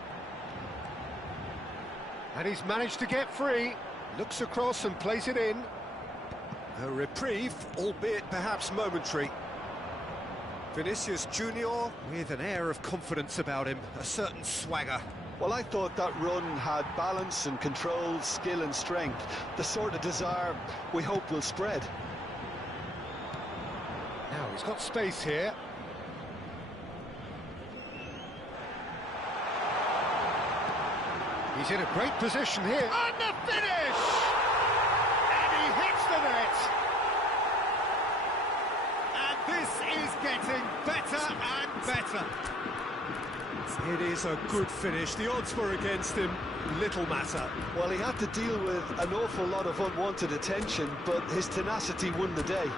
And he's managed to get free. Looks across and plays it in. A reprieve, albeit perhaps momentary. Vinicius Junior with an air of confidence about him, a certain swagger. Well, I thought that run had balance and control, skill and strength. The sort of desire we hope will spread. Now he's got space here. He's in a great position here. And the finish! And he hits the net! And this is getting better and better. It is a good finish. The odds were against him. Little matter. Well, he had to deal with an awful lot of unwanted attention, but his tenacity won the day.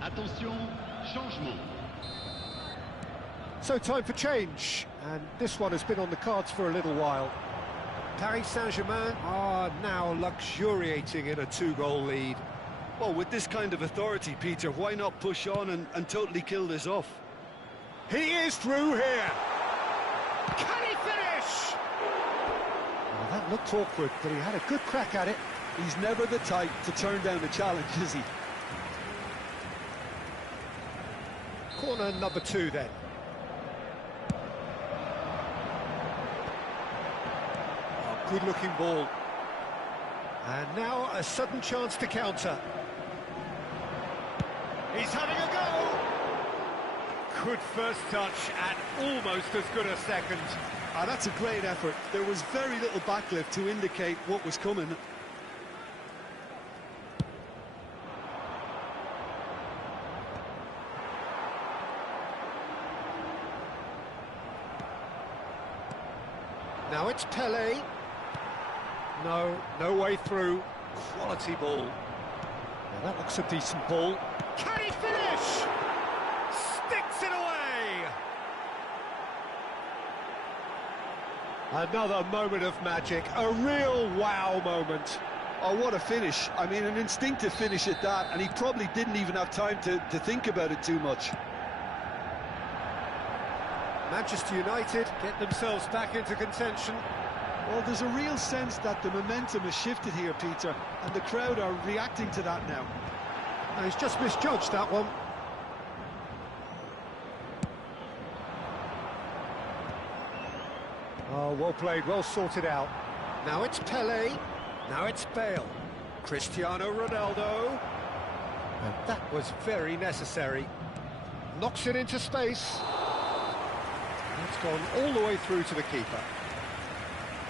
Attention, changement. So time for change, and this one has been on the cards for a little while. Paris Saint-Germain are now luxuriating in a 2-goal lead. Well, with this kind of authority, Peter, why not push on and totally kill this off? He is through here. Can he finish? Well, that looked awkward, but he had a good crack at it. He's never the type to turn down a challenge, is he? Corner number 2 then. Oh, good-looking ball. And now a sudden chance to counter. He's having a go! Good first touch and almost as good a second. Ah, that's a great effort. There was very little backlift to indicate what was coming. Now it's Pele. No way through. Quality ball. Now that looks a decent ball. Can he finish? Sticks it away! Another moment of magic, a real wow moment. Oh, what a finish. I mean, an instinctive finish at that, and he probably didn't even have time to think about it too much. Manchester United get themselves back into contention. Well, there's a real sense that the momentum has shifted here, Peter, and the crowd are reacting to that now. No, he's just misjudged that one. Oh, well played, well sorted out. Now it's Pele, now it's Bale. Cristiano Ronaldo. And that was very necessary. Knocks it into space. It's gone all the way through to the keeper.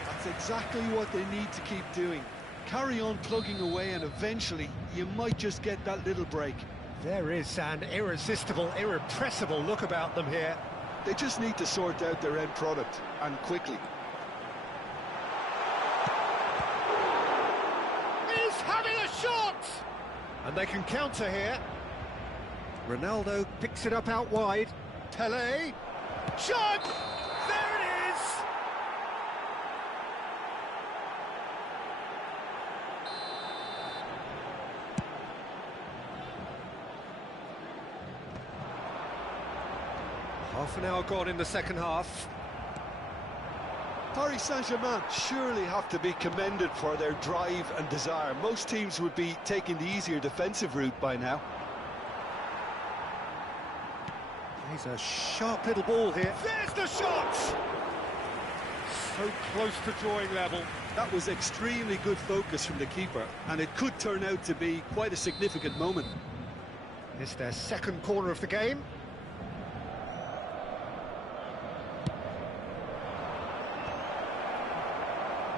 That's exactly what they need to keep doing. Carry on plugging away and eventually you might just get that little break. There is an irresistible, irrepressible look about them here. They just need to sort out their end product, and quickly. He's having a shot! And they can counter here. Ronaldo picks it up out wide. Pele. Shot! There it is! Half an hour gone in the second half. Paris Saint-Germain surely have to be commended for their drive and desire. Most teams would be taking the easier defensive route by now. He's a sharp little ball here. There's the shot! So close to drawing level. That was extremely good focus from the keeper, and it could turn out to be quite a significant moment. It's their second corner of the game.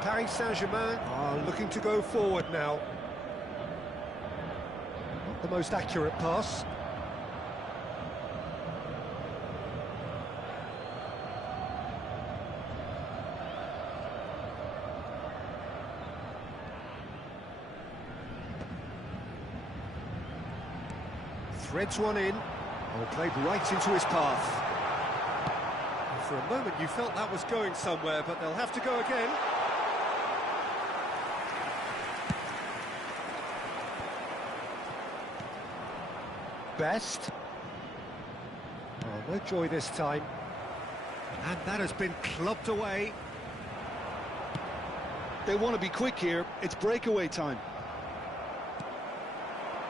Paris Saint-Germain are looking to go forward now. Not the most accurate pass. Threads one in. Oh, played right into his path. And for a moment you felt that was going somewhere, but they'll have to go again. Best. Oh, no joy this time. And that has been clubbed away. They want to be quick here. It's breakaway time.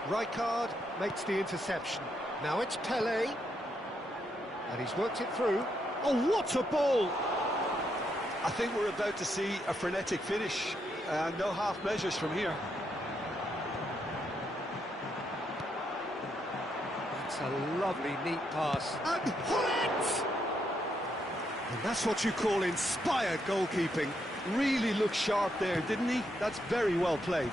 Rijkaard makes the interception. Now it's Pele. And he's worked it through. Oh, what a ball! I think we're about to see a frenetic finish. No half measures from here. That's a lovely, neat pass. And hit! And that's what you call inspired goalkeeping. Really looked sharp there, didn't he? That's very well played.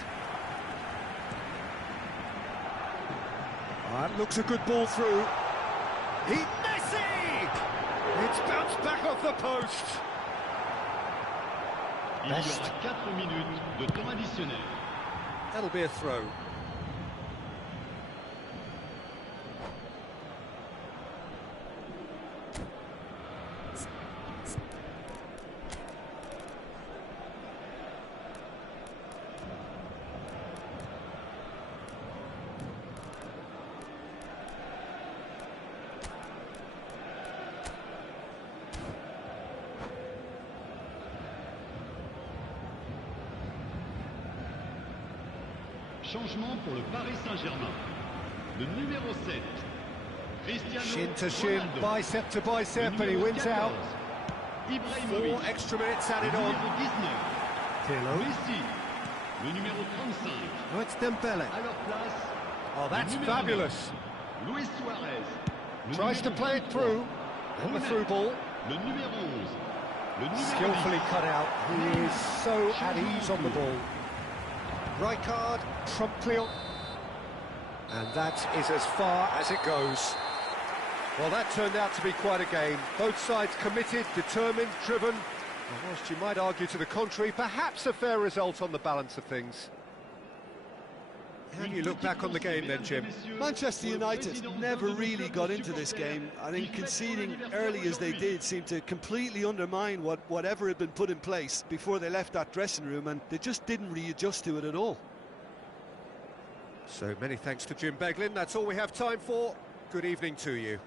That looks a good ball through. Messi! It's bounced back off the post. Best. Il y aura 4 minutes de temps additionnel. That'll be a throw. Changement pour le Paris Saint-Germain. Le numéro 7. Shin to shin, bicep to bicep, and he wins out. 4 extra minutes added on. Pirlo. Le numéro 35. Oh, it's Dembele. Oh, that's fabulous. Luis Suarez. Tries to play it through. And the through ball. Le numéro 11. Skillfully cut out. He is so at ease on the ball. Rijkaard promptly on. And that is as far as it goes. Well, that turned out to be quite a game. Both sides committed, determined, driven. And whilst you might argue to the contrary, perhaps a fair result on the balance of things. How do you look back on the game then, Jim? Manchester United never really got into this game. I think conceding early as they did seemed to completely undermine whatever had been put in place before they left that dressing room, and they just didn't readjust to it at all. So many thanks to Jim Beglin. That's all we have time for. Good evening to you.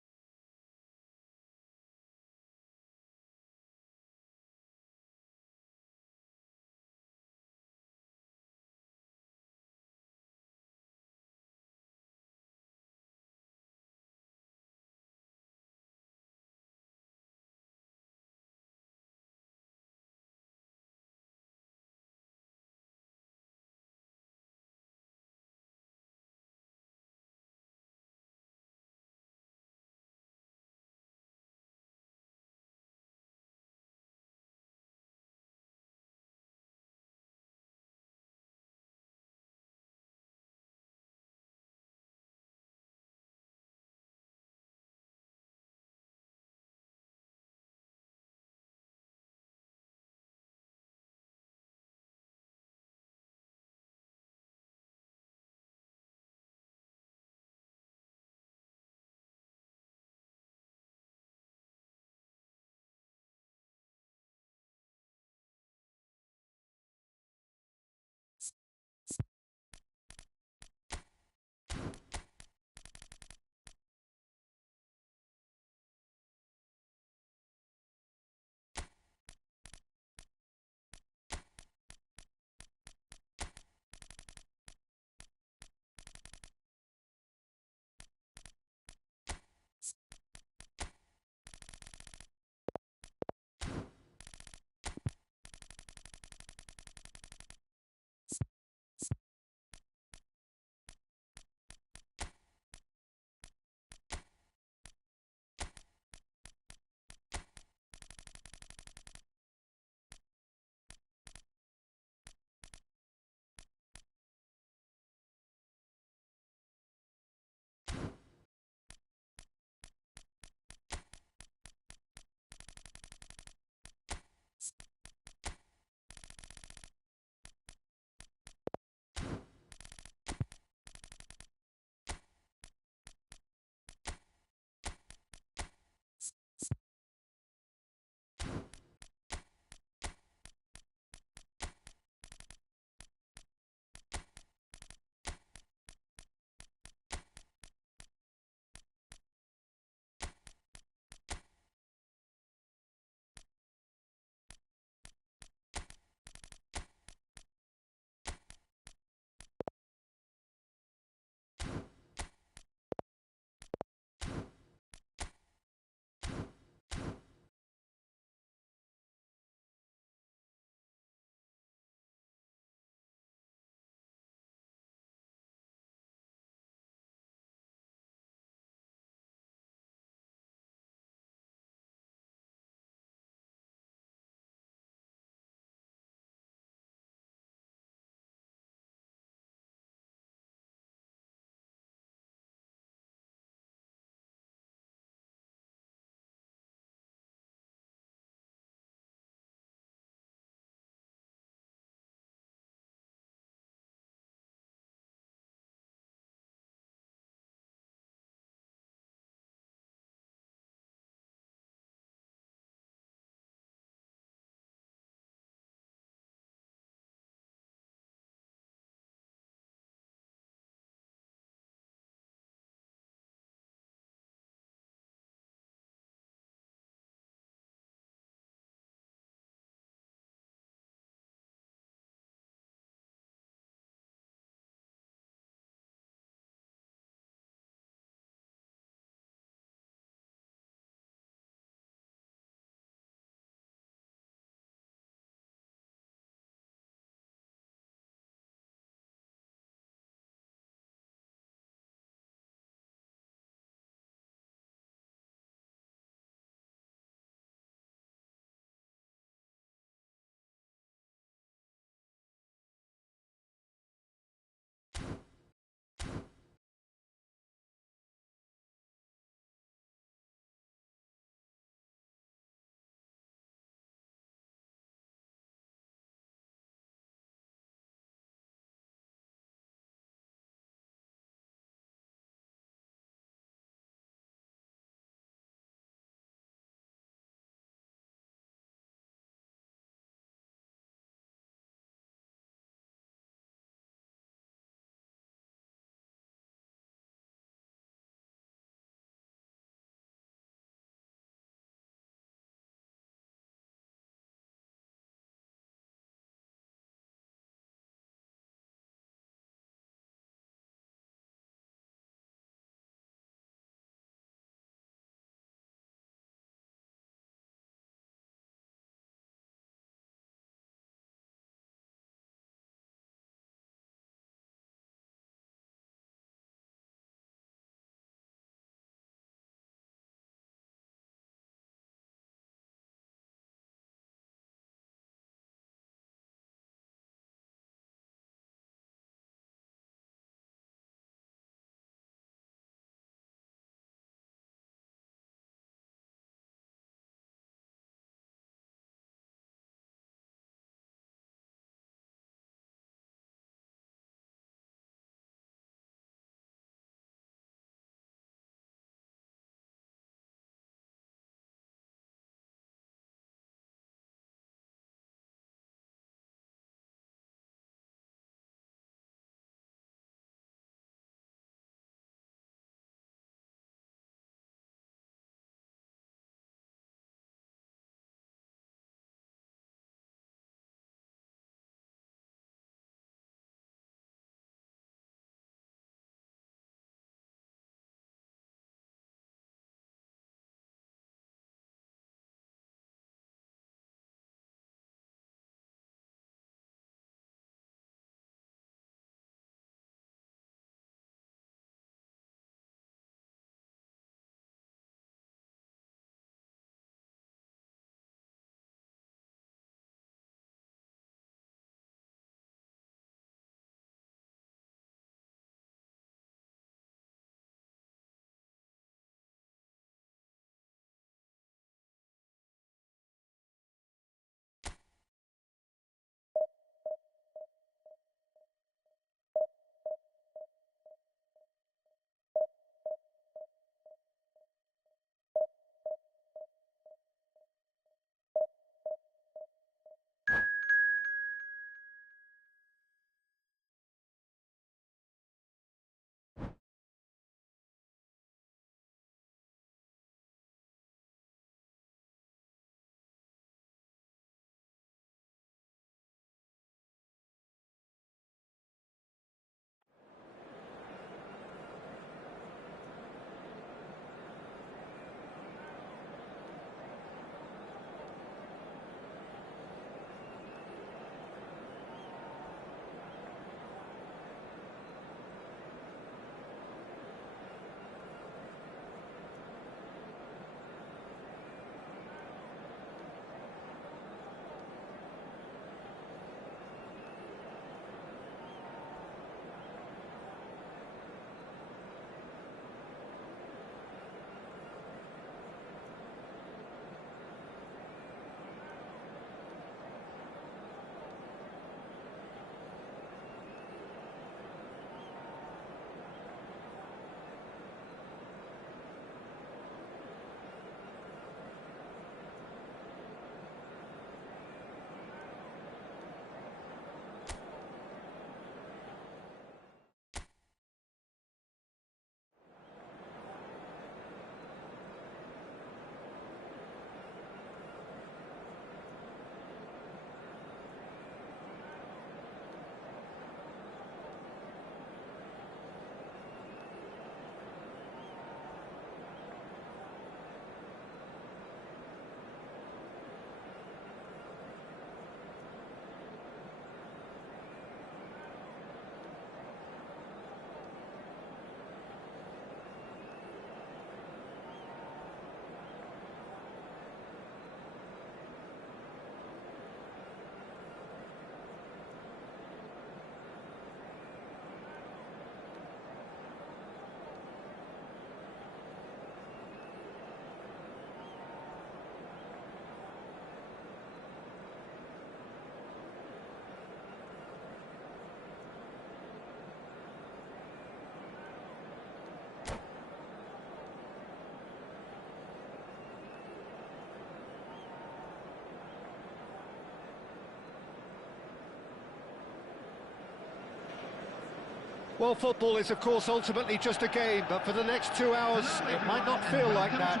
Well, football is, of course, ultimately just a game, but for the next 2 hours, it might not feel like that.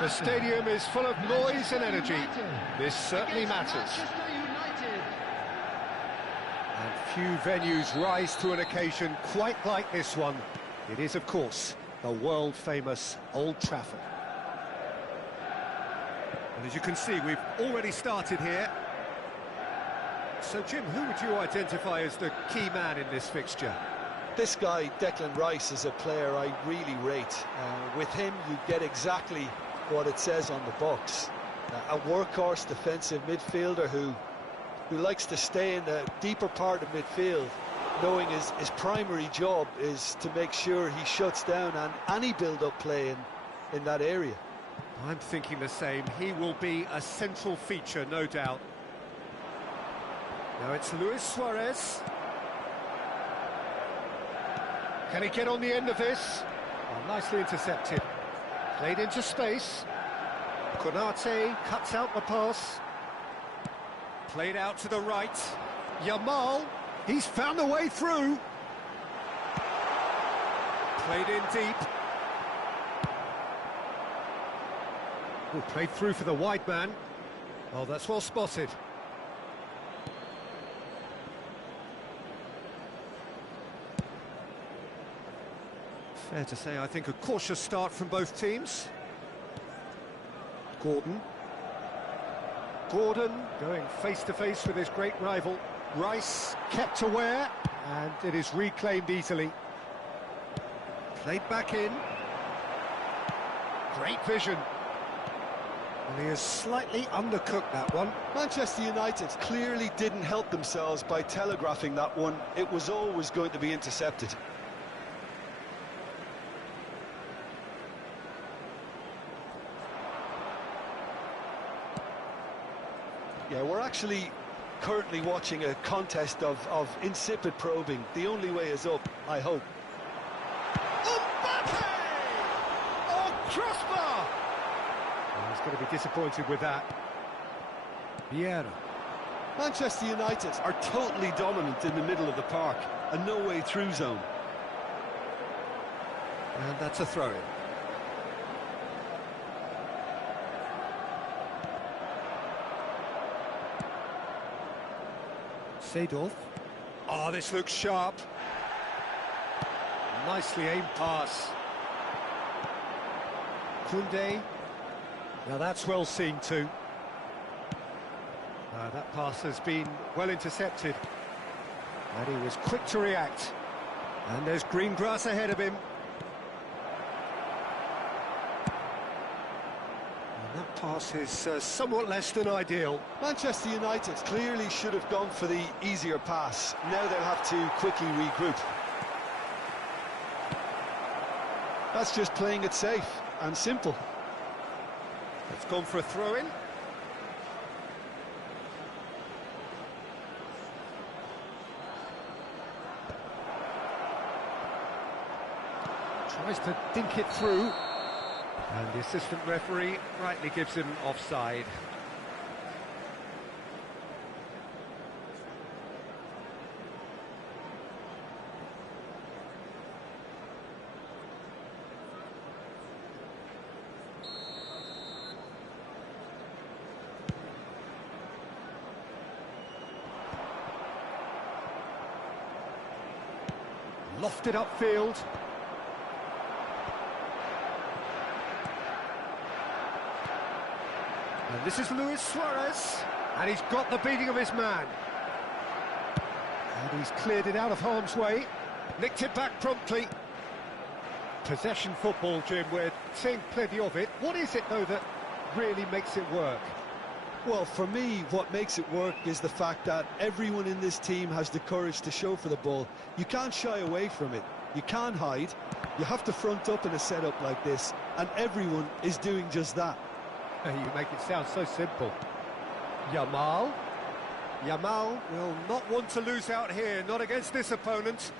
The stadium is full of noise and energy. This certainly matters. And few venues rise to an occasion quite like this one. It is, of course, the world-famous Old Trafford. And as you can see, we've already started here. So, Jim, who would you identify as the key man in this fixture? This guy, Declan Rice, is a player I really rate. With him, you get exactly what it says on the box. A workhorse defensive midfielder who likes to stay in the deeper part of midfield, knowing his primary job is to make sure he shuts down any build-up play in that area. I'm thinking the same. He will be a central feature, no doubt. Now it's Luis Suarez. Can he get on the end of this? Oh, nicely intercepted. Played into space. Konate cuts out the pass. Played out to the right. Yamal, he's found a way through. Played in deep. Ooh, played through for the wide man. Oh, that's well spotted. Fair to say, I think, a cautious start from both teams. Gordon going face-to-face with his great rival. Rice kept aware, and it is reclaimed easily. Played back in. Great vision. And he has slightly undercooked that one. Manchester United clearly didn't help themselves by telegraphing that one. It was always going to be intercepted. Yeah, we're actually currently watching a contest of insipid probing. The only way is up, I hope. Mbappe! Oh, crossbar! Oh, he's going to be disappointed with that. Vieira. Manchester United are totally dominant in the middle of the park, a no-way through zone. And that's a throw-in. Seedorf. Oh, this looks sharp. Nicely aimed pass. Koundé. Now that's well seen too. That pass has been well intercepted. And he was quick to react. And there's green grass ahead of him. That pass is somewhat less than ideal. Manchester United clearly should have gone for the easier pass. Now they'll have to quickly regroup. That's just playing it safe and simple. It's gone for a throw-in. Tries to dink it through. And the assistant referee rightly gives him offside. Lofted upfield. And this is Luis Suarez, and he's got the beating of his man. And he's cleared it out of harm's way, nicked it back promptly. Possession football, Jim, we're seeing plenty of it. What is it, though, that really makes it work? Well, for me, what makes it work is the fact that everyone in this team has the courage to show for the ball. You can't shy away from it. You can't hide. You have to front up in a setup like this, and everyone is doing just that. You make it sound so simple. Yamal. Yamal will not want to lose out here, not against this opponent.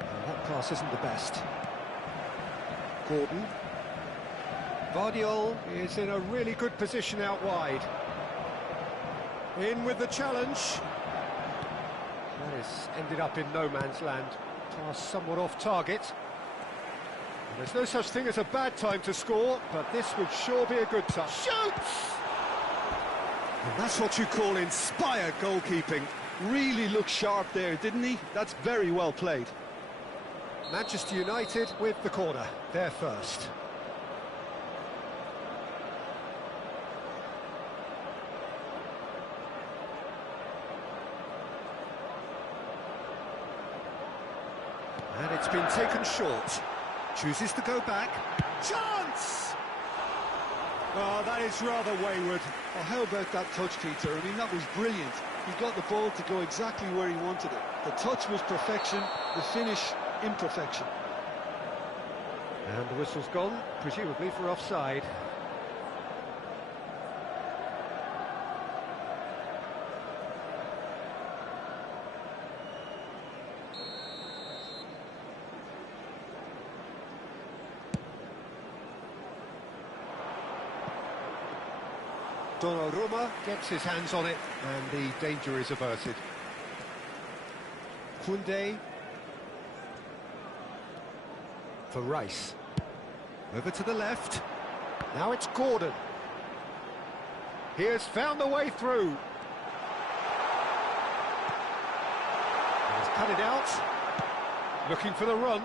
And that pass isn't the best. Gordon. Vardiol is in a really good position out wide. In with the challenge. That has ended up in no man's land. Pass somewhat off target. And there's no such thing as a bad time to score, but this would sure be a good touch. Shoots! And that's what you call inspired goalkeeping. Really looked sharp there, didn't he? That's very well played. Manchester United with the corner. They're first. And it's been taken short. Chooses to go back. Chance! Oh, that is rather wayward. Oh, how about that touch, Peter? I mean, that was brilliant. He got the ball to go exactly where he wanted it. The touch was perfection, the finish, imperfection. And the whistle's gone, presumably for offside. Donnarumma gets his hands on it, and the danger is averted. Koundé for Rice. Over to the left. Now it's Gordon. He has found the way through. He's cut it out. Looking for the run.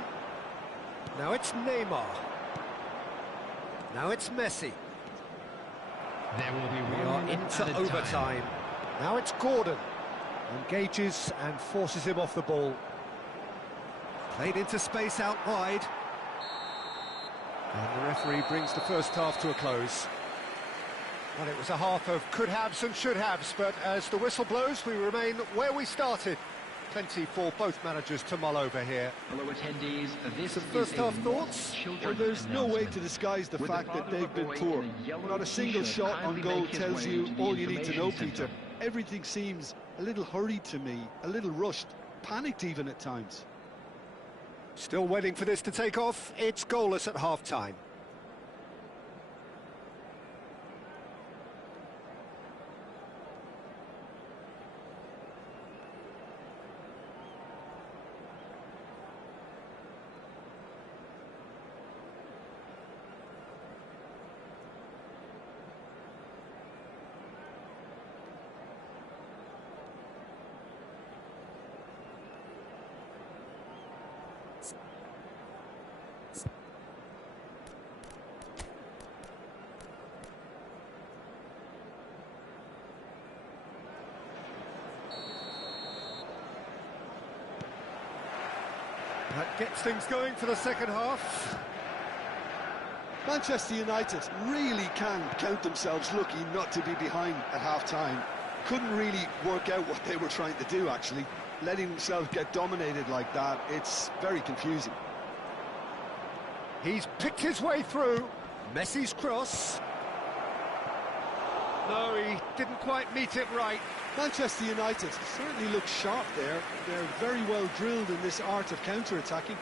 Now it's Neymar. Now it's Messi. There will be We are into overtime. Now it's Gordon. Engages and forces him off the ball. Played into space out wide. And the referee brings the first half to a close. Well, it was a half of could-haves and should-haves, but as the whistle blows, we remain where we started. Plenty for both managers to mull over here. Hello attendees, this Some first-half thoughts? Well, there's no way to disguise the fact that they've been poor. Not a single shot on goal tells you all you need to know, Peter. Everything seems a little hurried to me, a little rushed, panicked even at times. Still waiting for this to take off. It's goalless at half-time. That gets things going for the second half. Manchester United really can count themselves lucky not to be behind at half-time. Couldn't really work out what they were trying to do, actually. Letting themselves get dominated like that, it's very confusing. He's picked his way through. Messi's cross. No, he didn't quite meet it right. Manchester United certainly look sharp there. They're very well drilled in this art of counter-attacking.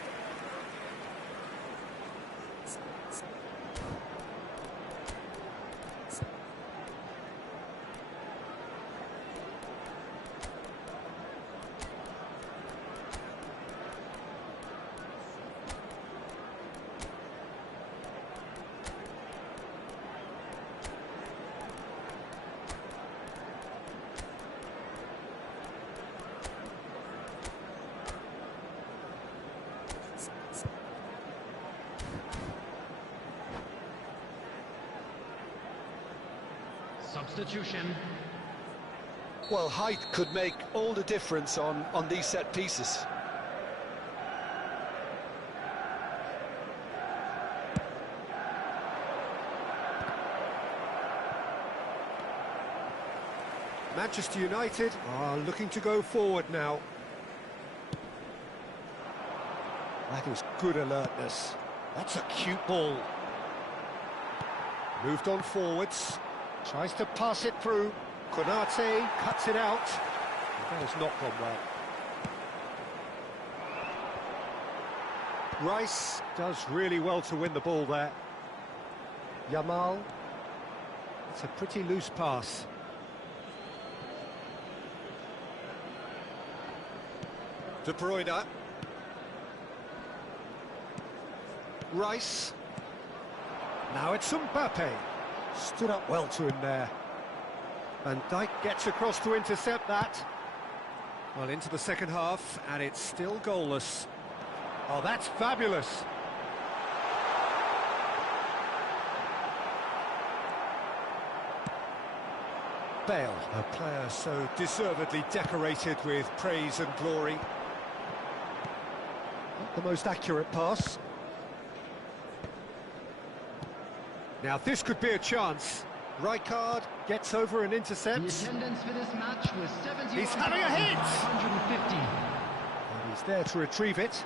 Substitution. Well, height could make all the difference on these set pieces. Manchester United are looking to go forward now. That is good alertness. That's a cute ball. Moved on forwards. Tries to pass it through. Konate cuts it out. That has not gone well. Rice does really well to win the ball there. Yamal. It's a pretty loose pass. De Bruyne. Rice. Now it's Mbappe. Stood up well to him there. Van Dijk gets across to intercept that. Well, into the second half, and it's still goalless. Oh, that's fabulous. Bale, a player so deservedly decorated with praise and glory. Not the most accurate pass. Now this could be a chance. Rijkaard gets over and intercepts. The attendance for this match was 71,550. He's having a hit! And he's there to retrieve it.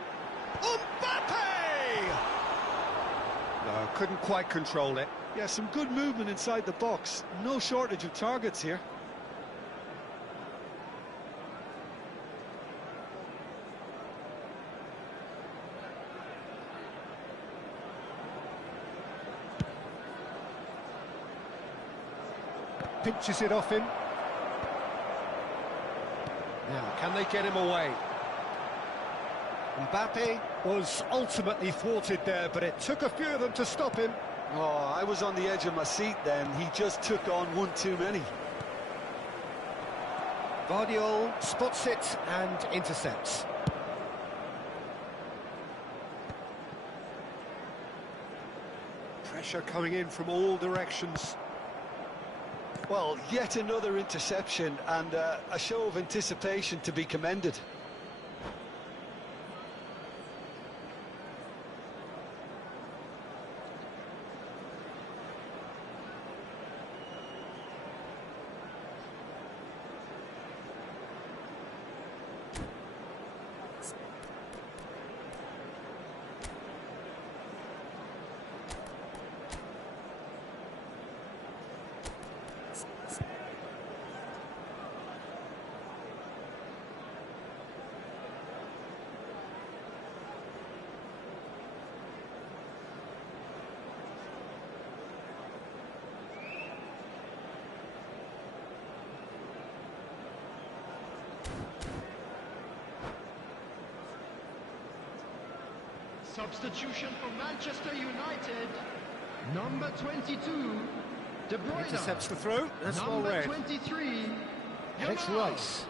Mbappe! No, couldn't quite control it. Yeah, some good movement inside the box. No shortage of targets here. Pinches it off him. Now, can they get him away? Mbappe was ultimately thwarted there, but it took a few of them to stop him. Oh, I was on the edge of my seat then. He just took on one too many. Vardiol spots it and intercepts. Pressure coming in from all directions. Well, yet another interception and a show of anticipation to be commended. Substitution for Manchester United. Number 22, De Bruyne. Intercepts the throw. That's well read. Number 23, And it's Rice.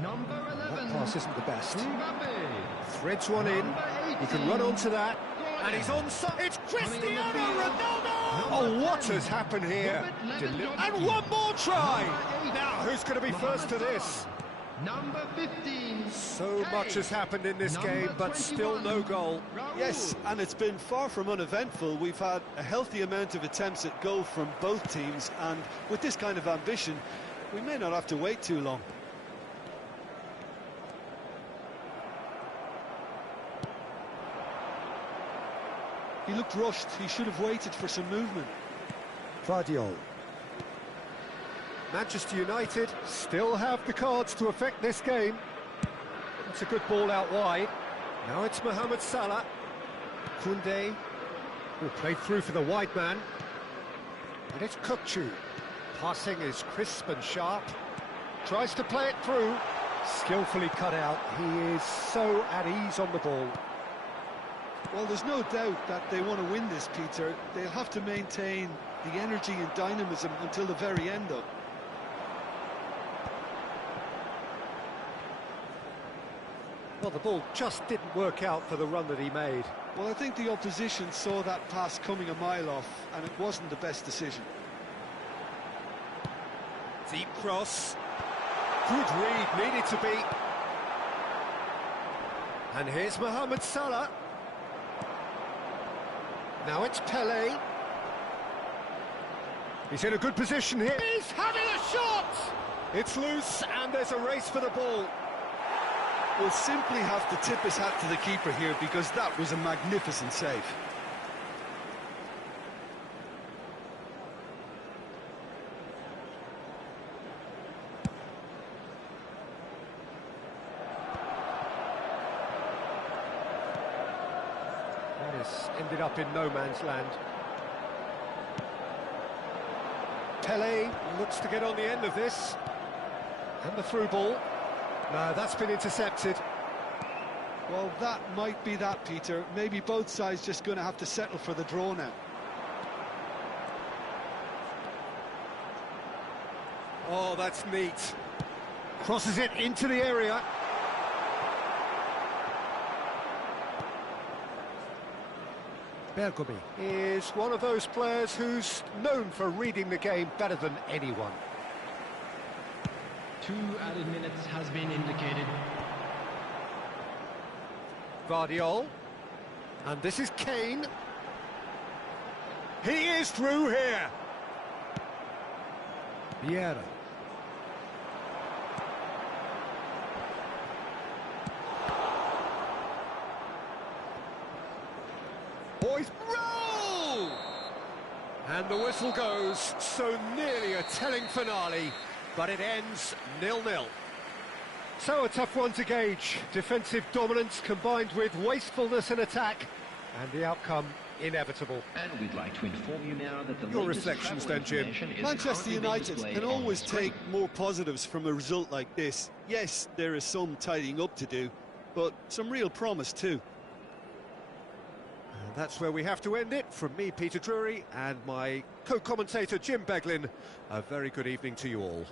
Number 11, That pass isn't the best. Mbappe. Threads one in. He can run onto that. Gordon. And he's onside. It's Cristiano Coming in the field. Ronaldo! Number Oh, what 10, has happened here? Robert Lewandowski. And one more try! Number 8, Now, who's going to be first to Mohamed this? Salah. Number 15, So much has happened in this Number game, but still 21, no goal. Raul. Yes, and it's been far from uneventful. We've had a healthy amount of attempts at goal from both teams, and with this kind of ambition, we may not have to wait too long. He looked rushed. He should have waited for some movement. Vardiol. Manchester United still have the cards to affect this game. It's a good ball out wide. Now it's Mohamed Salah. Koundé, who played through for the wide man. And it's Kukçu. Passing is crisp and sharp. Tries to play it through. Skillfully cut out. He is so at ease on the ball. Well, there's no doubt that they want to win this, Peter. They'll have to maintain the energy and dynamism until the very end, though. Well, the ball just didn't work out for the run that he made. Well, I think the opposition saw that pass coming a mile off, and it wasn't the best decision. Deep cross. Good read, needed to be. And here's Mohamed Salah. Now it's Pelé. He's in a good position here. He's having a shot! It's loose, and there's a race for the ball. We'll simply have to tip his hat to the keeper here, because that was a magnificent save. That has ended up in no man's land. Pele looks to get on the end of this. And the through ball. No, that's been intercepted. Well, that might be that, Peter. Maybe both sides just going to have to settle for the draw now. Oh, that's neat. Crosses it into the area. Bergomi is one of those players who's known for reading the game better than anyone. 2 added minutes has been indicated. Guardiola. And this is Kane. He is through here. Vieira. Boys, roll! And the whistle goes, so nearly a telling finale, but it ends 0-0. So a tough one to gauge. Defensive dominance combined with wastefulness in attack, and the outcome inevitable. And we'd like to inform you now that the Your reflections then, Jim. Manchester United can always take more positives from a result like this. Yes, there is some tidying up to do, but some real promise too. And that's where we have to end it. From me, Peter Drury, and my co-commentator, Jim Beglin, a very good evening to you all.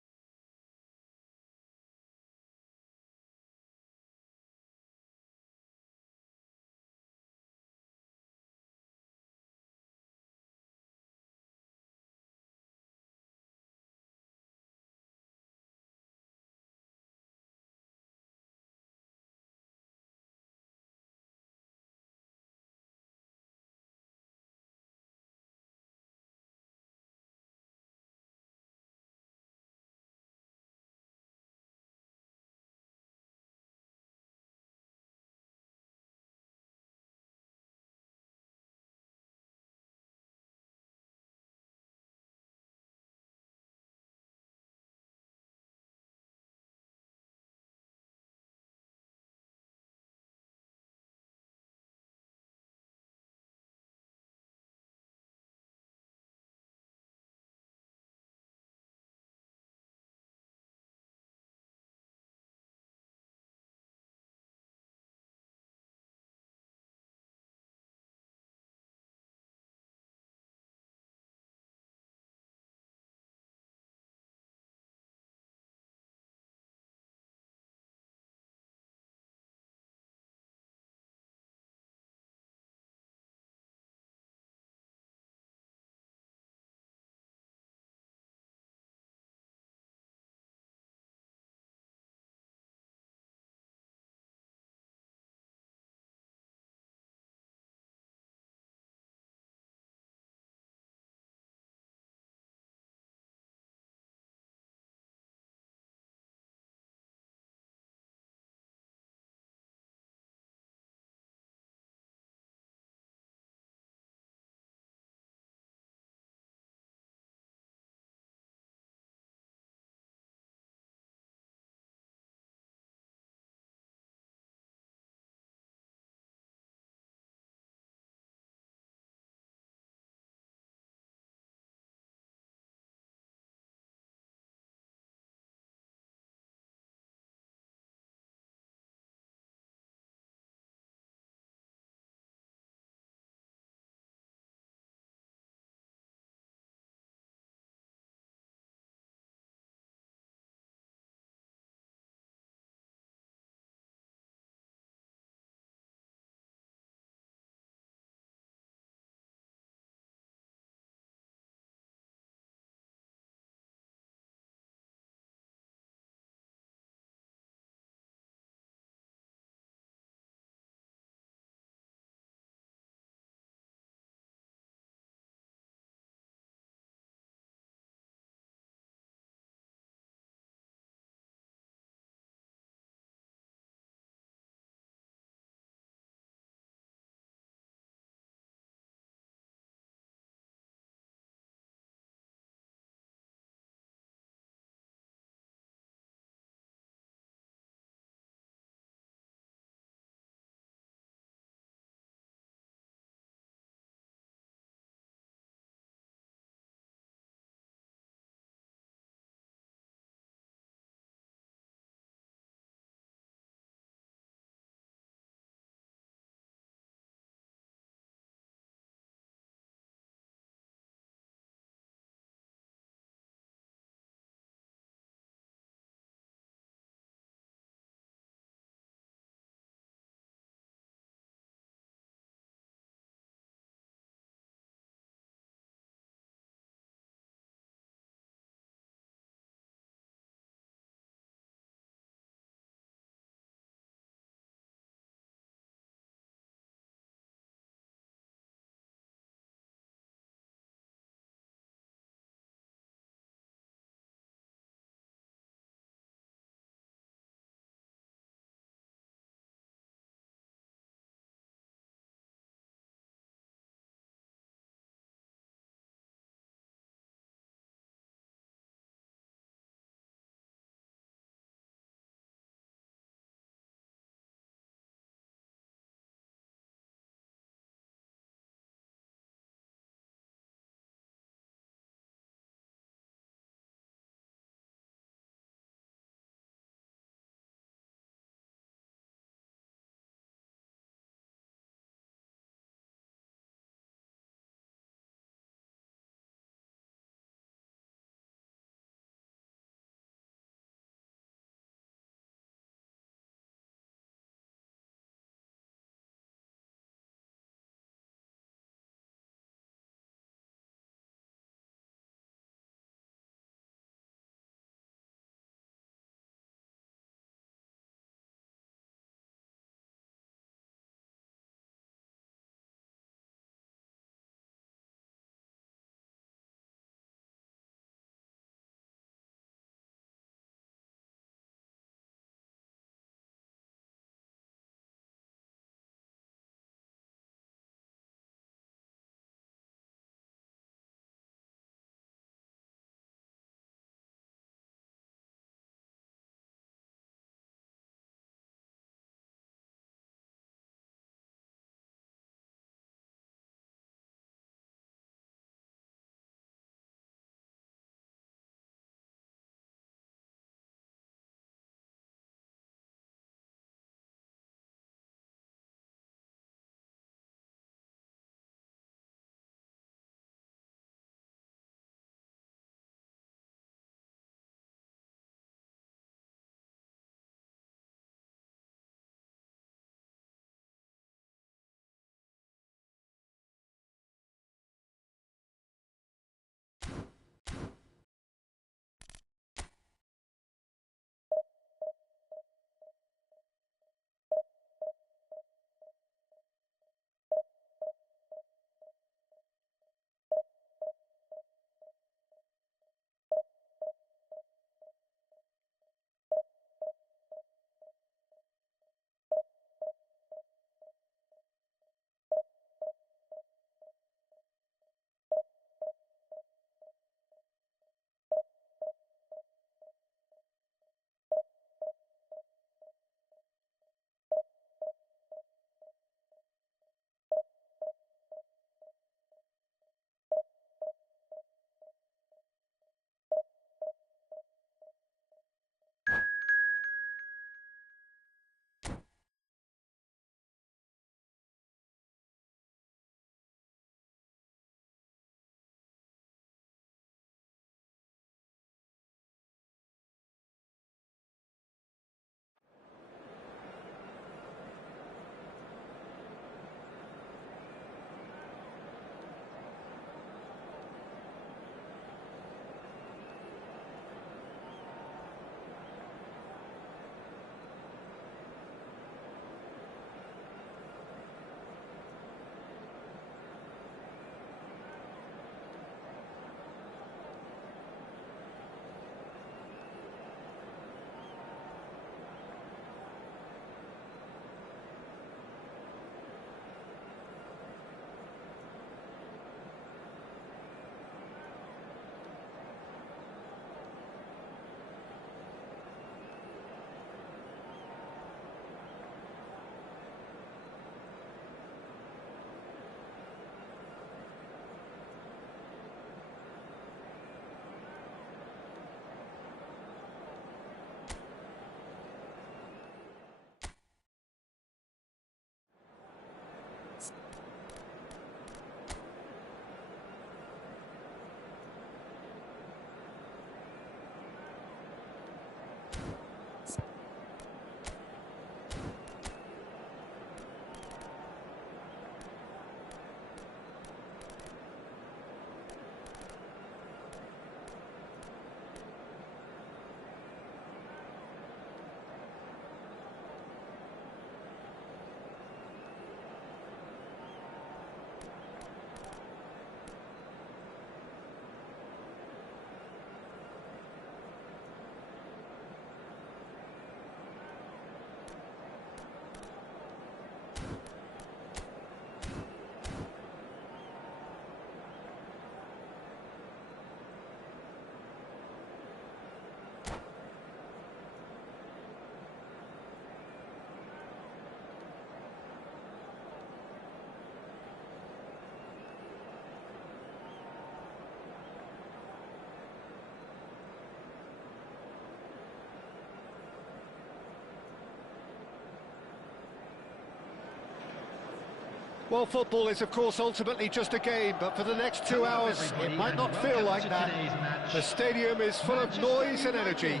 Well, football is, of course, ultimately just a game, but for the next 2 hours, it might not feel like that. The stadium is full of noise and energy.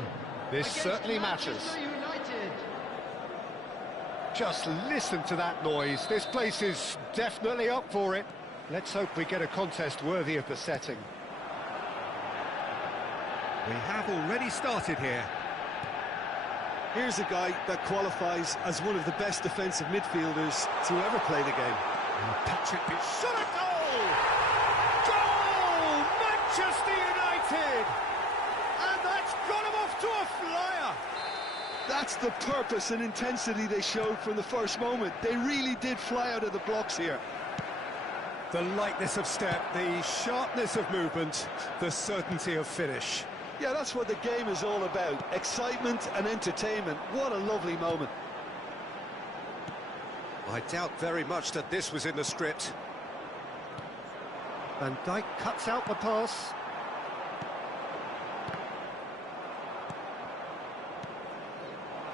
This certainly matters. Just listen to that noise. This place is definitely up for it. Let's hope we get a contest worthy of the setting. We have already started here. Here's a guy that qualifies as one of the best defensive midfielders to ever play the game. Patrick, shot a goal! Goal! Manchester United! And that's got him off to a flyer! That's the purpose and intensity they showed from the first moment. They really did fly out of the blocks here. The lightness of step, the sharpness of movement, the certainty of finish. Yeah, that's what the game is all about. Excitement and entertainment. What a lovely moment. I doubt very much that this was in the script. Van Dijk cuts out the pass.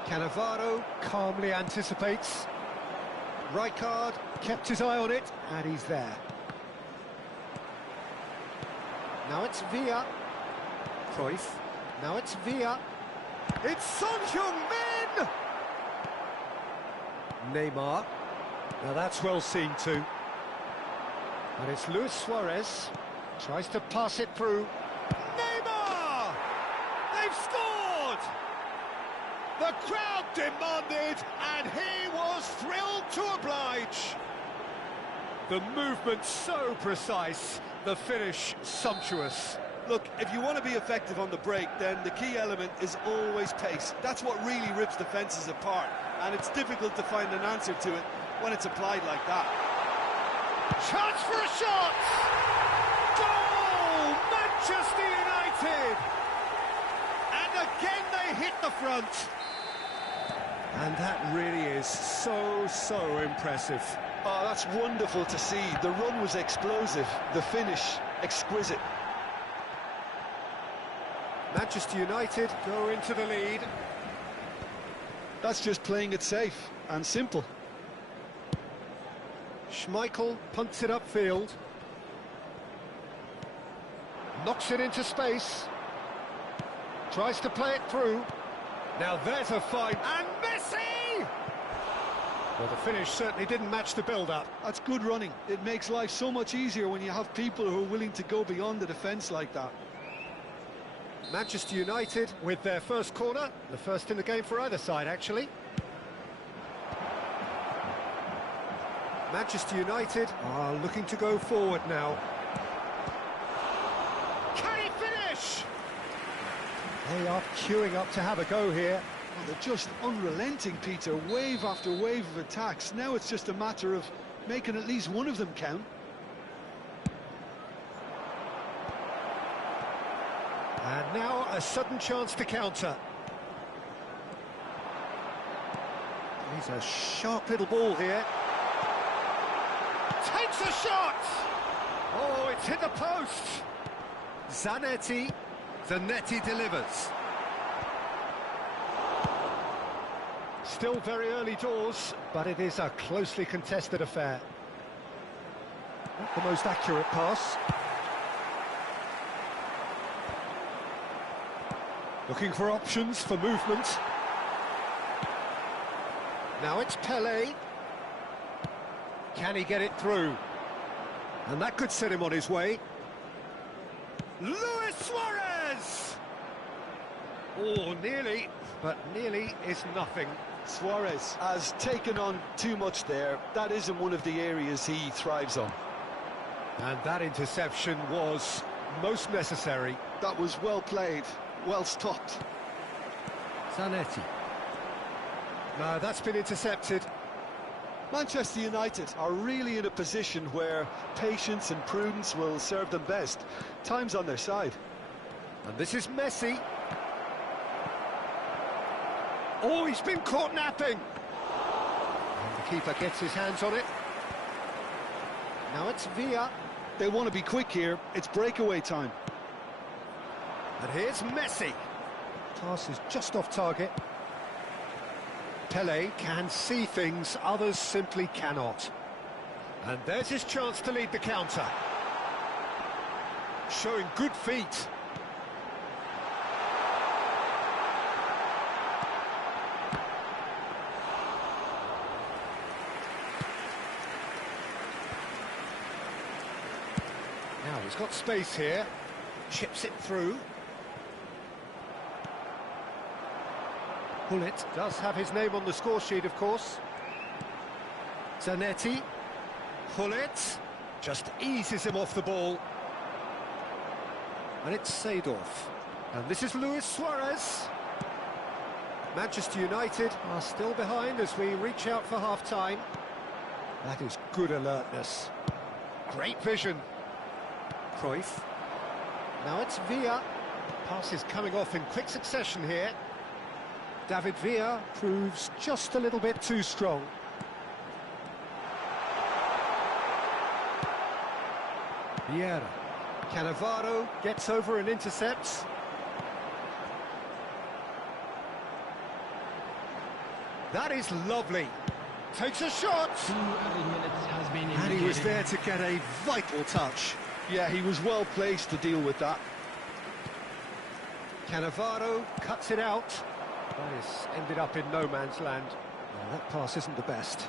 Cannavaro calmly anticipates. Rijkaard kept his eye on it, and he's there. Now it's Villa. Cruyff. Now it's Villa. It's Son Heung-min! Neymar. Now that's well seen too. And it's Luis Suarez. Tries to pass it through. Neymar! They've scored! The crowd demanded, and he was thrilled to oblige. The movement so precise, the finish sumptuous. Look, if you want to be effective on the break, then the key element is always pace. That's what really rips defences apart, and it's difficult to find an answer to it when it's applied like that. Chance for a shot! Goal! Manchester United! And again they hit the front. And that really is so impressive. Oh, that's wonderful to see. The run was explosive, the finish exquisite. Manchester United go into the lead. That's just playing it safe and simple. Schmeichel punts it upfield. Knocks it into space. Tries to play it through. Now there's a fight. And Messi! Well, the finish certainly didn't match the build-up. That's good running. It makes life so much easier when you have people who are willing to go beyond the defence like that. Manchester United with their first corner, the first in the game for either side, actually. Manchester United are looking to go forward now. Can he finish? They are queuing up to have a go here. Well, they're just unrelenting, Peter. Wave after wave of attacks. Now it's just a matter of making at least one of them count. And now a sudden chance to counter. He's a sharp little ball here. Takes a shot! Oh, it's hit the post! Zanetti delivers. Still very early doors, but it is a closely contested affair. Not the most accurate pass. Looking for options for movement. Now it's Pelé. Can he get it through? And that could set him on his way. Luis Suarez! Oh, nearly, but nearly is nothing. Suarez has taken on too much there. That isn't one of the areas he thrives on. And that interception was most necessary. That was well played, well stopped. Zanetti. No, that's been intercepted. Manchester United are really in a position where patience and prudence will serve them best. Time's on their side. And this is Messi. Oh, he's been caught napping. And the keeper gets his hands on it. Now it's Villa. They want to be quick here. It's breakaway time. And here's Messi. Pass is just off target. Pelé can see things others simply cannot. And there's his chance to lead the counter. Showing good feet. Now he's got space here. Chips it through. Gullit does have his name on the score sheet, of course. Zanetti. Gullit just eases him off the ball. And it's Seedorf. And this is Luis Suarez. Manchester United are still behind as we reach out for half-time. That is good alertness. Great vision. Cruyff. Now it's Villa. Pass is coming off in quick succession here. David Villa proves just a little bit too strong. Vieira. Cannavaro gets over and intercepts. That is lovely. Takes a shot. 2 added minutes has been And he was there to get a vital touch. Yeah, he was well placed to deal with that. Cannavaro cuts it out. That has ended up in no man's land. Well, that pass isn't the best.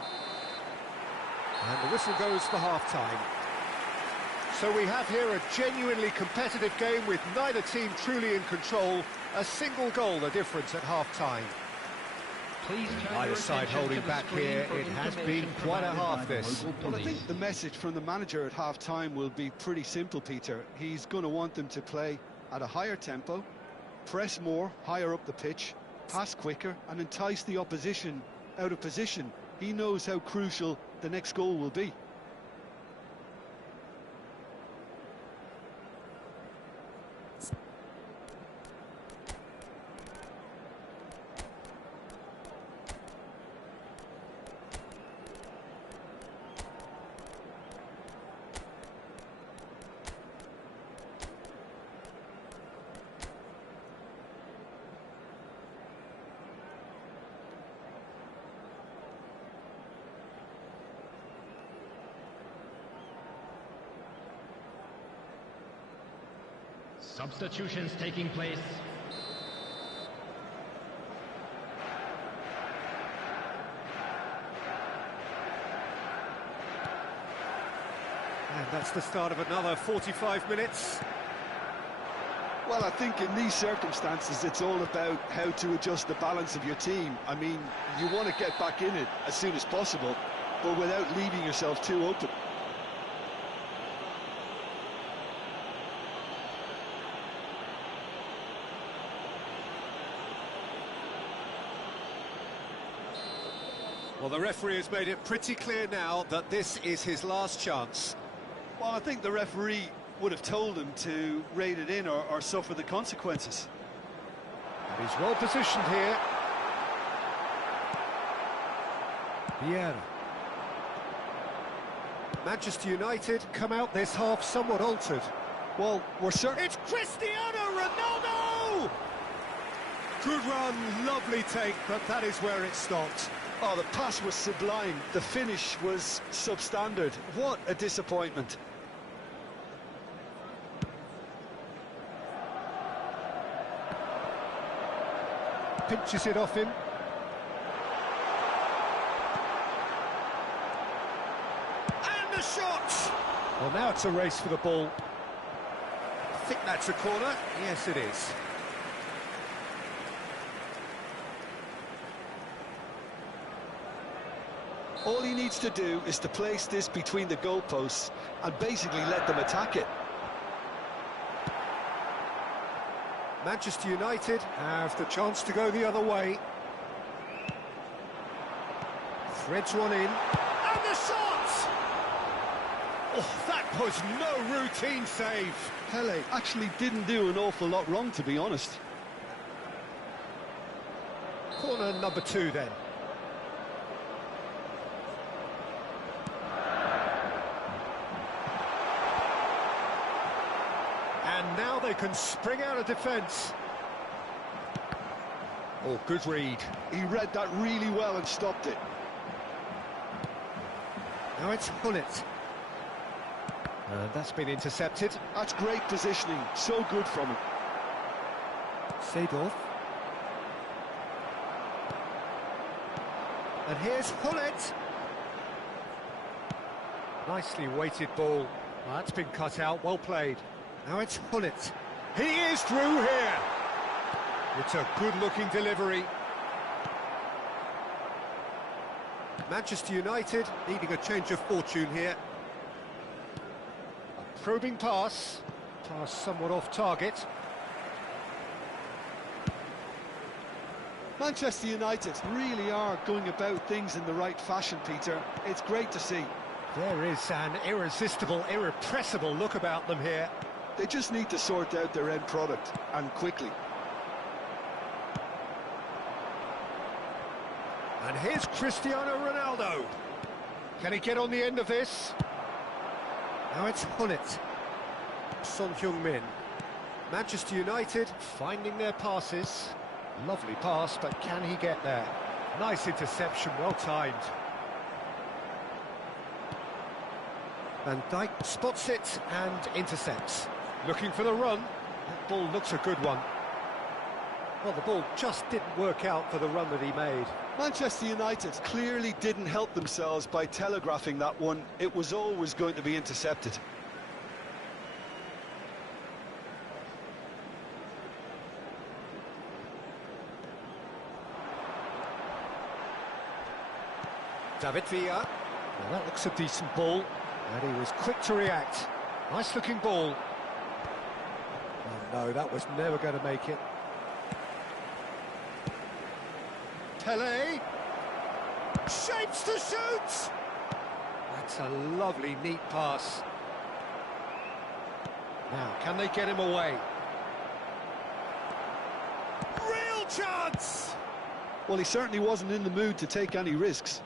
And the whistle goes for half-time. So we have here a genuinely competitive game with neither team truly in control. A single goal the difference at half-time. Either side holding back here. It has been quite a half, this. Well, I think the message from the manager at half-time will be pretty simple, Peter. He's going to want them to play at a higher tempo, press more, higher up the pitch, pass quicker, and entice the opposition out of position. He knows how crucial the next goal will be. Substitutions taking place. And that's the start of another 45 minutes. Well, I think in these circumstances, it's all about how to adjust the balance of your team. I mean, you want to get back in it as soon as possible, but without leaving yourself too open. Well, the referee has made it pretty clear now that this is his last chance. Well, I think the referee would have told him to rate it in or suffer the consequences. And he's well positioned here. Vieira. Manchester United come out this half somewhat altered. Well, we're certain... It's Cristiano Ronaldo! Good run, lovely take, but that is where it stopped. Oh, the pass was sublime. The finish was substandard. What a disappointment. Pinches it off him. And the shot! Well, now it's a race for the ball. I think that's a corner. Yes, it is. All he needs to do is to place this between the goalposts and basically let them attack it. Manchester United have the chance to go the other way. Threads one in. And the shot! Oh, that was no routine save. Pele actually didn't do an awful lot wrong, to be honest. Corner number 2 then. And now they can spring out of defence. Oh, good read. He read that really well and stopped it. Now it's Hullet. And that's been intercepted. That's great positioning, so good from him. Seedorf. And here's Hullet. Nicely weighted ball. Well, that's been cut out, well played. Now it's Hullet. He is through here. It's a good-looking delivery. Manchester United needing a change of fortune here. A probing pass. Pass somewhat off target. Manchester United really are going about things in the right fashion, Peter. It's great to see. There is an irresistible, irrepressible look about them here. They just need to sort out their end product, and quickly. And here's Cristiano Ronaldo. Can he get on the end of this? Now it's Hullet. Son Heung-min. Manchester United finding their passes. Lovely pass, but can he get there? Nice interception, well timed. Van Dijk spots it and intercepts. Looking for the run. That ball looks a good one. Well, the ball just didn't work out for the run that he made. Manchester United clearly didn't help themselves by telegraphing that one. It was always going to be intercepted. David Villa. Well, that looks a decent ball. And he was quick to react. Nice looking ball. Oh no, that was never going to make it. Pele. Shapes to shoot! That's a lovely, neat pass. Now, can they get him away? Real chance! Well, he certainly wasn't in the mood to take any risks.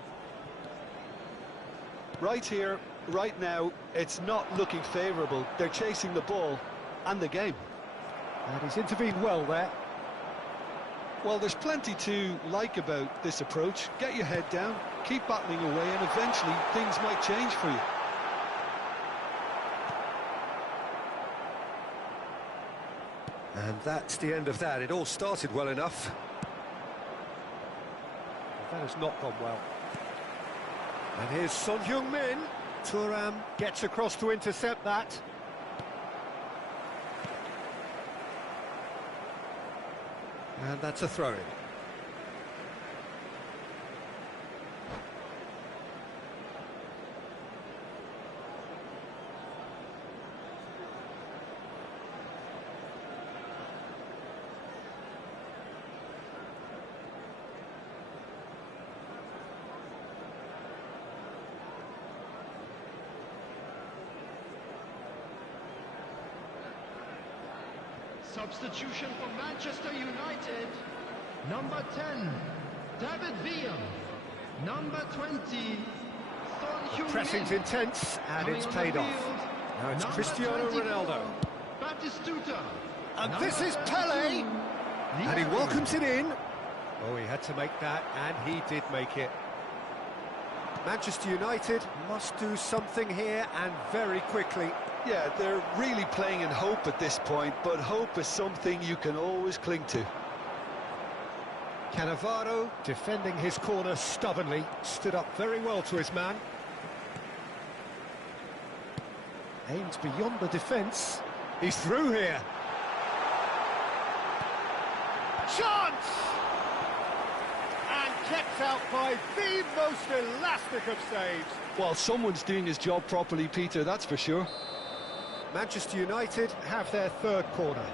Right here, right now, it's not looking favourable. They're chasing the ball and the game. And he's intervened well there. Well, there's plenty to like about this approach. Get your head down, keep battling away, and eventually things might change for you. And that's the end of that. It all started well enough. But that has not gone well. And here's Son Heung-min. Thuram gets across to intercept that. And that's a throw-in. Substitution for Manchester United. Number 10, David Villa. Number 20, Son Heung-min. Pressing's intense, and it's paid off. Now it's Cristiano Ronaldo. Batistuta. And this is Pele. And he welcomes it in. Oh, he had to make that, and he did make it. Manchester United must do something here, and very quickly. Yeah, they're really playing in hope at this point, but hope is something you can always cling to. Cannavaro defending his corner stubbornly, stood up very well to his man. Aims beyond the defence. He's through here. Chance! And kept out by the most elastic of saves. Well, someone's doing his job properly, Peter, that's for sure. Manchester United have their third corner.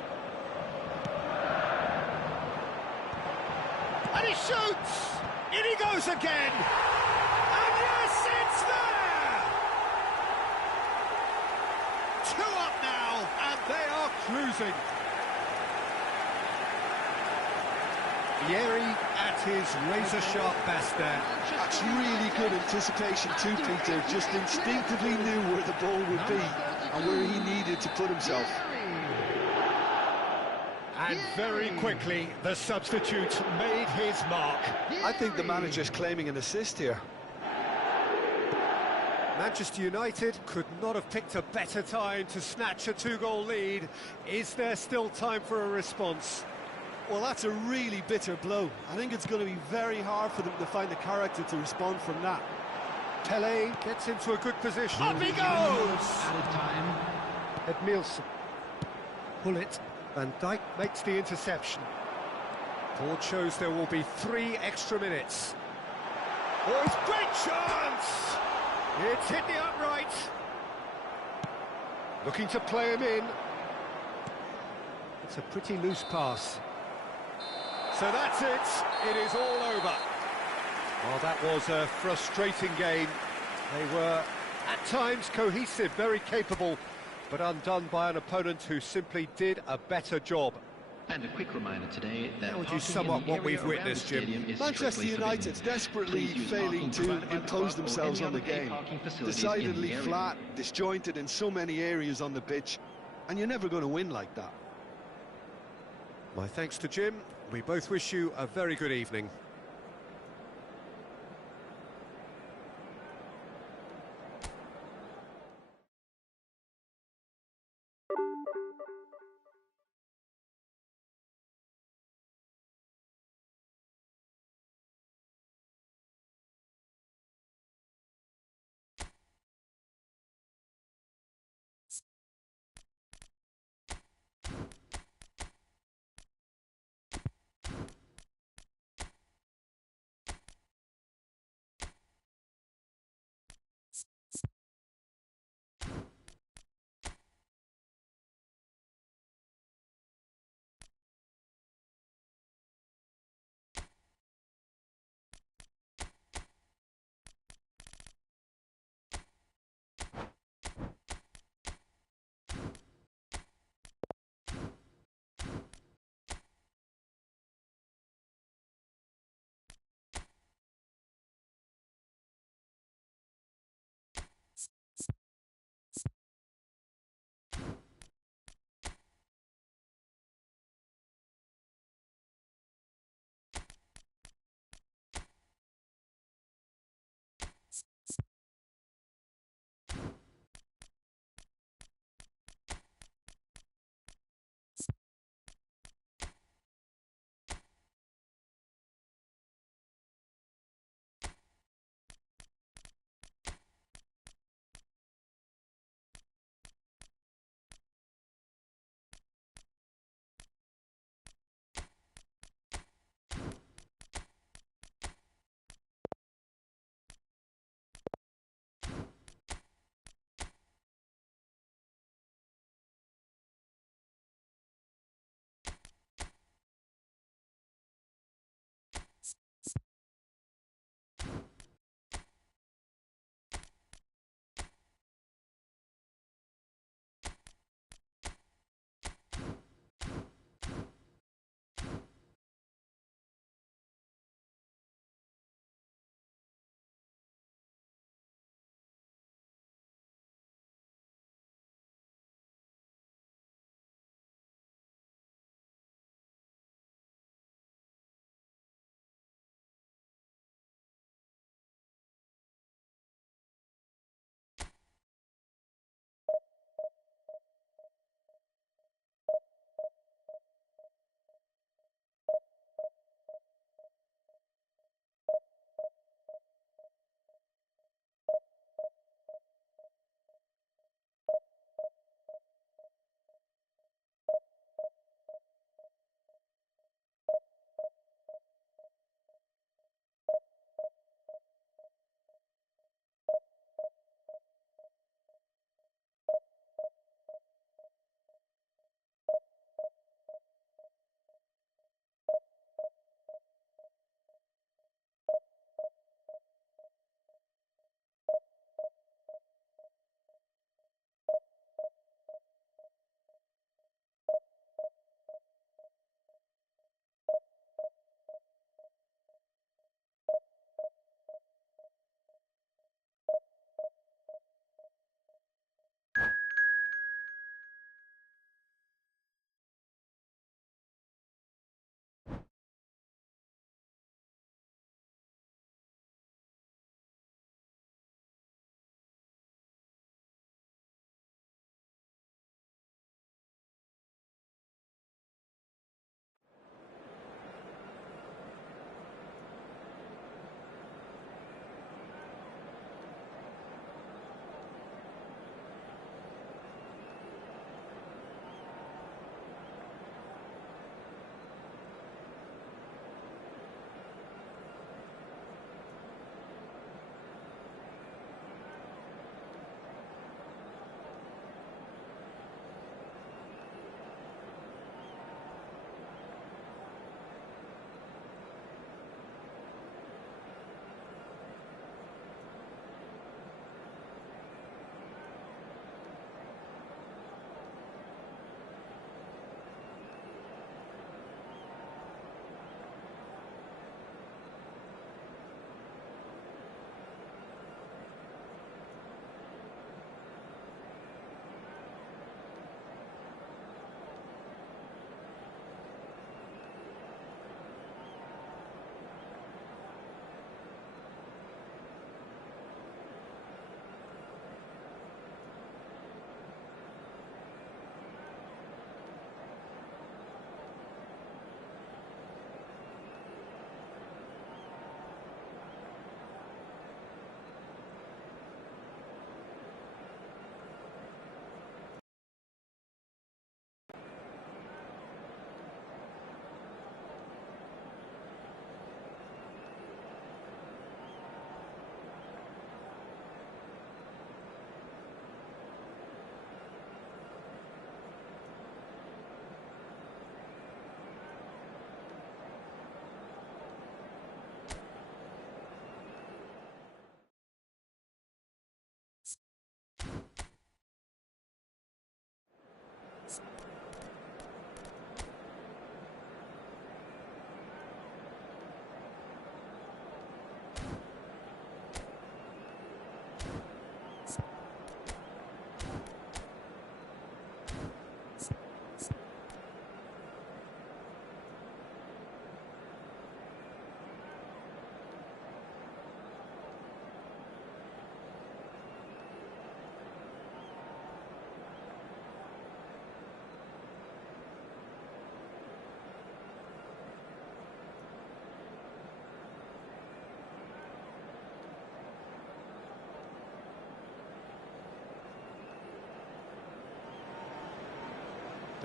And he shoots! In he goes again! And yes, it's there! 2 up now, and they are cruising. Vieri at his razor-sharp best there. That's really good anticipation too, Peter. Just instinctively knew where the ball would be and where he needed to put himself. And very quickly, the substitute made his mark. I think the manager's claiming an assist here. Manchester United could not have picked a better time to snatch a two-goal lead. Is there still time for a response? Well, that's a really bitter blow. I think it's going to be very hard for them to find the character to respond from that. Pele gets into a good position. Up he goes! Added time. Edmilson. Pullet. Van Dijk makes the interception. Board shows there will be 3 extra minutes. Oh, it's great chance! It's hit the upright. Looking to play him in. It's a pretty loose pass. So that's it. It is all over. Well, that was a frustrating game. They were, at times, cohesive, very capable, but undone by an opponent who simply did a better job. And a quick reminder today that How would you sum up what we've witnessed, Jim? Manchester United desperately failing to impose themselves on the game. Decidedly flat, disjointed in so many areas on the pitch, and you're never going to win like that. My thanks to Jim. We both wish you a very good evening.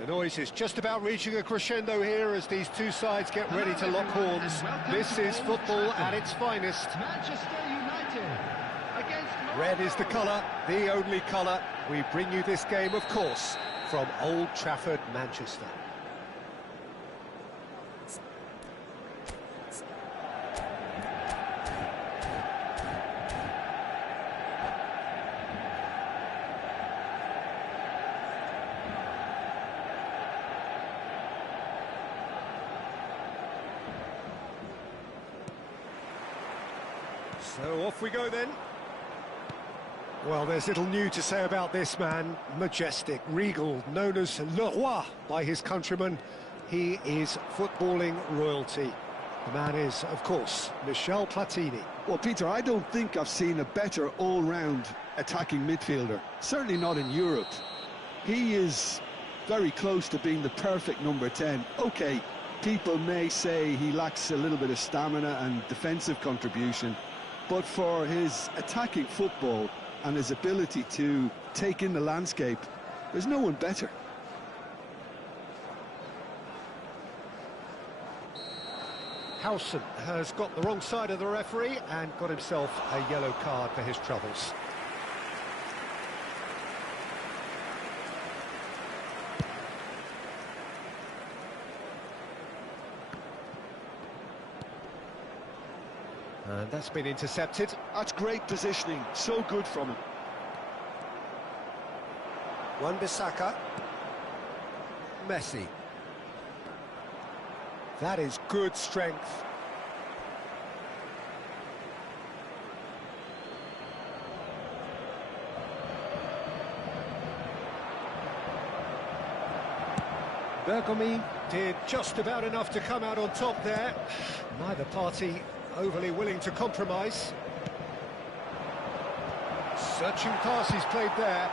The noise is just about reaching a crescendo here as these two sides get ready to lock horns. This is football at its finest. Manchester United against Red is the colour, the only colour. We bring you this game, of course, from Old Trafford, Manchester. So off we go then. Well, there's little new to say about this man. Majestic, regal, known as Le Roi by his countrymen. He is footballing royalty. The man is, of course, Michel Platini. Well, Peter, I don't think I've seen a better all-round attacking midfielder. Certainly not in Europe. He is very close to being the perfect number 10. OK, people may say he lacks a little bit of stamina and defensive contribution, but for his attacking football and his ability to take in the landscape, there's no one better. Howson has got the wrong side of the referee and got himself a yellow card for his troubles. And that's been intercepted. That's great positioning, so good from him. Wan-Bissaka. Messi. That is good strength. Bergomi did just about enough to come out on top there. Neither party overly willing to compromise. Searching pass he's played there.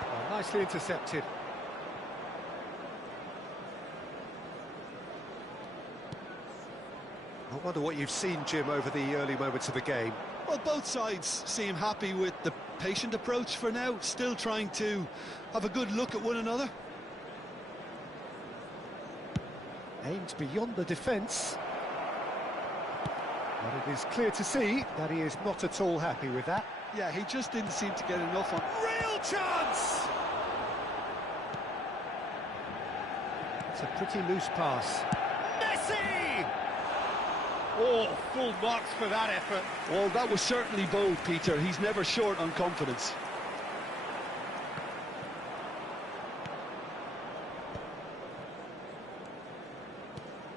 Well, nicely intercepted. I wonder what you've seen, Jim, over the early moments of the game. Well, both sides seem happy with the patient approach for now, still trying to have a good look at one another. Aimed beyond the defence. But it is clear to see that he is not at all happy with that. Yeah, he just didn't seem to get enough on. Real chance! It's a pretty loose pass. Messi! Oh, full marks for that effort. Well, that was certainly bold, Peter. He's never short on confidence.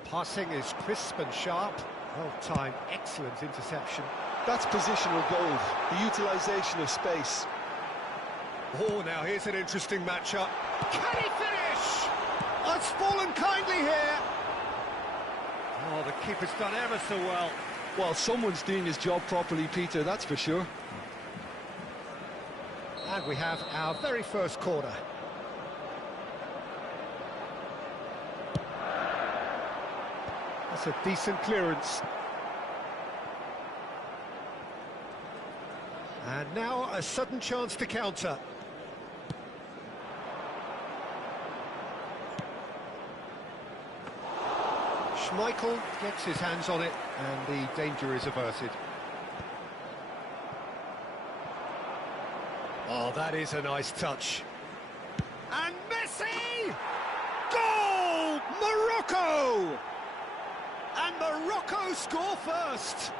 Passing is crisp and sharp. Well-timed, excellent interception. That's positional goal, the utilisation of space. Oh, now here's an interesting matchup. Can he finish? Oh, it's fallen kindly here. Oh, the keeper's done ever so well. Well, someone's doing his job properly, Peter, that's for sure. And we have our very first corner. That's a decent clearance. And now a sudden chance to counter. Schmeichel gets his hands on it and the danger is averted. Oh, that is a nice touch. And Messi! Goal! Morocco! And Morocco score first.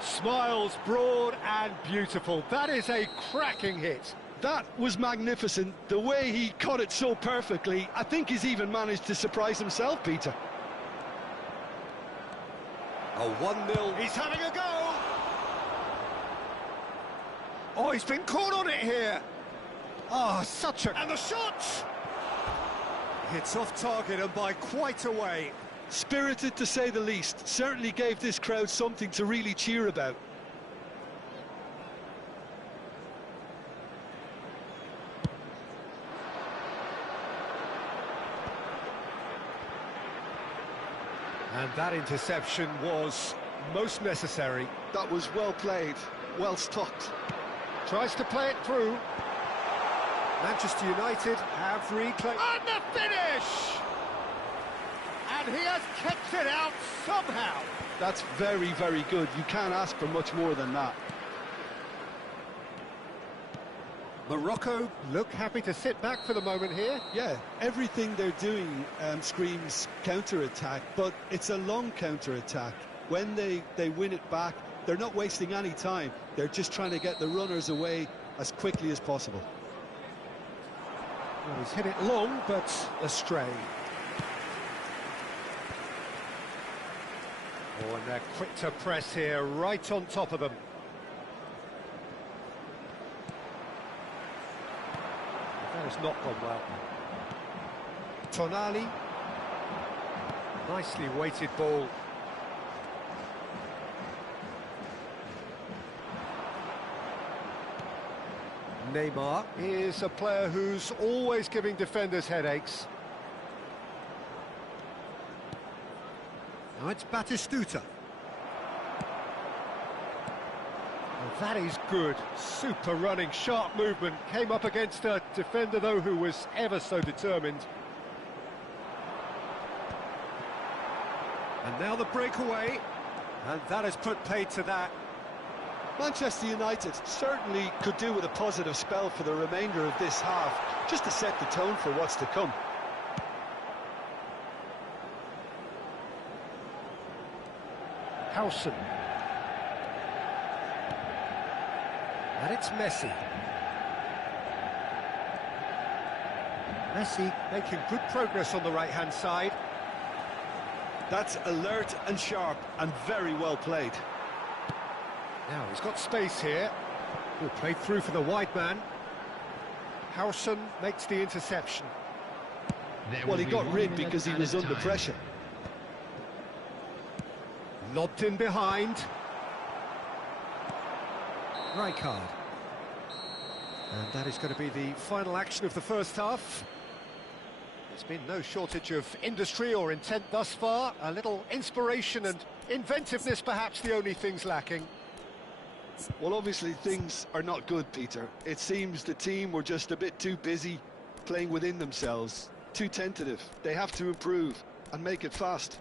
Smiles broad and beautiful. That is a cracking hit. That was magnificent. The way he caught it so perfectly, I think he's even managed to surprise himself, Peter. A 1-0. He's having a go. Oh, he's been caught on it here. Oh, such a... And the shot! Hits off target and by quite a way. Spirited to say the least. Certainly gave this crowd something to really cheer about. And that interception was most necessary. That was well played, well stopped. Tries to play it through. Manchester United have reclaimed... And the finish! And he has kept it out somehow. That's very, very good. You can't ask for much more than that. Morocco look happy to sit back for the moment here. Yeah, everything they're doing screams counter-attack, but it's a long counter-attack. When they win it back, they're not wasting any time. They're just trying to get the runners away as quickly as possible. Well, he's hit it long, but astray. Oh, and they're quick to press here, right on top of them. That has not gone well. Tonali. Nicely weighted ball. Neymar is a player who's always giving defenders headaches. Now it's Batistuta. Well, that is good. Super running, sharp movement. Came up against a defender, though, who was ever so determined. And now the breakaway. And that has put paid to that. Manchester United certainly could do with a positive spell for the remainder of this half, just to set the tone for what's to come. Howson. And it's Messi. Messi making good progress on the right-hand side. That's alert and sharp and very well played. Now he's got space here. Good play through for the wide man. Howson makes the interception. Well, he got rid because he was under pressure. Lobbed in behind. Rijkaard. And that is going to be the final action of the first half. There's been no shortage of industry or intent thus far. A little inspiration and inventiveness, perhaps the only things lacking. Well, obviously things are not good, Peter. It seems the team were just a bit too busy playing within themselves, too tentative. They have to improve and make it fast.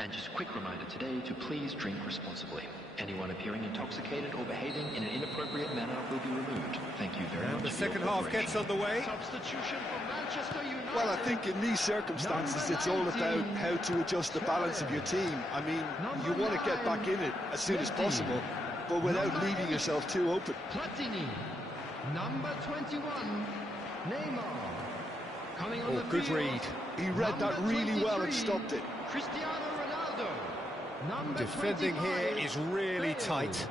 And just a quick reminder today to please drink responsibly. Anyone appearing intoxicated or behaving in an inappropriate manner will be removed. Thank you very much. The second half gets underway. Substitution for Manchester United. Well, I think in these circumstances it's all about how to adjust the balance of your team. I mean, you want to get back in it as soon as possible, but without leaving yourself too open. Platini. Number 21, Neymar. Coming on the Good field. read. He read that really well and stopped it. Cristiano Ronaldo. Number Defending 25, here is really Bale. tight.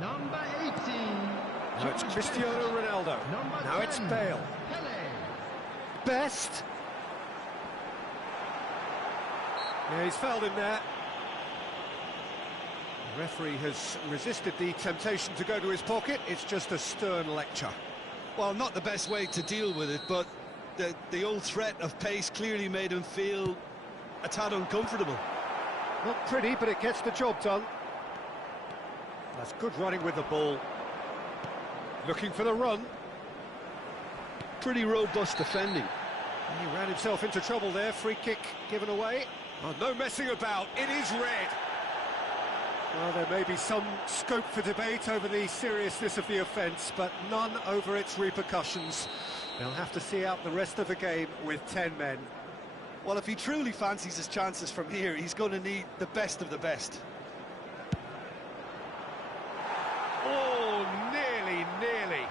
Number 18. Now it's Cristiano Ronaldo. Number Now it's 10, Bale. Pele. Best. Yeah, he's fouled him there. The referee has resisted the temptation to go to his pocket. It's just a stern lecture. Well, not the best way to deal with it, but the old threat of pace clearly made him feel a tad uncomfortable. Not pretty, but it gets the job done. That's good running with the ball. Looking for the run. Pretty robust defending. He ran himself into trouble there. Free kick given away. Oh, no messing about. It is red. Well, there may be some scope for debate over the seriousness of the offence, but none over its repercussions. They'll have to see out the rest of the game with 10 men. Well, if he truly fancies his chances from here, he's going to need the best of the best. Oh, nearly.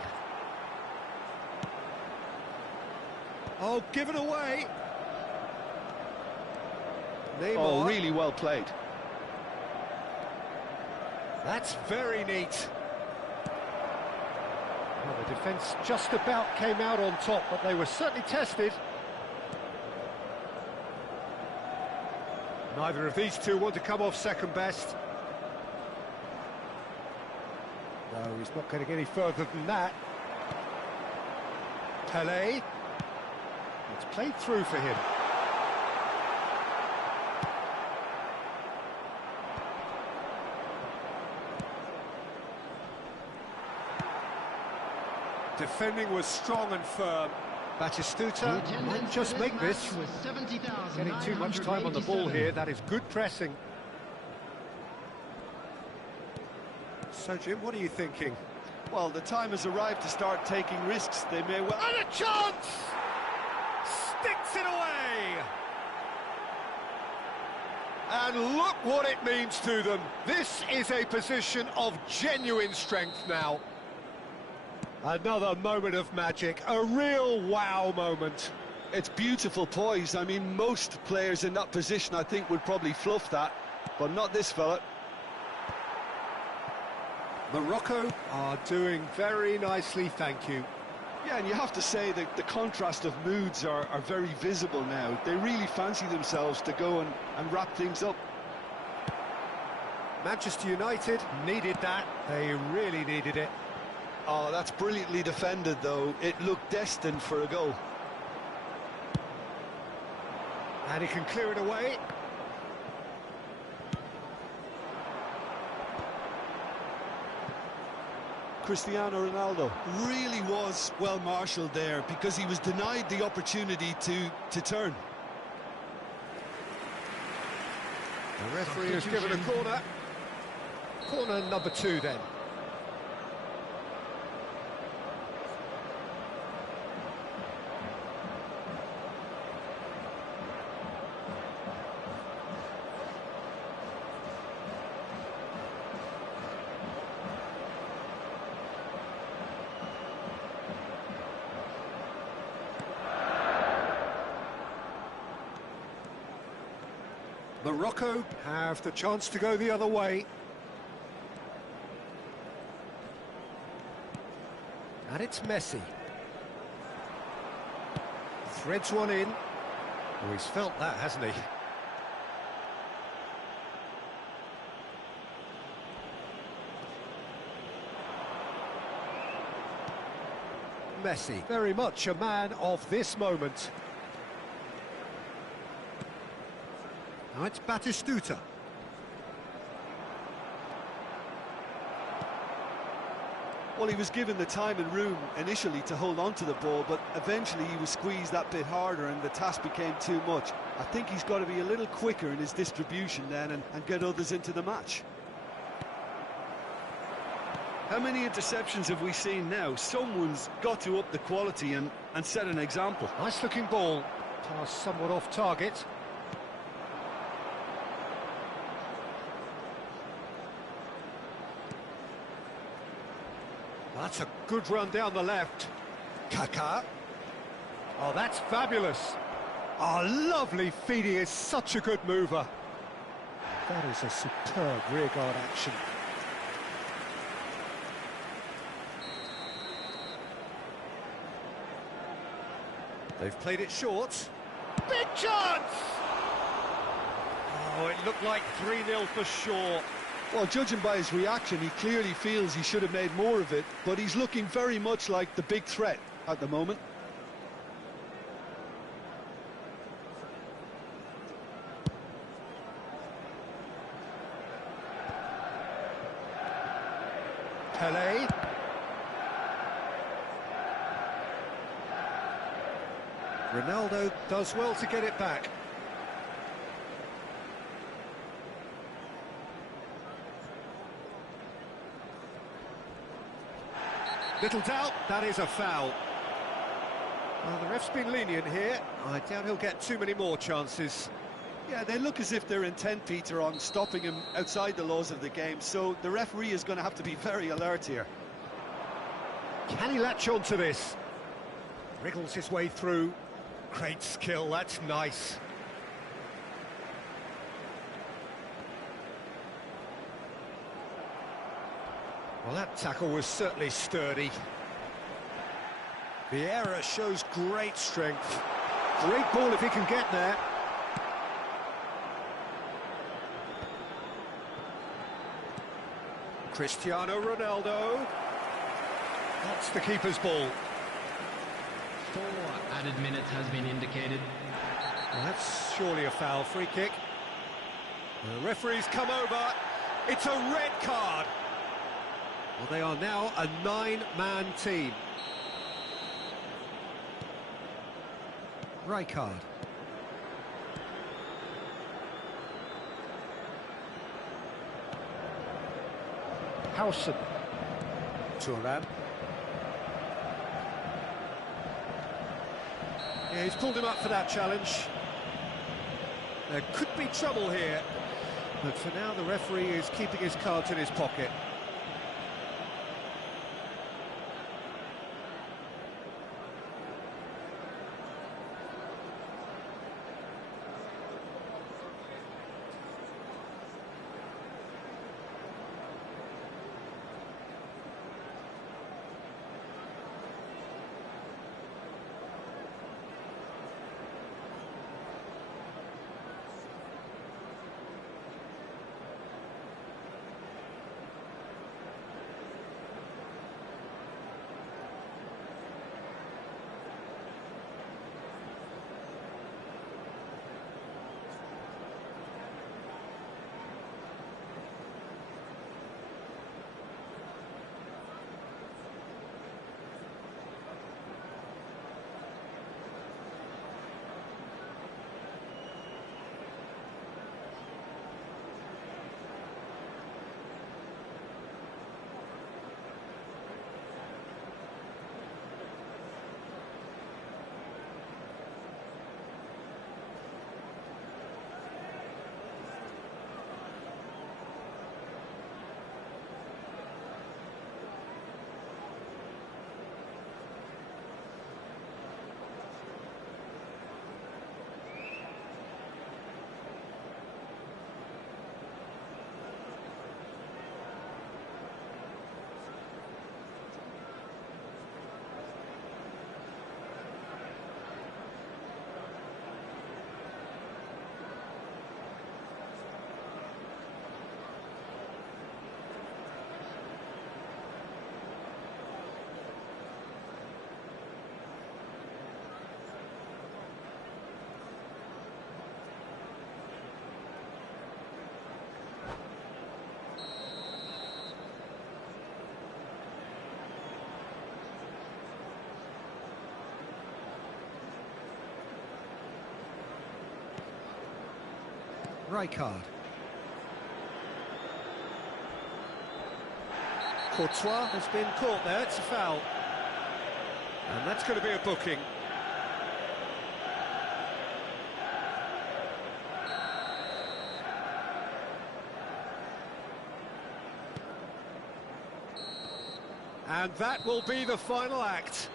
Oh, given away. Neymar. Oh, really well played. That's very neat. Well, the defence just about came out on top, but they were certainly tested. Neither of these two want to come off second best. No, he's not going to get any further than that. Pele. It's played through for him. Defending was strong and firm. Batistuta might just make this. Getting too much time on the ball here. That is good pressing. So, Jim, what are you thinking? Well, the time has arrived to start taking risks. They may well... And a chance! Sticks it away! And look what it means to them. This is a position of genuine strength now. Another moment of magic, a real wow moment. It's beautiful poise. I mean, most players in that position, I think, would probably fluff that, but not this fella. Morocco are doing very nicely, thank you. Yeah, and you have to say that the contrast of moods are very visible now. They really fancy themselves to go and wrap things up. Manchester United needed that. They really needed it. Oh, that's brilliantly defended, though. It looked destined for a goal. And he can clear it away. Cristiano Ronaldo really was well marshalled there because he was denied the opportunity to turn. The referee has given a corner. Corner number 2 then. Morocco have the chance to go the other way. And it's Messi. Threads one in. Oh, he's felt that, hasn't he? Messi, very much a man of this moment. Now it's Batistuta. Well, he was given the time and room initially to hold on to the ball, but eventually he was squeezed that bit harder and the task became too much. I think he's got to be a little quicker in his distribution then and get others into the match. How many interceptions have we seen now? Someone's got to up the quality and set an example. Nice looking ball. Pass somewhat off target. That's a good run down the left. Kaká. Oh, that's fabulous. Oh, lovely feed. He is such a good mover. That is a superb rearguard action. They've played it short. Big chance! Oh, it looked like 3-0 for sure. Well, judging by his reaction, he clearly feels he should have made more of it, but he's looking very much like the big threat at the moment. Pele. Ronaldo does well to get it back. Little doubt, that is a foul. Well, the ref's been lenient here. I doubt he'll get too many more chances. Yeah, they look as if they're intent, Peter, on stopping him outside the laws of the game, so the referee is going to have to be very alert here. Can he latch on to this? Wriggles his way through. Great skill, that's nice. Well, that tackle was certainly sturdy. Vieira shows great strength. Great ball if he can get there. Cristiano Ronaldo. That's the keeper's ball. 4 added minutes has been indicated. Well, that's surely a foul. Free kick. The referee's come over. It's a red card. Well, they are now a 9-man team. Red card. Howson. Turan. Yeah, he's pulled him up for that challenge. There could be trouble here, but for now the referee is keeping his cards in his pocket. Red card. Courtois has been caught there, it's a foul. And that's going to be a booking. And that will be the final act.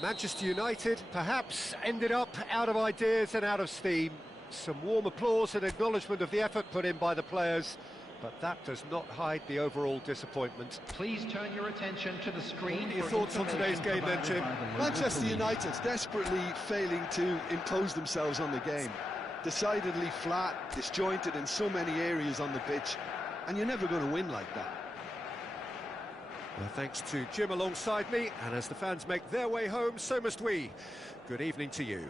Manchester United perhaps ended up out of ideas and out of steam. Some warm applause and acknowledgement of the effort put in by the players, but that does not hide the overall disappointment. Please turn your attention to the screen. Your thoughts on today's game then, Jim? Manchester United desperately failing to impose themselves on the game. Decidedly flat, disjointed in so many areas on the pitch, and you're never going to win like that. Well, thanks to Jim alongside me, and as the fans make their way home, so must we. Good evening to you.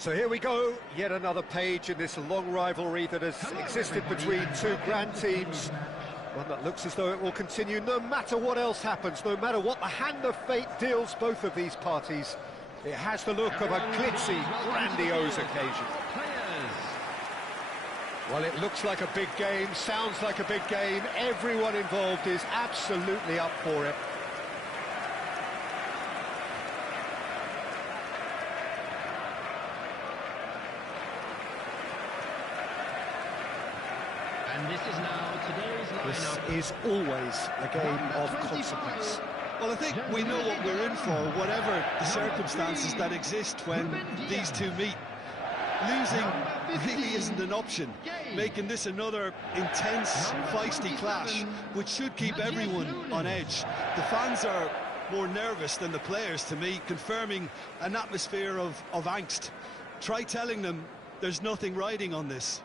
So here we go, yet another page in this long rivalry that has existed between two grand teams. One that looks as though it will continue no matter what else happens, no matter what the hand of fate deals both of these parties. It has the look of a glitzy, grandiose occasion. Well, it looks like a big game, sounds like a big game. Everyone involved is absolutely up for it. This is always a game of consequence. Well, I think we know what we're in for, whatever the circumstances that exist when these two meet. Losing really isn't an option, making this another intense, feisty clash, which should keep everyone on edge. The fans are more nervous than the players, to me, confirming an atmosphere of angst. Try telling them there's nothing riding on this.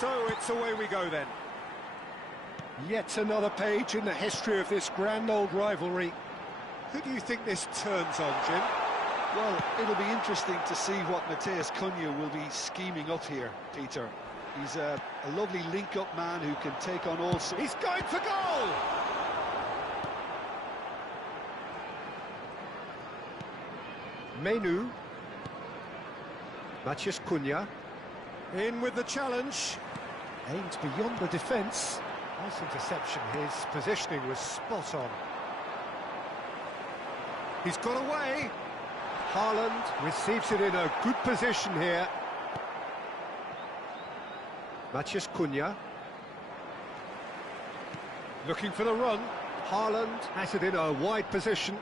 So it's away we go then. Yet another page in the history of this grand old rivalry. Who do you think this turns on, Jim? Well, it'll be interesting to see what Matheus Cunha will be scheming up here, Peter. He's a lovely link-up man who can take on all sorts. He's going for goal! Menu. Matheus Cunha. In with the challenge. Aimed beyond the defence. Nice interception. His positioning was spot on. He's got away. Haaland receives it in a good position here. Matheus Cunha. Looking for the run. Haaland has it in a wide position.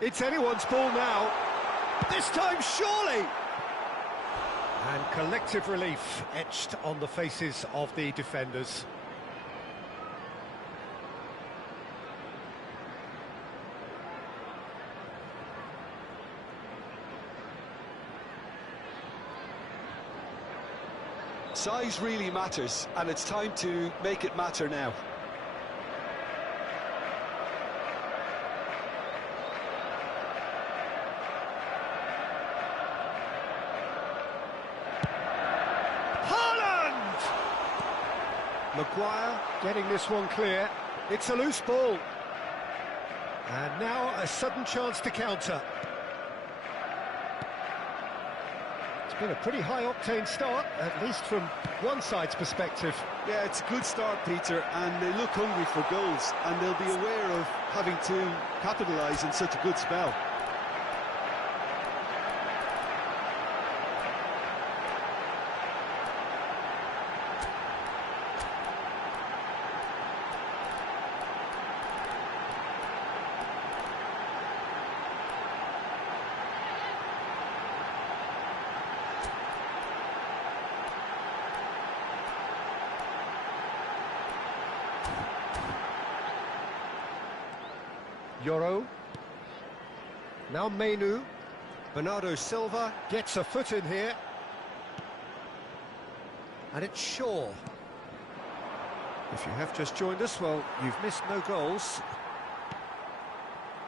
It's anyone's ball now. This time, surely! And collective relief etched on the faces of the defenders. Size really matters, and it's time to make it matter now. Maguire getting this one clear. It's a loose ball. And now a sudden chance to counter. It's been a pretty high-octane start, at least from one side's perspective. Yeah, it's a good start, Peter, and they look hungry for goals, and they'll be aware of having to capitalise in such a good spell. Yoro. Now Menu. Bernardo Silva gets a foot in here. And it's Shaw. If you have just joined us, well, you've missed no goals.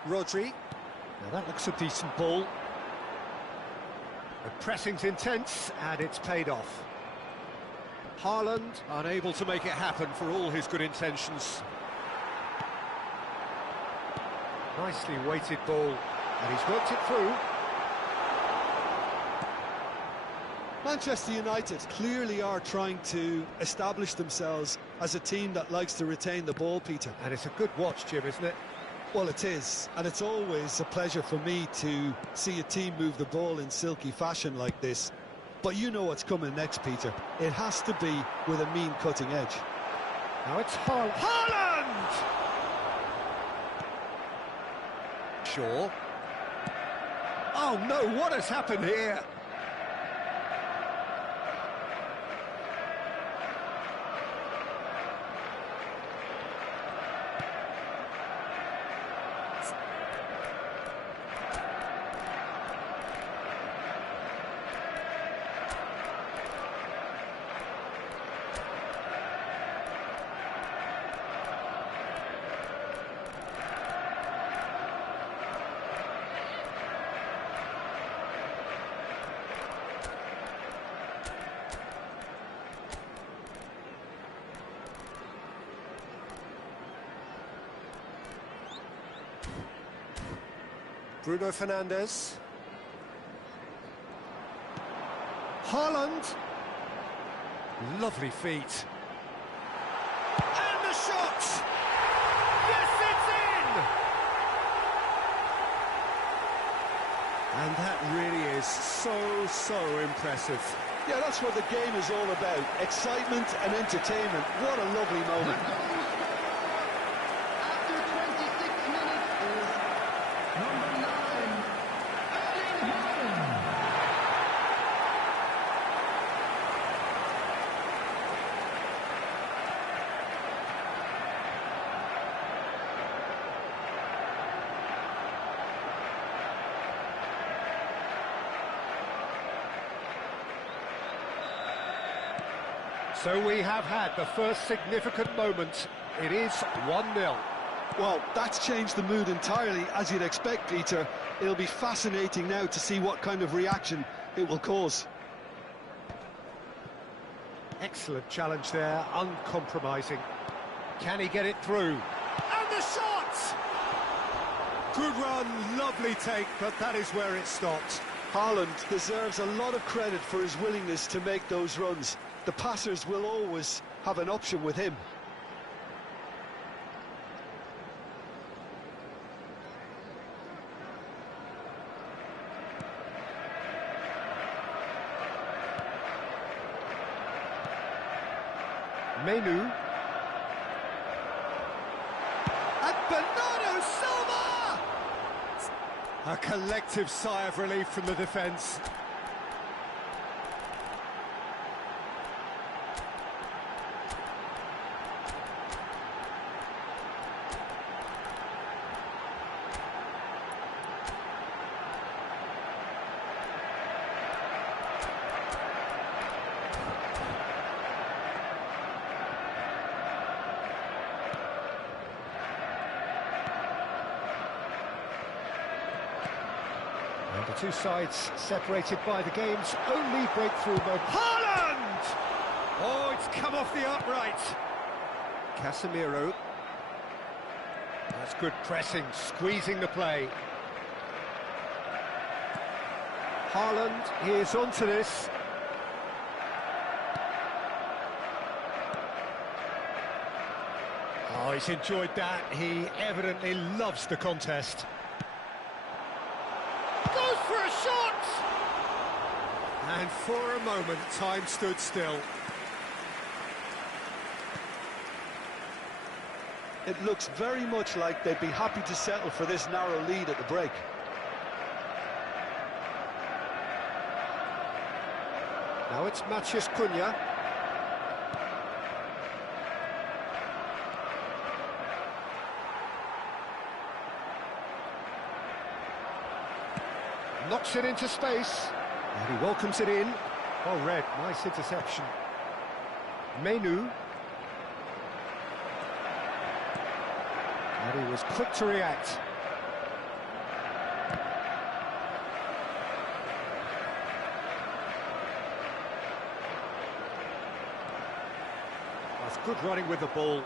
Rodri. Now that looks a decent ball. The pressing's intense, and it's paid off. Haaland unable to make it happen for all his good intentions. Nicely weighted ball, and he's worked it through. Manchester United clearly are trying to establish themselves as a team that likes to retain the ball, Peter. And it's a good watch, Jim, isn't it? Well, it is, and it's always a pleasure for me to see a team move the ball in silky fashion like this. But you know what's coming next, Peter. It has to be with a mean cutting edge. Now it's Haaland! Shaw. Oh no, what has happened here? Bruno Fernandes. Haaland. Lovely feet. And the shot! Yes, it's in! And that really is so impressive. Yeah, that's what the game is all about. Excitement and entertainment. What a lovely moment. After 26 minutes is number 9, Erling Haaland. So we have had the first significant moment. It is 1-0. Well, that's changed the mood entirely, as you'd expect, Peter. It'll be fascinating now to see what kind of reaction it will cause. Excellent challenge there, uncompromising. Can he get it through? And the shot! Good run, lovely take, but that is where it stopped. Haaland deserves a lot of credit for his willingness to make those runs. The passers will always have an option with him. Menu. And Bernardo Silva! A collective sigh of relief from the defence. And the two sides separated by the game's only breakthrough moment. Haaland! Oh, it's come off the upright. Casemiro. That's good pressing, squeezing the play. Haaland is onto this. Oh, he's enjoyed that. He evidently loves the contest. Goes for a shot! And for a moment, time stood still. It looks very much like they'd be happy to settle for this narrow lead at the break. Now it's Matheus Cunha. Knocks it into space. And he welcomes it in. Oh, Red, nice interception. Menu. And he was quick to react. That's good running with the ball.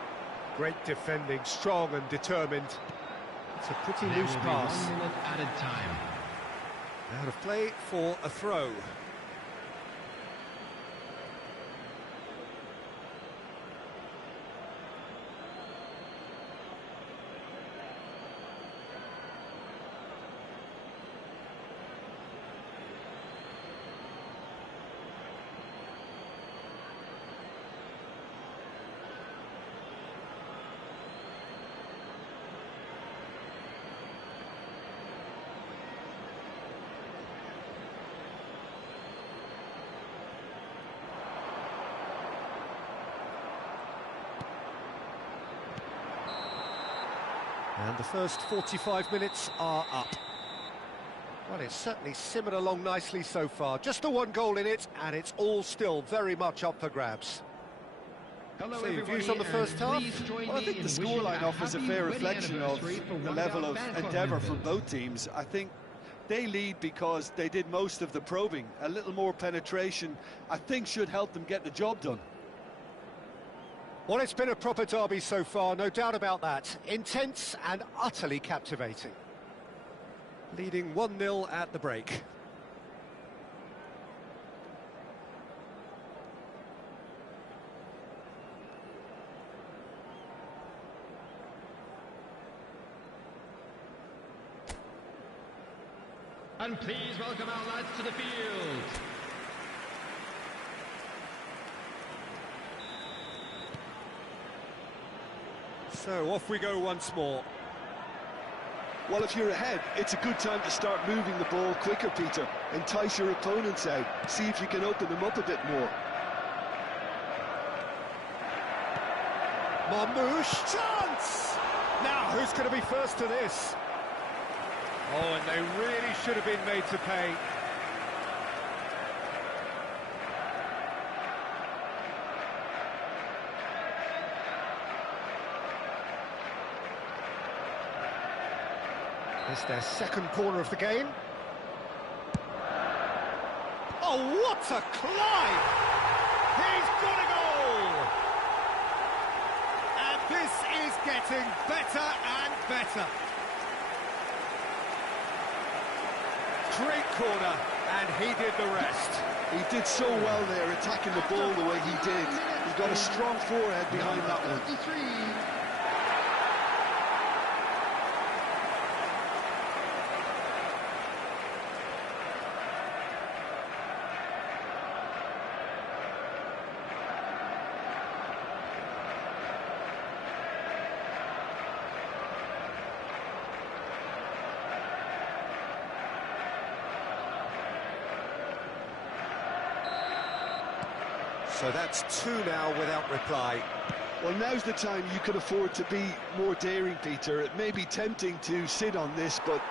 Great defending, strong and determined. It's a pretty loose pass. 1 minute added time. Out of play for a throw. And the first 45 minutes are up. Well, it's certainly simmered along nicely so far. Just the one goal in it, and it's all still very much up for grabs. Hello, So your views on the first half? Well, I think the scoreline offers a fair reflection of the level of endeavour from both teams. I think they lead because they did most of the probing. A little more penetration, I think, should help them get the job done. Well, it's been a proper derby so far, no doubt about that. Intense and utterly captivating. Leading 1-0 at the break. And please welcome our lads to the field. So off we go once more. Well, if you're ahead, it's a good time to start moving the ball quicker, Peter. Entice your opponents out. See if you can open them up a bit more. Marmouche, chance! Now, who's going to be first to this? Oh, and they really should have been made to pay. It's their second corner of the game. Oh, what a climb! He's got a goal! And this is getting better and better. Great corner, and he did the rest. He did so well there, attacking the ball the way he did. He got a strong forehead behind that one. 53. So that's 2 now without reply. Well, now's the time you can afford to be more daring, Peter. It may be tempting to sit on this, but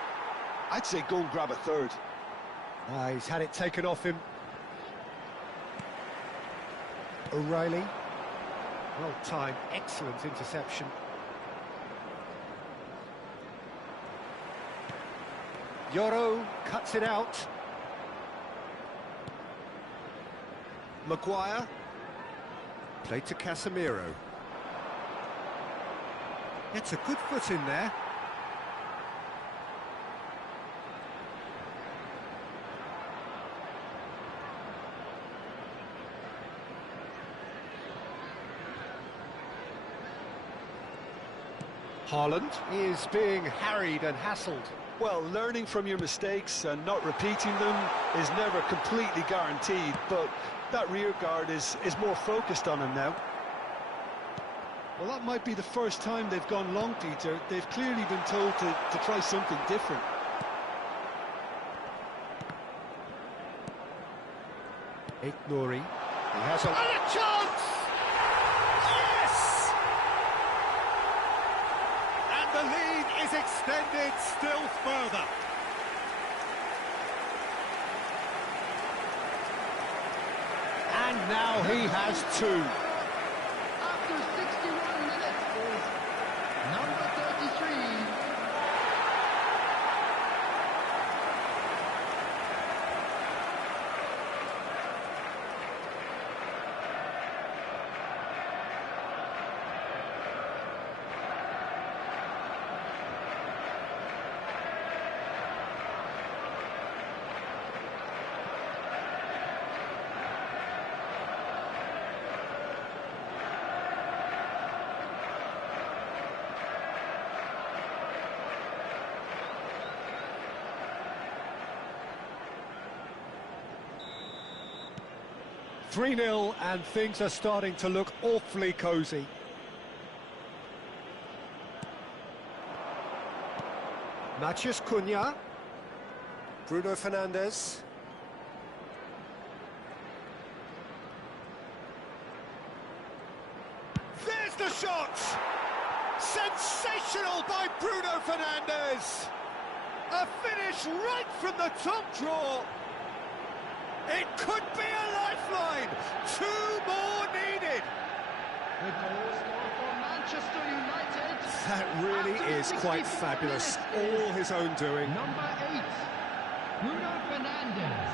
I'd say go and grab a third. He's had it taken off him. O'Reilly. Well timed, excellent interception. Yoro cuts it out. Maguire. Played to Casemiro. Gets a good foot in there. Haaland is being harried and hassled. Well, learning from your mistakes and not repeating them is never completely guaranteed, but that rear guard is more focused on him now. Well, that might be the first time they've gone long, Peter. They've clearly been told to try something different. Nouri. He has a chance! Yes! And the lead is extended still further. And now he has two. After 61 minutes is number 33. Three-0, and things are starting to look awfully cosy. Matheus Cunha. Bruno Fernandes. There's the shot! Sensational by Bruno Fernandes! A finish right from the top draw! It could be a lifeline! Two more needed! The goal scorer for Manchester United. That really After is quite 64 fabulous. minutes All his own doing. Number 8, Bruno Fernandes.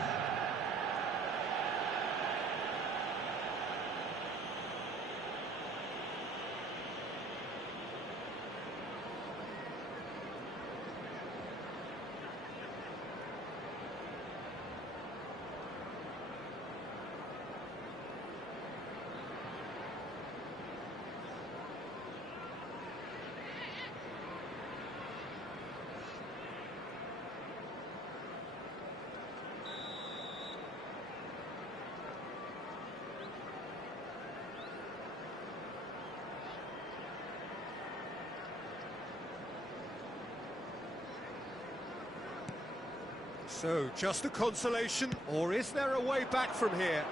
So, just a consolation, or is there a way back from here?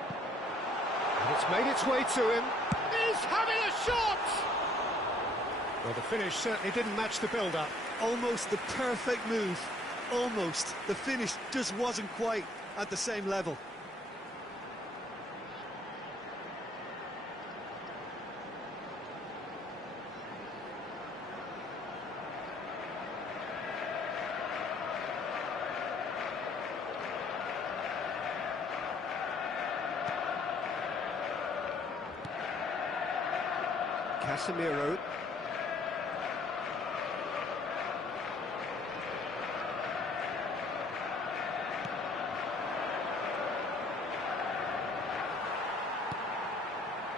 And it's made its way to him. He's having a shot! Well, the finish certainly didn't match the build-up. Almost the perfect move. Almost. The finish just wasn't quite at the same level. Casemiro.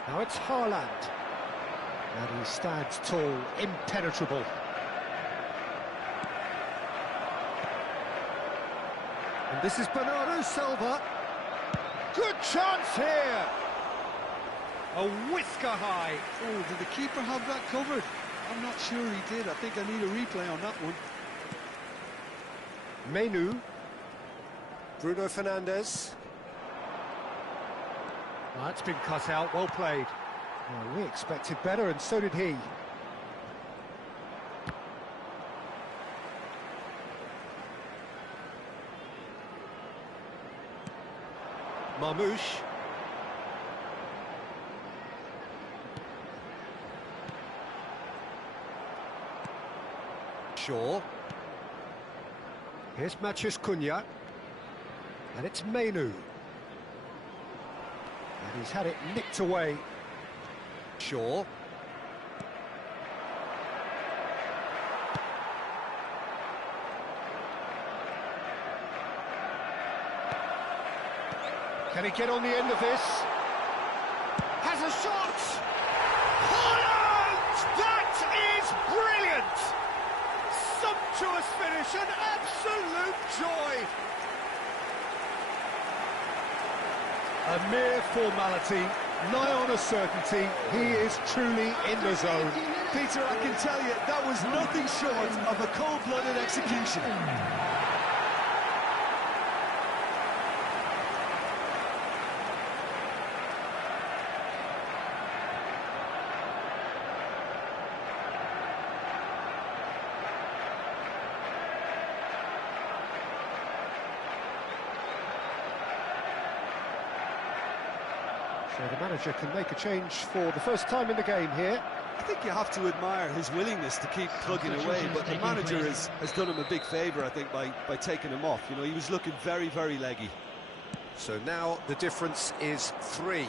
Now it's Haaland. And he stands tall, impenetrable. And this is Bernardo Silva. Good chance here! A whisker high. Oh, did the keeper have that covered? I'm not sure he did. I think I need a replay on that one. Menu. Bruno Fernandes. Oh, that's been cut out, well played. Well, we expected better, and so did he. Marmouche. Shaw. Here's Matheus Cunha. And it's Menu. And he's had it nicked away. Shaw. Can he get on the end of this? Has a shot! Holland! That is brilliant! Sumptuous finish, an absolute joy! A mere formality, nigh on a certainty, he is truly in the zone. Peter, I can tell you, that was nothing short of a cold-blooded execution. So the manager can make a change for the first time in the game here. I think you have to admire his willingness to keep plugging away, but the manager has done him a big favour, I think, by taking him off. You know, he was looking very, very leggy. So now the difference is 3.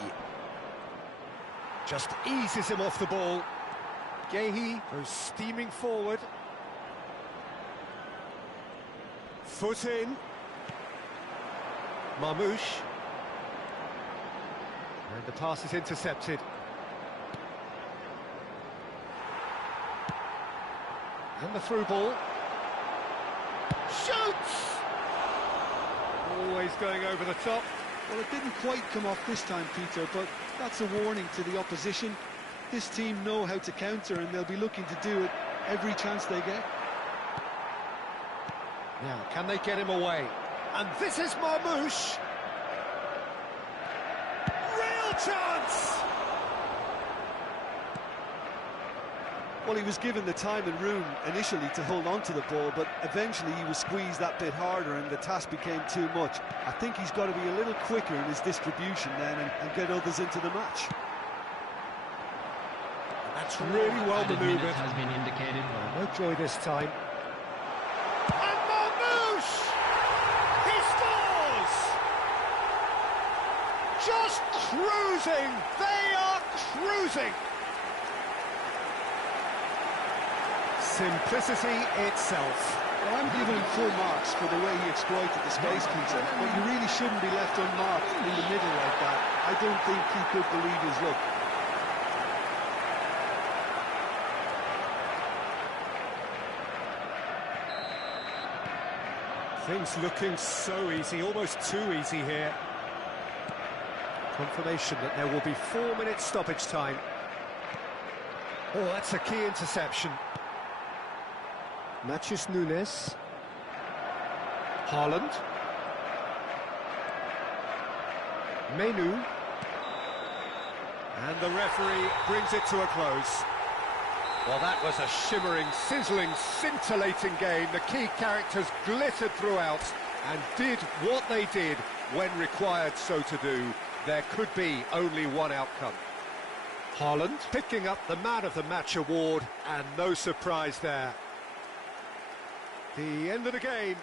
Just eases him off the ball. Gehi goes steaming forward. Foot in. Marmoush. And the pass is intercepted. And the through ball. Shoots! Always going over the top. Well, it didn't quite come off this time, Peter, but that's a warning to the opposition. This team know how to counter, and they'll be looking to do it every chance they get. Now, can they get him away? And this is Marmoush. Real chance! Well, he was given the time and room initially to hold on to the ball, but eventually he was squeezed that bit harder and the task became too much. I think he's got to be a little quicker in his distribution then and get others into the match. That's really well manoeuvred. Has been indicated. No joy this time. And Marmoush! He scores! Just cruising! They are cruising! Simplicity itself. Well, I'm giving him full marks for the way he exploited the space, Peter, but you really shouldn't be left unmarked in the middle like that. I don't think he could believe his luck. Things looking so easy, almost too easy here. Confirmation that there will be 4 minutes stoppage time. Oh, that's a key interception. Matheus Nunes. Haaland. Menu. And the referee brings it to a close. Well, that was a shimmering, sizzling, scintillating game. The key characters glittered throughout and did what they did when required so to do. There could be only one outcome. Haaland picking up the Man of the Match award, and no surprise there. The end of the game.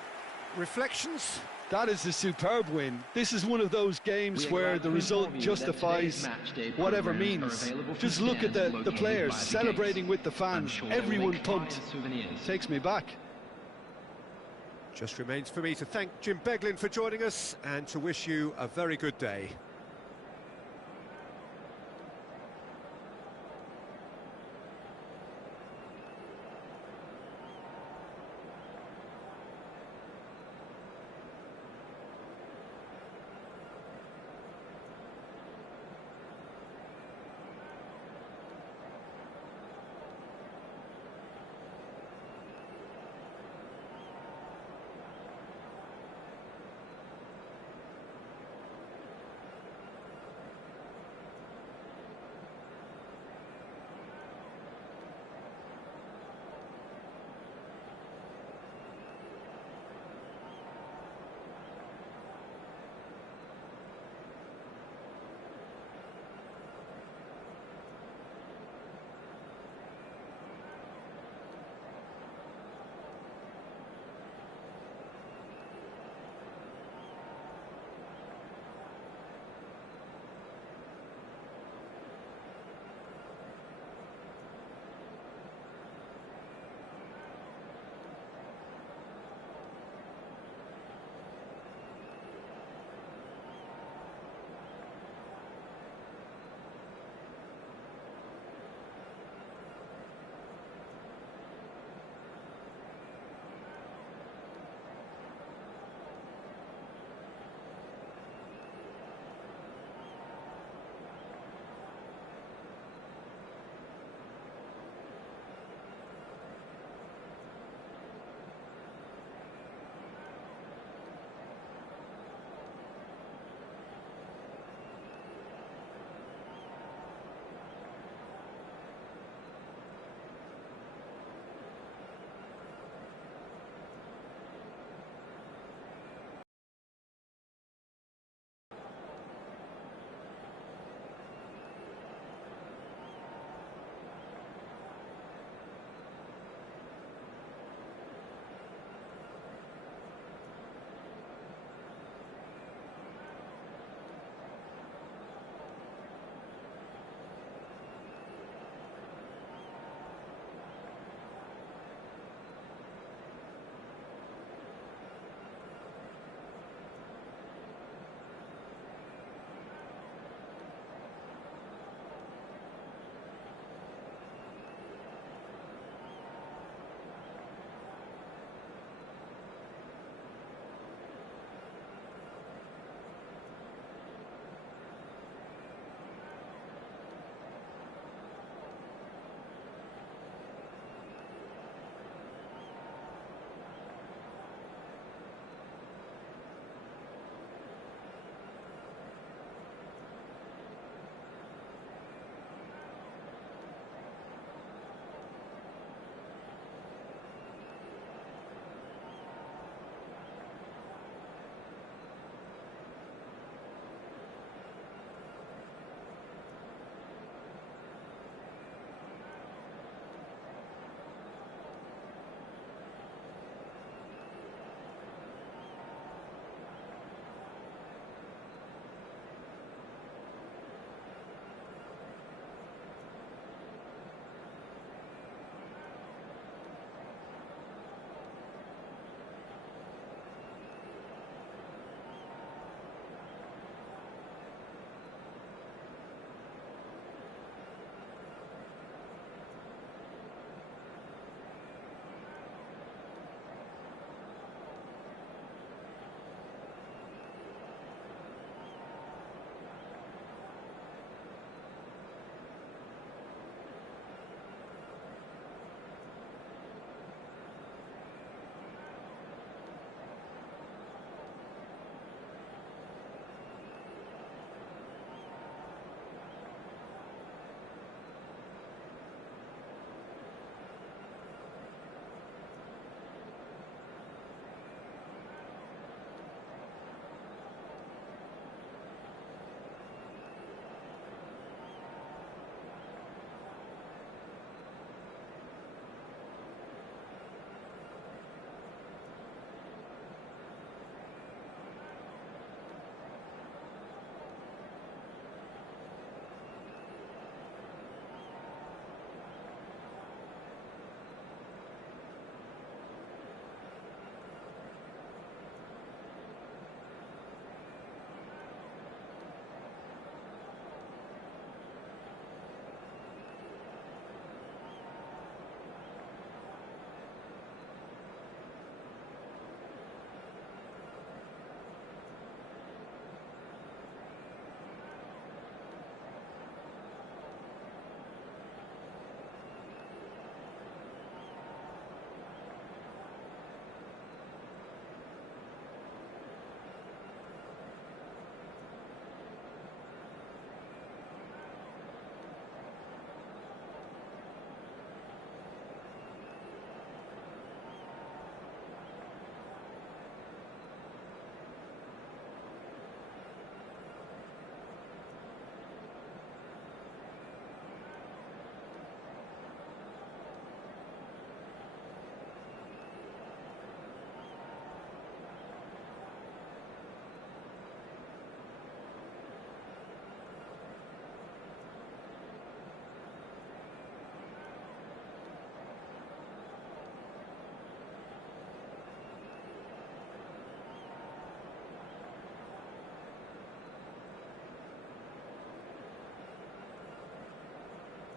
Reflections? That is a superb win. This is one of those games where the result justifies whatever means. Just look at the players celebrating with the fans. Everyone pumped. Takes me back. Just remains for me to thank Jim Beglin for joining us and to wish you a very good day.